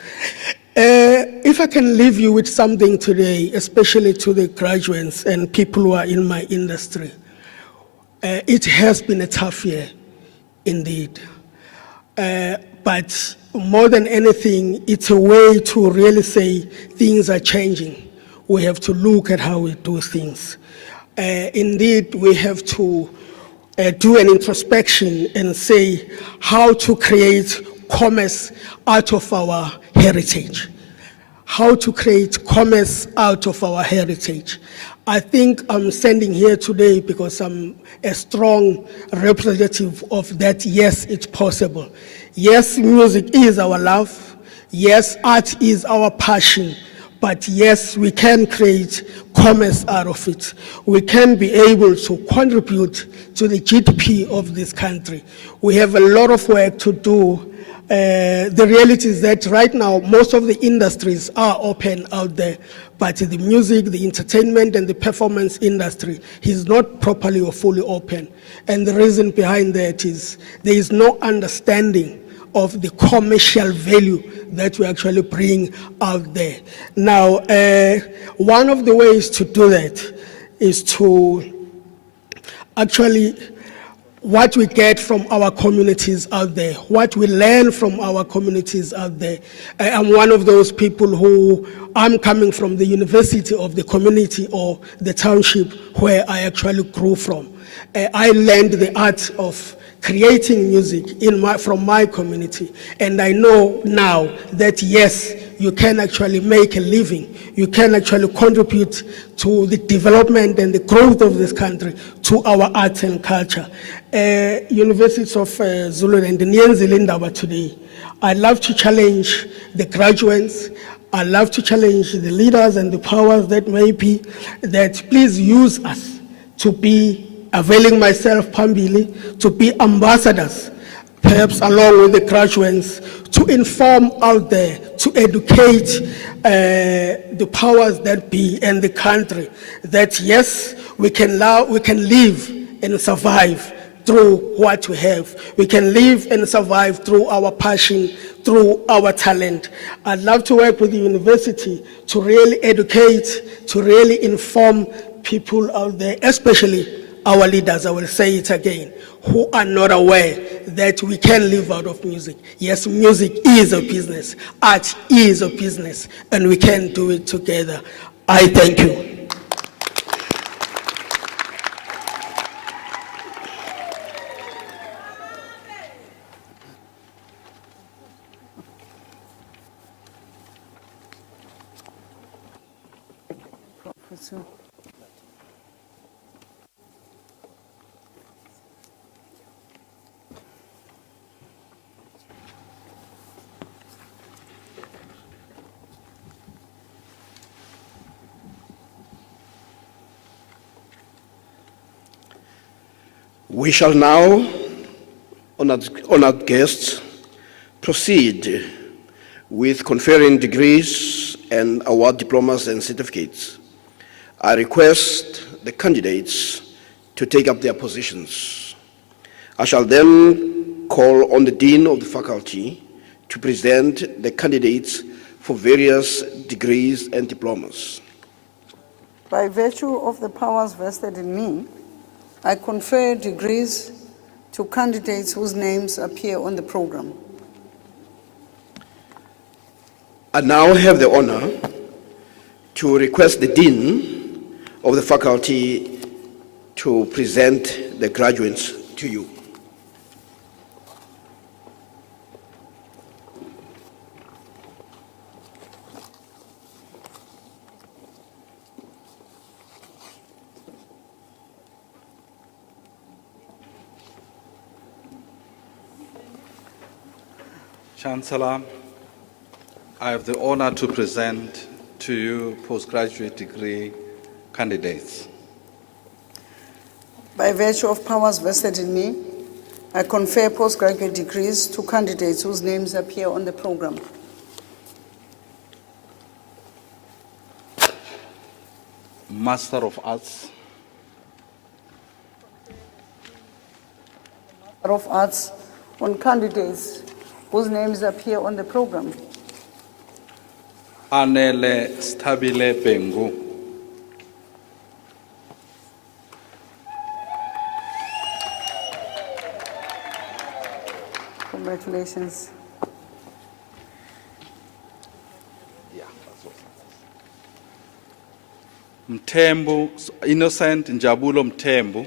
If I can leave you with something today, especially to the graduates and people who are in my industry, it has been a tough year indeed. But more than anything, it's a way to really say things are changing. We have to look at how we do things. Indeed, we have to do an introspection and say how to create commerce out of our heritage. How to create commerce out of our heritage. I think I'm standing here today because I'm a strong representative of that. Yes, it's possible. Yes, music is our love. Yes, art is our passion. But yes, we can create commerce out of it. We can be able to contribute to the GDP of this country. We have a lot of work to do. The reality is that right now, most of the industries are open out there, but the music, the entertainment, and the performance industry is not properly or fully open. And the reason behind that is there is no understanding of the commercial value that we actually bring out there. Now, one of the ways to do that is to actually what we get from our communities out there, what we learn from our communities out there. I'm one of those people who, I'm coming from the university of the community or the township where I actually grew from. I learned the art of creating music from my community, and I know now that yes, you can actually make a living, you can actually contribute to the development and the growth of this country, to our arts and culture. University of Zululand today, I love to challenge the graduates, I love to challenge the leaders and the powers that may be, that please use us to be availing myself, Pambili, to be ambassadors, perhaps along with the graduates, to inform out there, to educate the powers that be and the country, that yes, we can live and survive through what we have. We can live and survive through our passion, through our talent. I'd love to work with the university to really educate, to really inform people out there, especially our leaders, I will say it again, who are not aware that we can live out of music. Yes, music is a business, art is a business, and we can do it together. I thank you. Professor. We shall now, honored guests, proceed with conferring degrees and award diplomas and certificates. I request the candidates to take up their positions. I shall then call on the Dean of the Faculty to present the candidates for various degrees and diplomas. By virtue of the powers vested in me, I confer degrees to candidates whose names appear on the program. I now have the honor to request the Dean of the Faculty to present the graduates to you. Chancellor, I have the honor to present to you postgraduate degree candidates. By virtue of powers vested in me, I confer postgraduate degrees to candidates whose names appear on the program. Master of Arts, Of Arts on candidates whose names appear on the program. Anele Stabile Bengu, Congratulations. Mtembu, Innocent Njabulo Mtembu,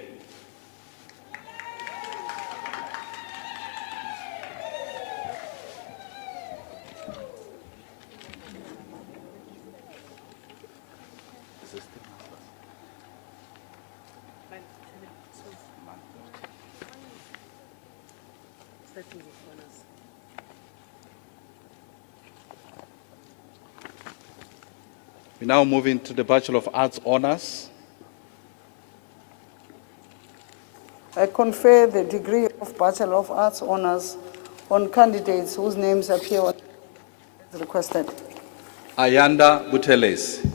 we now move into the Bachelor of Arts Honors. I confer the degree of Bachelor of Arts Honors on candidates whose names appear on as requested. Ayanda Buteles.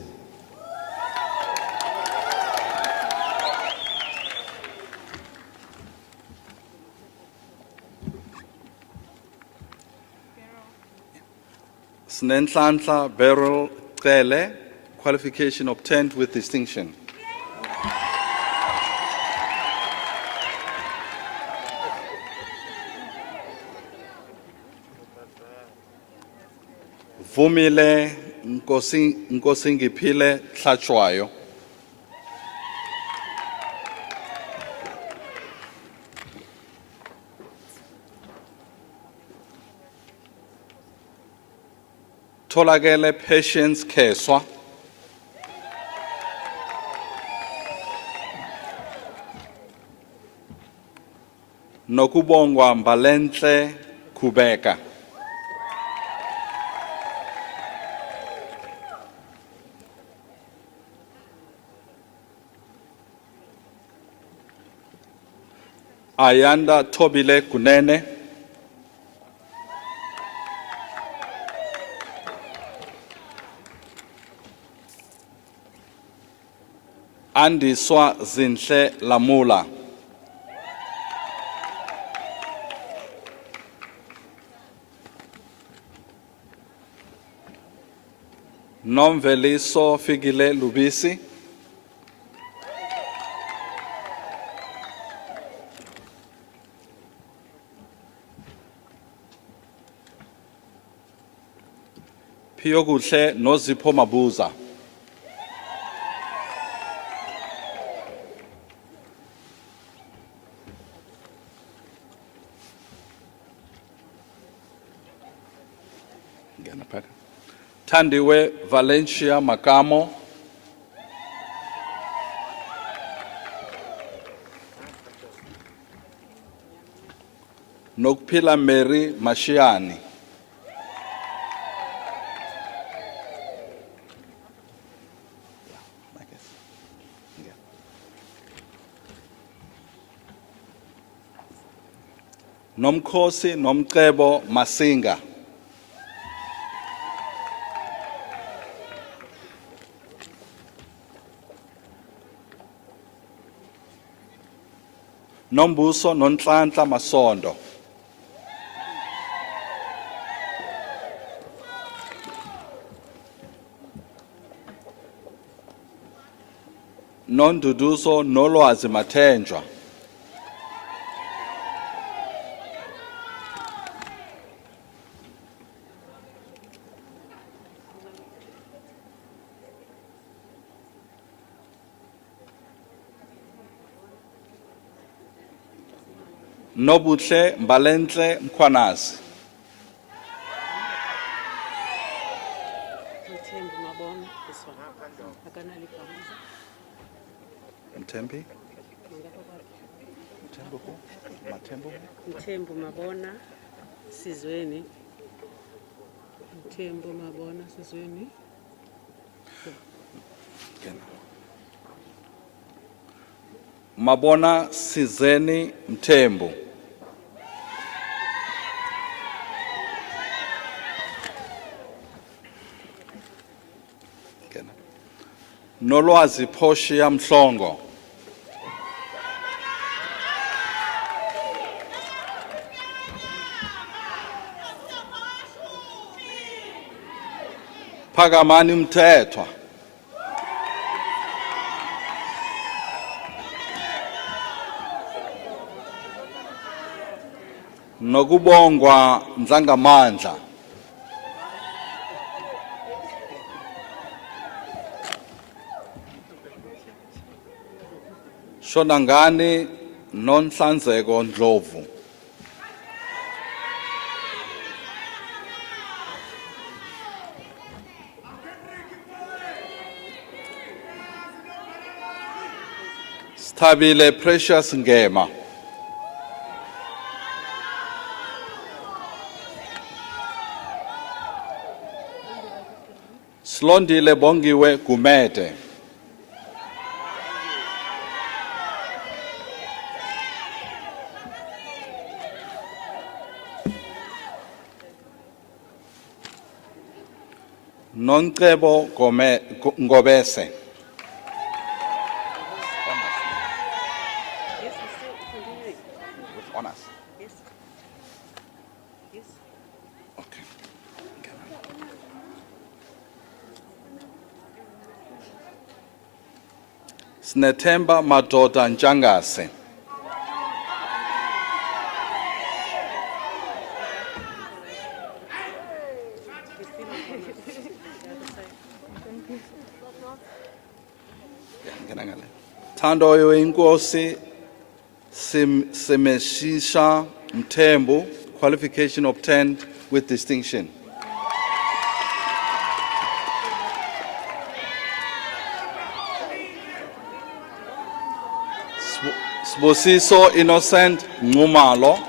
Snenhlanhla Beryl Cele, qualification obtained with distinction. Vumile Nkosingiphile Tlhachwayo. Tholakele Patience Keswa. Nokubongwa Mbalenhle Kubeka. Ayanda Tobile Kunene. Andiswa Zinhle Lamula. Nomveliso Figile Lubisi. Piyokuhle Nozipho Mabuza. Tandiwe Valencia Makamo. Nokpila Mary Mashiani. Nomkhosi Nomcebo Masinga. Nombuso Nonhlanhla Masondo. Nonduduzo Nolwazi Mathenjwa. Nobuhle Mbalenhle Mkhwanazi. Mthembi? Mthembu Mabona Sizweni. Mthembu Mabona Sizweni. Mabona Sizeni Mthembu. Nolwazi Phoshiya Mhlongo. Phakamani Mthethwa. Nokubongwa Ndlangamandla. Shonangani Nonhlanzeko Ndlovu. Stabile Precious Ngema. Slondile Bongiwe Gumede. Noncebo Ngobese. With honors. Yes. Yes. Okay. Snethemba Madoda Njangase. Thandoyo Inkosi Semeshisha Mthembu, qualification obtained with distinction. Sbosiso Innocent Ngumalo.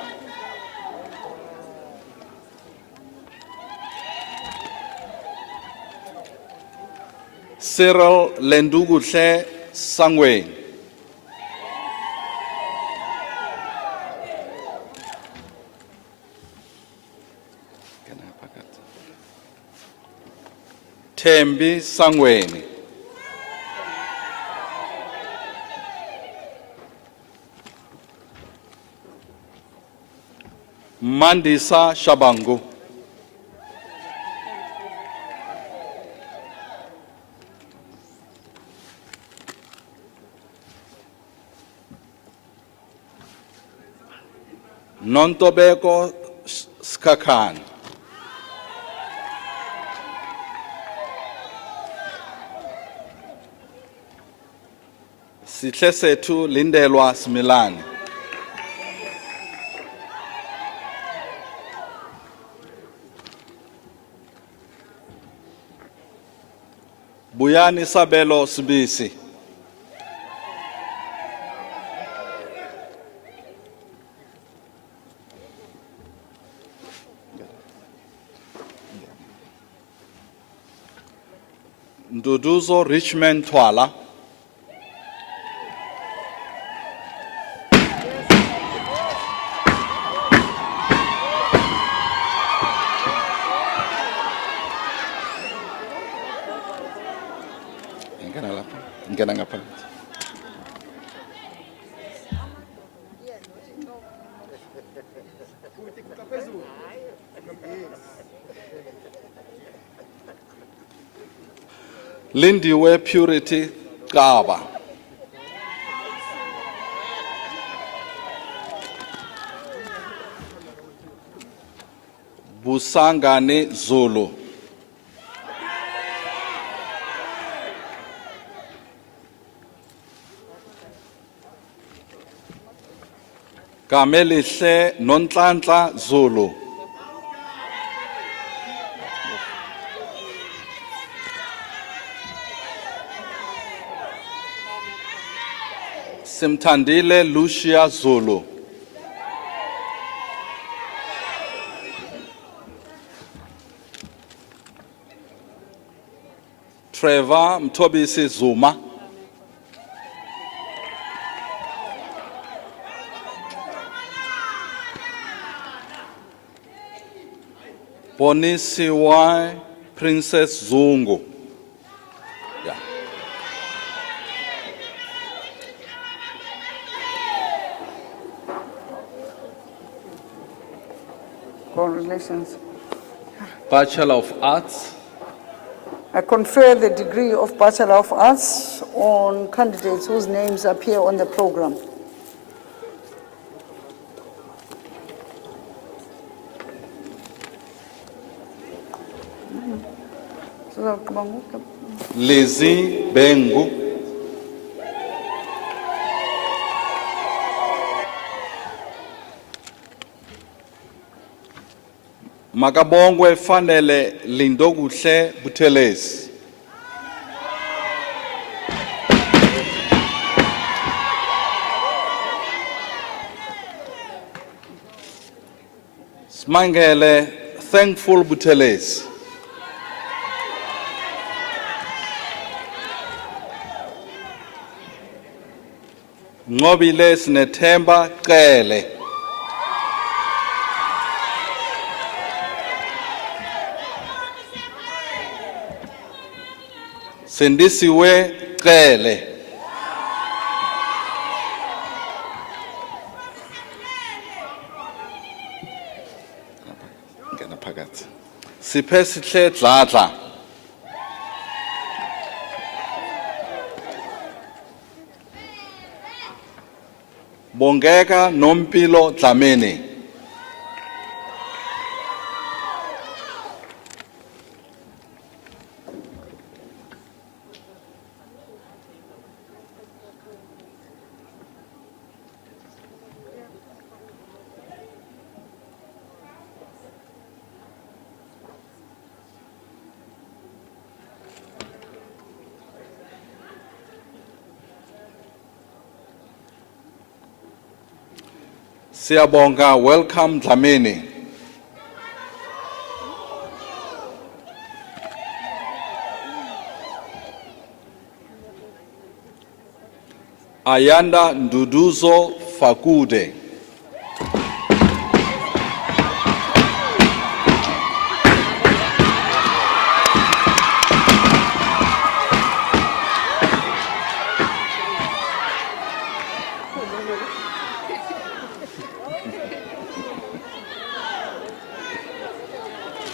Cyril Lenduguhle Sangweni. Thembi Sangweni. Mandisa Shabangu. Nontobeko Skakan. Sihle sethu Lindelwa Smilani. Buyani Sabelo Sibisi. Nduduzo Richmond Twala. ngena ngaphakathi. Lindiwe Purity Kaba. Busangane Zulu. Kamelihle Nonhlanhla Zulu. Simthandile Lucia Zulu. Trevor Mthobisi Zuma. Bonisiwe Princess Zungu. Yeah. Congratulations. Bachelor of Arts. I confer the degree of Bachelor of Arts on candidates whose names appear on the program. Lizzie Bengu. Makabongwe Fanele Lindokuhle Buthelezi. Smangele Thankful Buthelezi. Ngobile Sinethemba Qele. Sendisiwe Qele. Ngena phakathi. Siphesihle Dladla. Bongeka Nompilo Dlamini. Siyabonga, welcome Dlamini. Ayanda Nduduzo Fakude.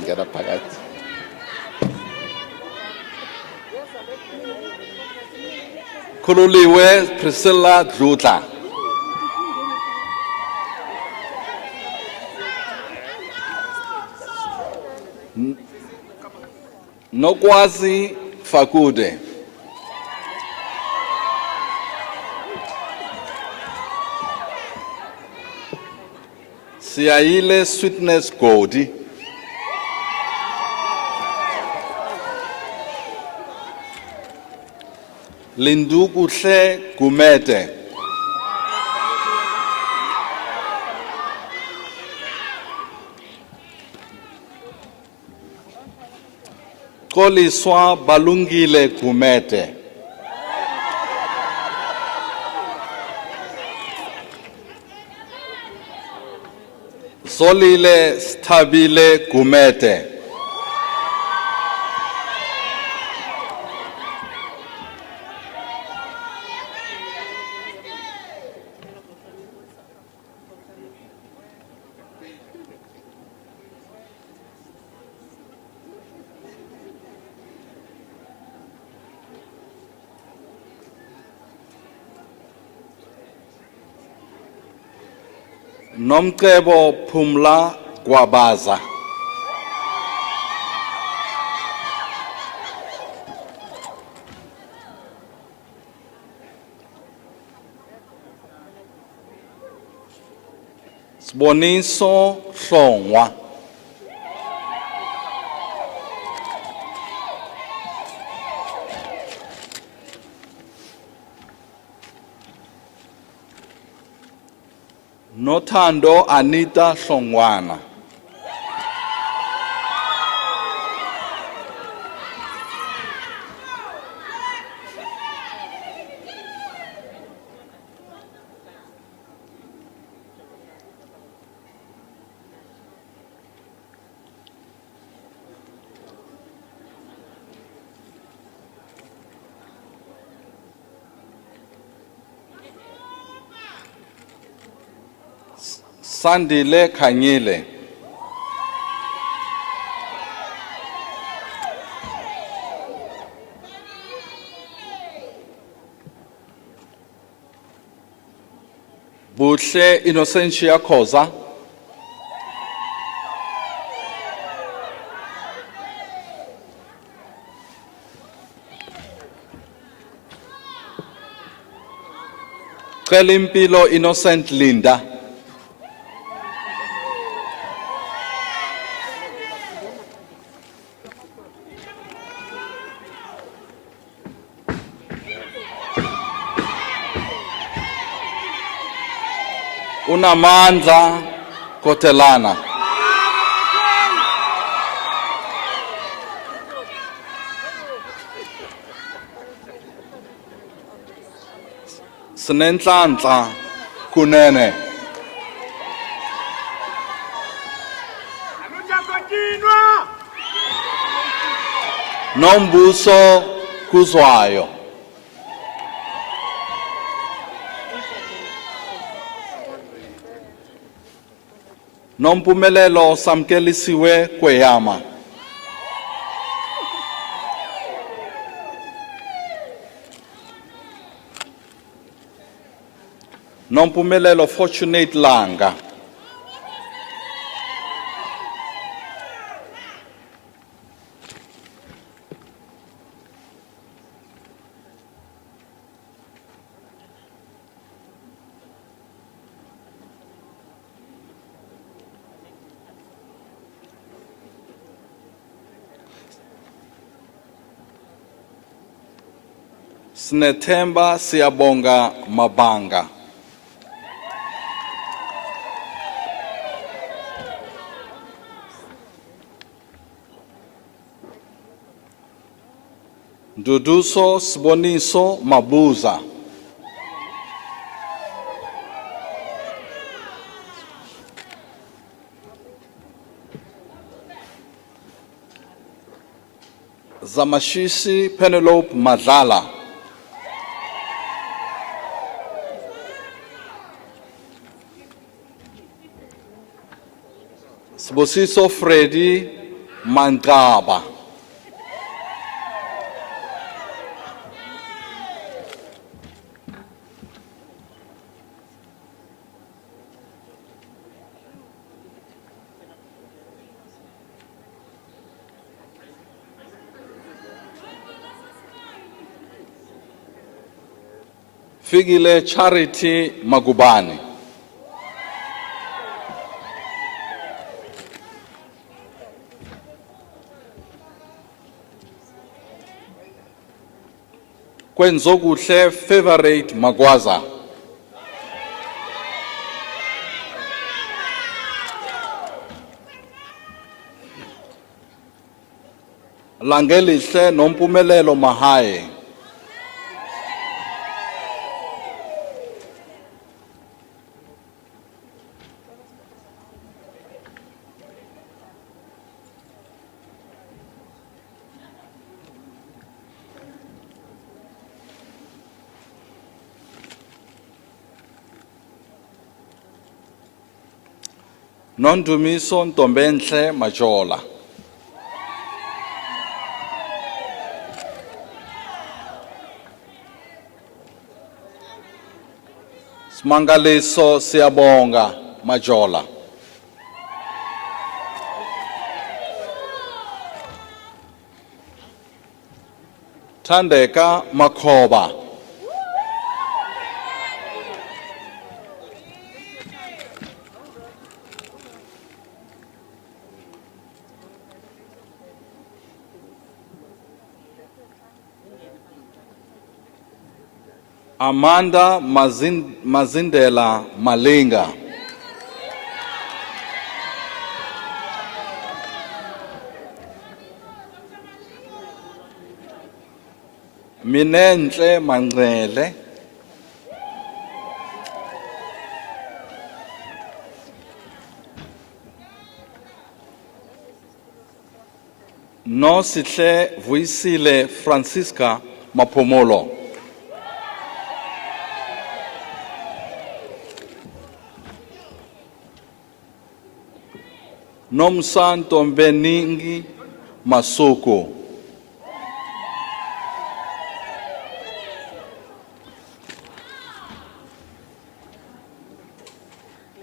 Ngena phakathi. Khululiwe Priscilla Dlutla. Nokwazi Fakude. Siyayile Sweetness Godi. Lindukuhle Gumede. Koliswa Balungile Gumede. Zolile Stabile Gumede. Nomcebo Phumla Gwabaza. Siboniso Hlongwa. Nothando Anita Hlongwana. Sandile Khanyile. Buhle Innocentia Khoza. Celimpilo Innocent Linda. Unamandla Kotelana. Sinenhlanhla Kunene. Nombuso Kuzwayo. Nompumelelo Samkelisiwe Kweyama. Nompumelelo Fortunate Langa. Sinethemba Siyabonga Mabanga. Duduso Siboniso Mabuza. Zamashisi Penelope Madlala. Sibosiso Freddy Mangaba. Figile Charity Magubani. Kwenzokuhle Favorite Magwaza. Langelihle Nompumelelo Mahaye. Nondumiso Ntombenhle Majola. Smangaliso Siyabonga Majola. Thandeka Makhoba. Amanda Mazindela Malinga. Minenhle Manqele. Nosihle Vuisile Francisca Mapomolo. Nomsanto Mbeningi Masoko.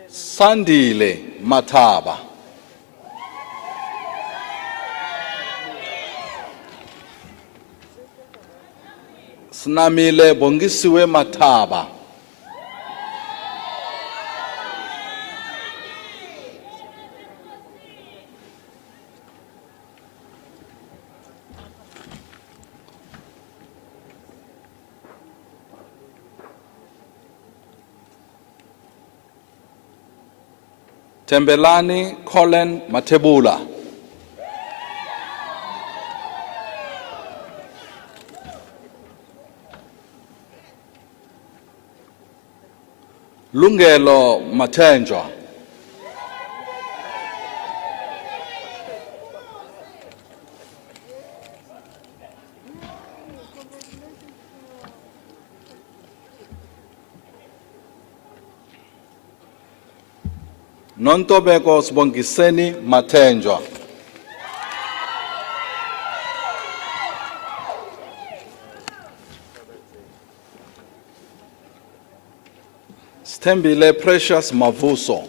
Sandile Mataba. Snamile Bongisiwe Mataba. Tembelani Colin Matebula. Lungelo Matenjwa. Nontobeko Sibongiseni Matenjwa. Stembile Precious Mavuso.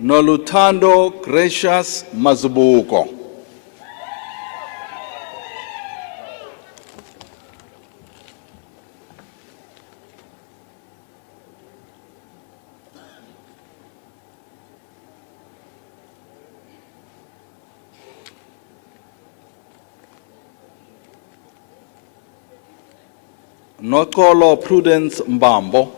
Nolutando Gracious Mazubuko. Nokolo Prudence Mbambo.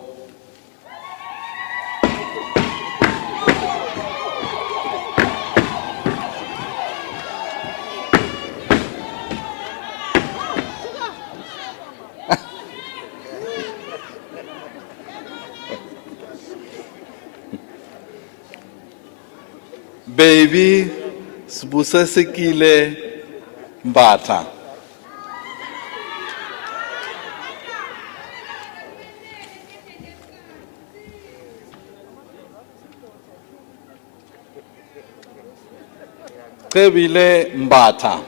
Baby Sibusesekile Mbata. Kebile Mbata.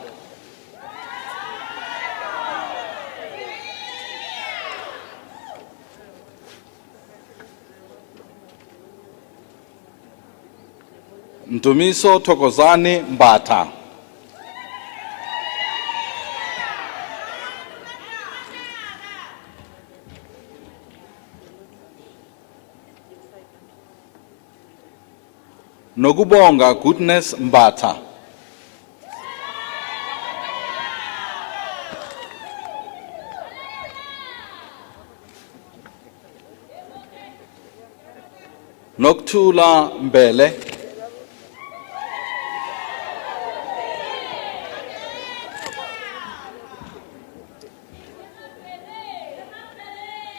Ntumiso Thokozani Mbata. Nokubonga Goodness Mbata. Nokuthula Mbele.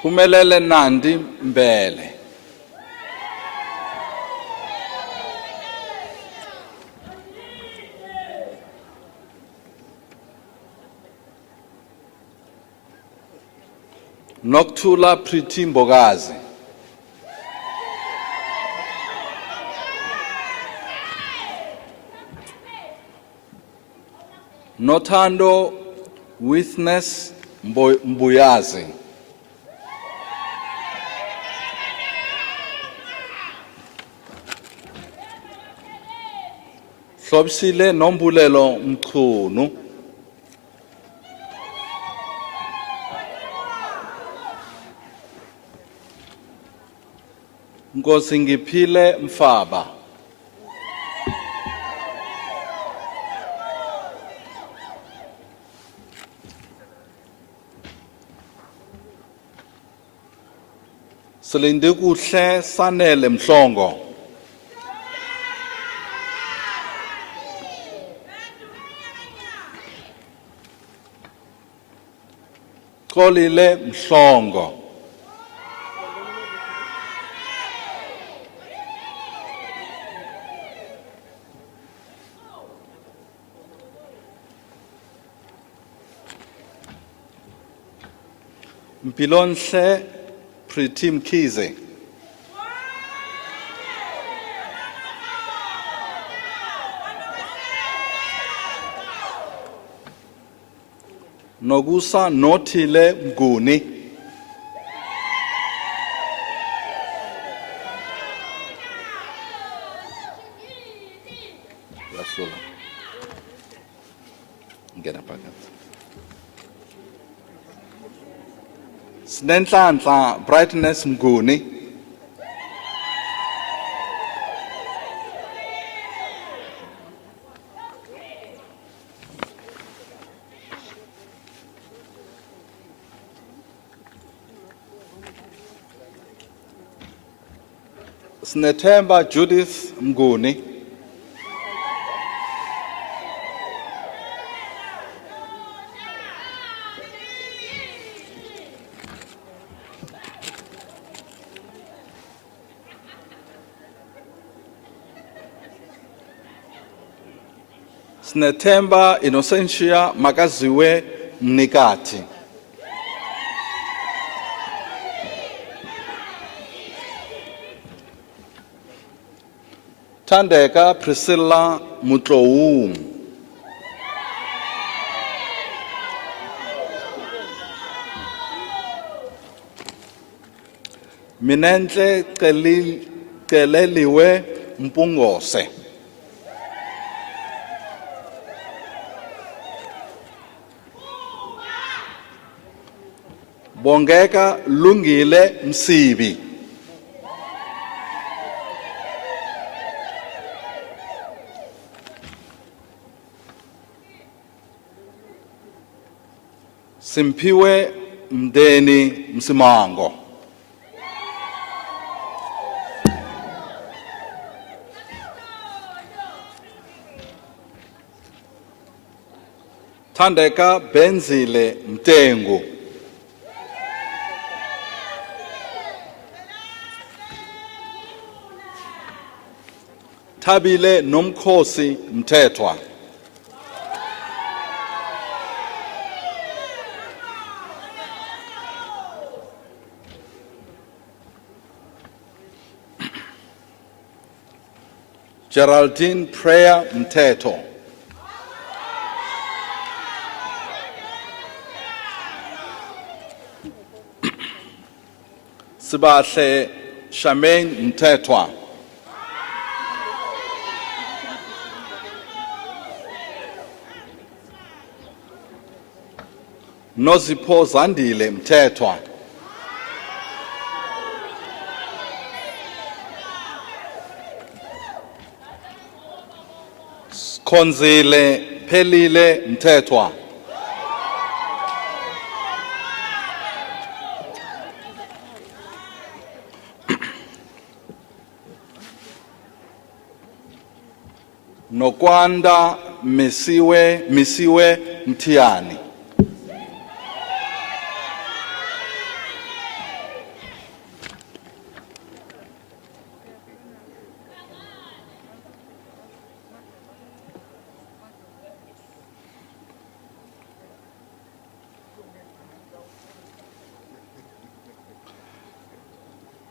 Phumelele Nandi Mbele. Nokuthula Priti Mbogazi. Nothando Witness Mbuyazi. Hlobisile Nombulelo Mkhunu. Nkosi Ngiphile Mfaba. Silinde kuhle Sanele Mhlongo. Xolile Mhlongo. Mpilonhle Pretty Mkhize. Nogusa Nothile Mguni. Yasula. Ngena phakathi. Sinenhlanhla Brightness Mguni. Sinethemba Judith Mguni. Sinethemba Innocentia Makaziwe Mnikati. Thandeka Priscilla Mutlou. Minenhle Celeliwe Mpungose. Bongeka Lungile Msibi. Simpiwe Mdeni Msimango. Thandeka Benzile Mtengu. Thabile Nomkhosi Mthethwa. Geraldine Prayer Mthetho. Sibahle Charmaine Mthethwa. Nozipho Zandile Mthethwa. Konzile Pelile Mthethwa. Nokwanda Misiwe Mtiani.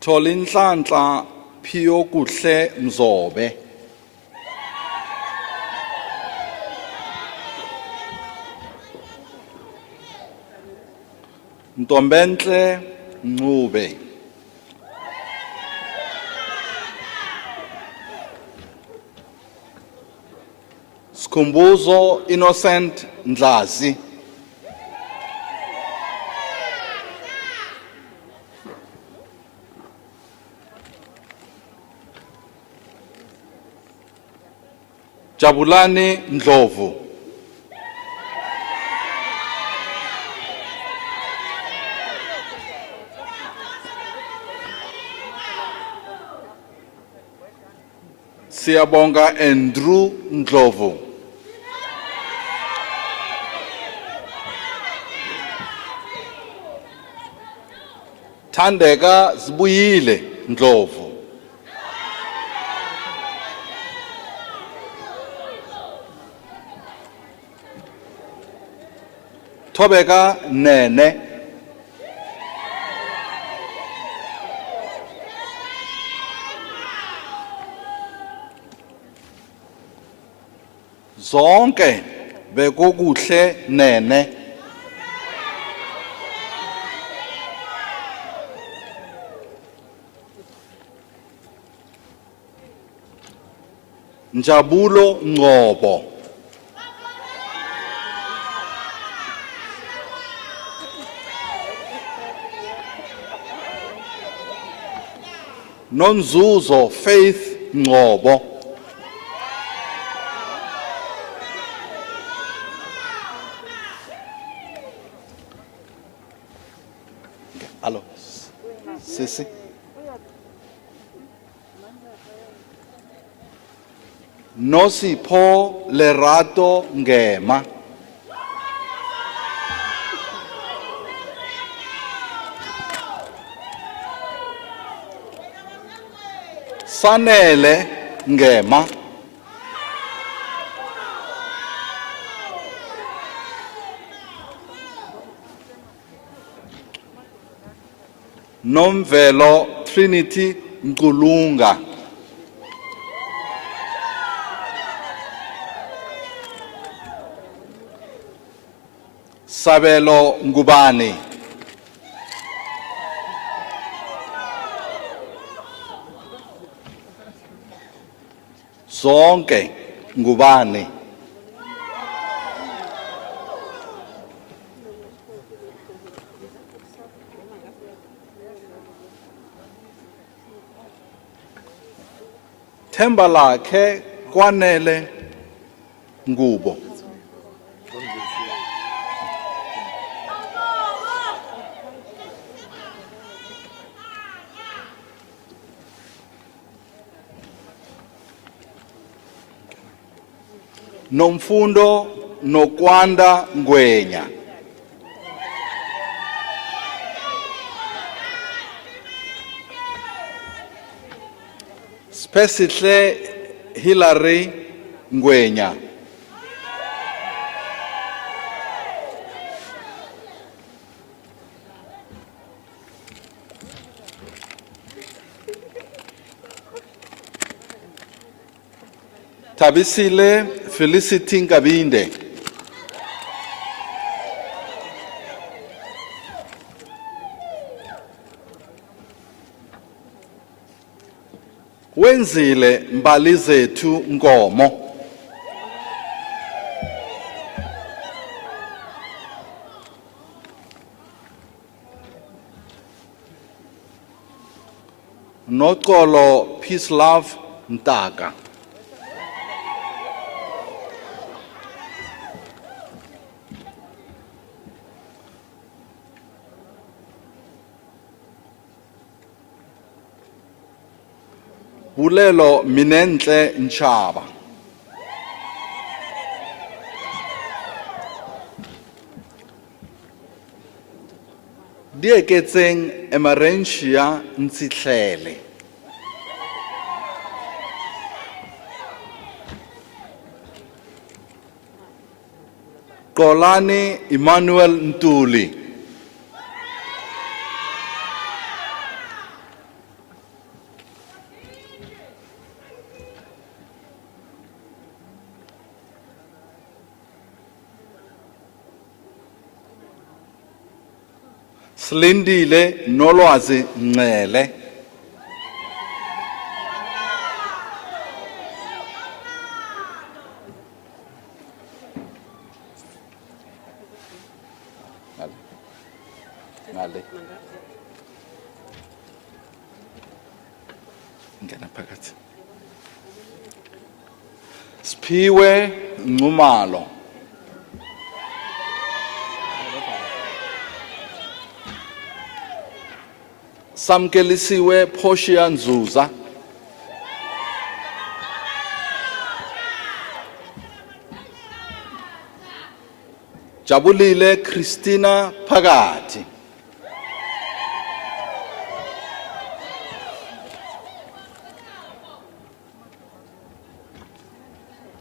Tholinhlanhla Phiyokuhle Mzobe. Ntombenhle Ncube. Skhumbuzo Innocent Ndlazi. Jabulani Ndlovu. Siyabonga Andrew Ndlovu. Thandeka Zibuyile Ndlovu. Thobeka Nene. Zonke bekukuhle Nene. Njabulo Ngcobo. Nonzuzo Faith Ngcobo. Hello. Sisi. Nosipho Lerato Ngema. Sanele Ngema. Nomvelo Trinity Nkulunga. Sabelo Ngubani. Zonke Ngubani. Themba lakhe kwanele Ngubo. Nomfundo Nokwanda Ngwenya. Spesihle Hilary Ngwenya. Tabisile Felicity Ngabinde. Wenzile Mbali Zethu Nkomo. Noxolo Peace Love Ntaka. Bulelo Minentle Nchaba. Dieketseng Emerentia Ntsihlele. Kolani Emmanuel Ntuli. Silindile Nolwazi Ngcele. Ngale. Ngena phakathi. Siphiwe Nxumalo. Samkelisiwe Portia Nzuza. Jabulile Christina Phakathi.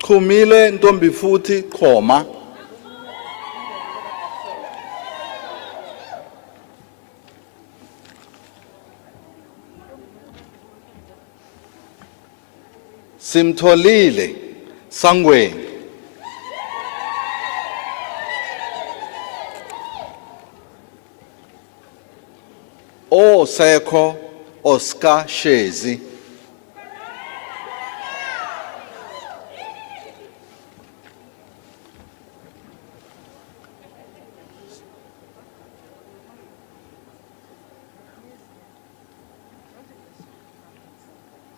Khumile Ntombifuthi Khoma. Simtholile Sangweni. Osekho Oscar Shezi.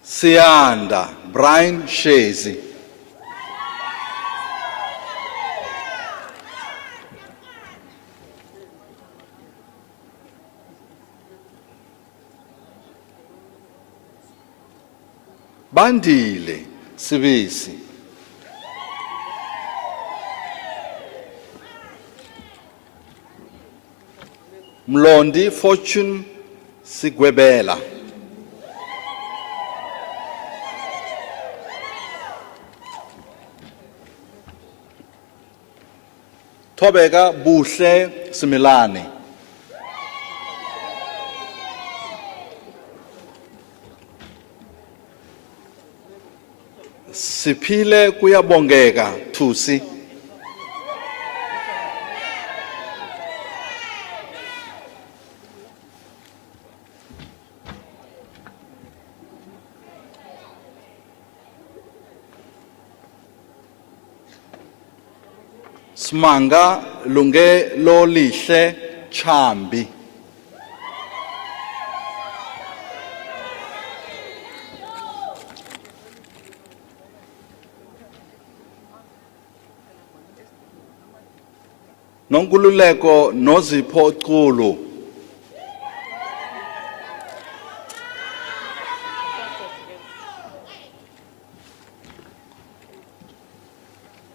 Sianda Brian Shezi. Bandile Sibisi. Mlondi Fortune Sigwebela. Thobeka Buhle Similane. Siphile Kuyabongeka Thusi. Smanga Lungelo Lihle Chambi. Nonkululeko Nozipho Xulu.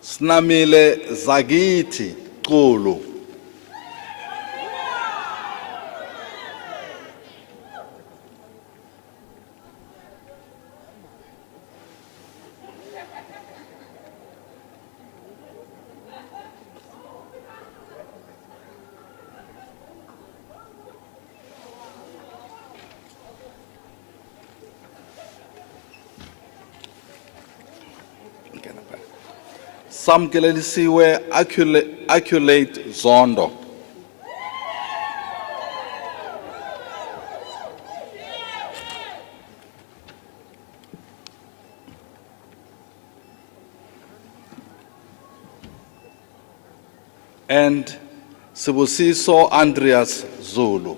Snamile Zagiti Xulu. Samkelelisiwe Acculate Zondo. And Sibusiso Andreas Zulu.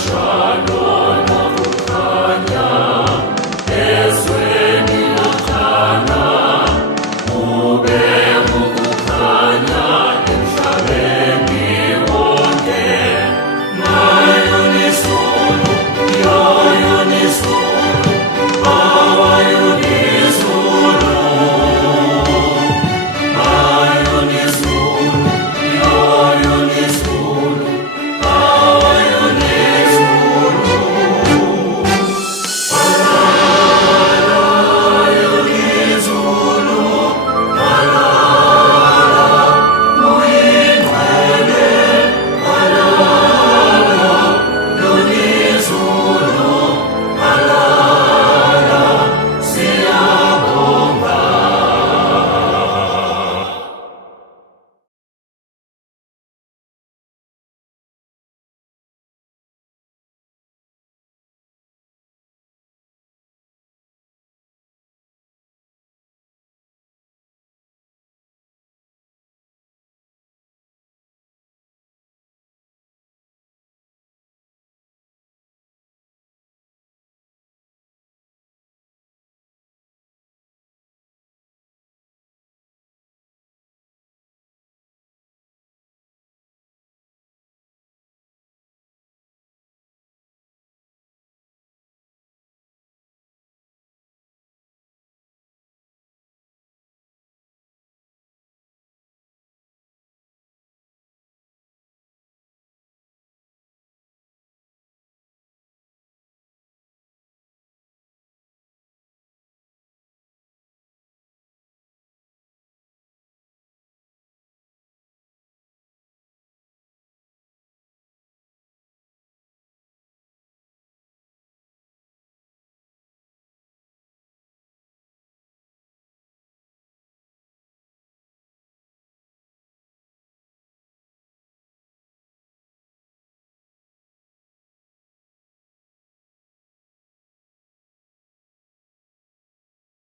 Shalom.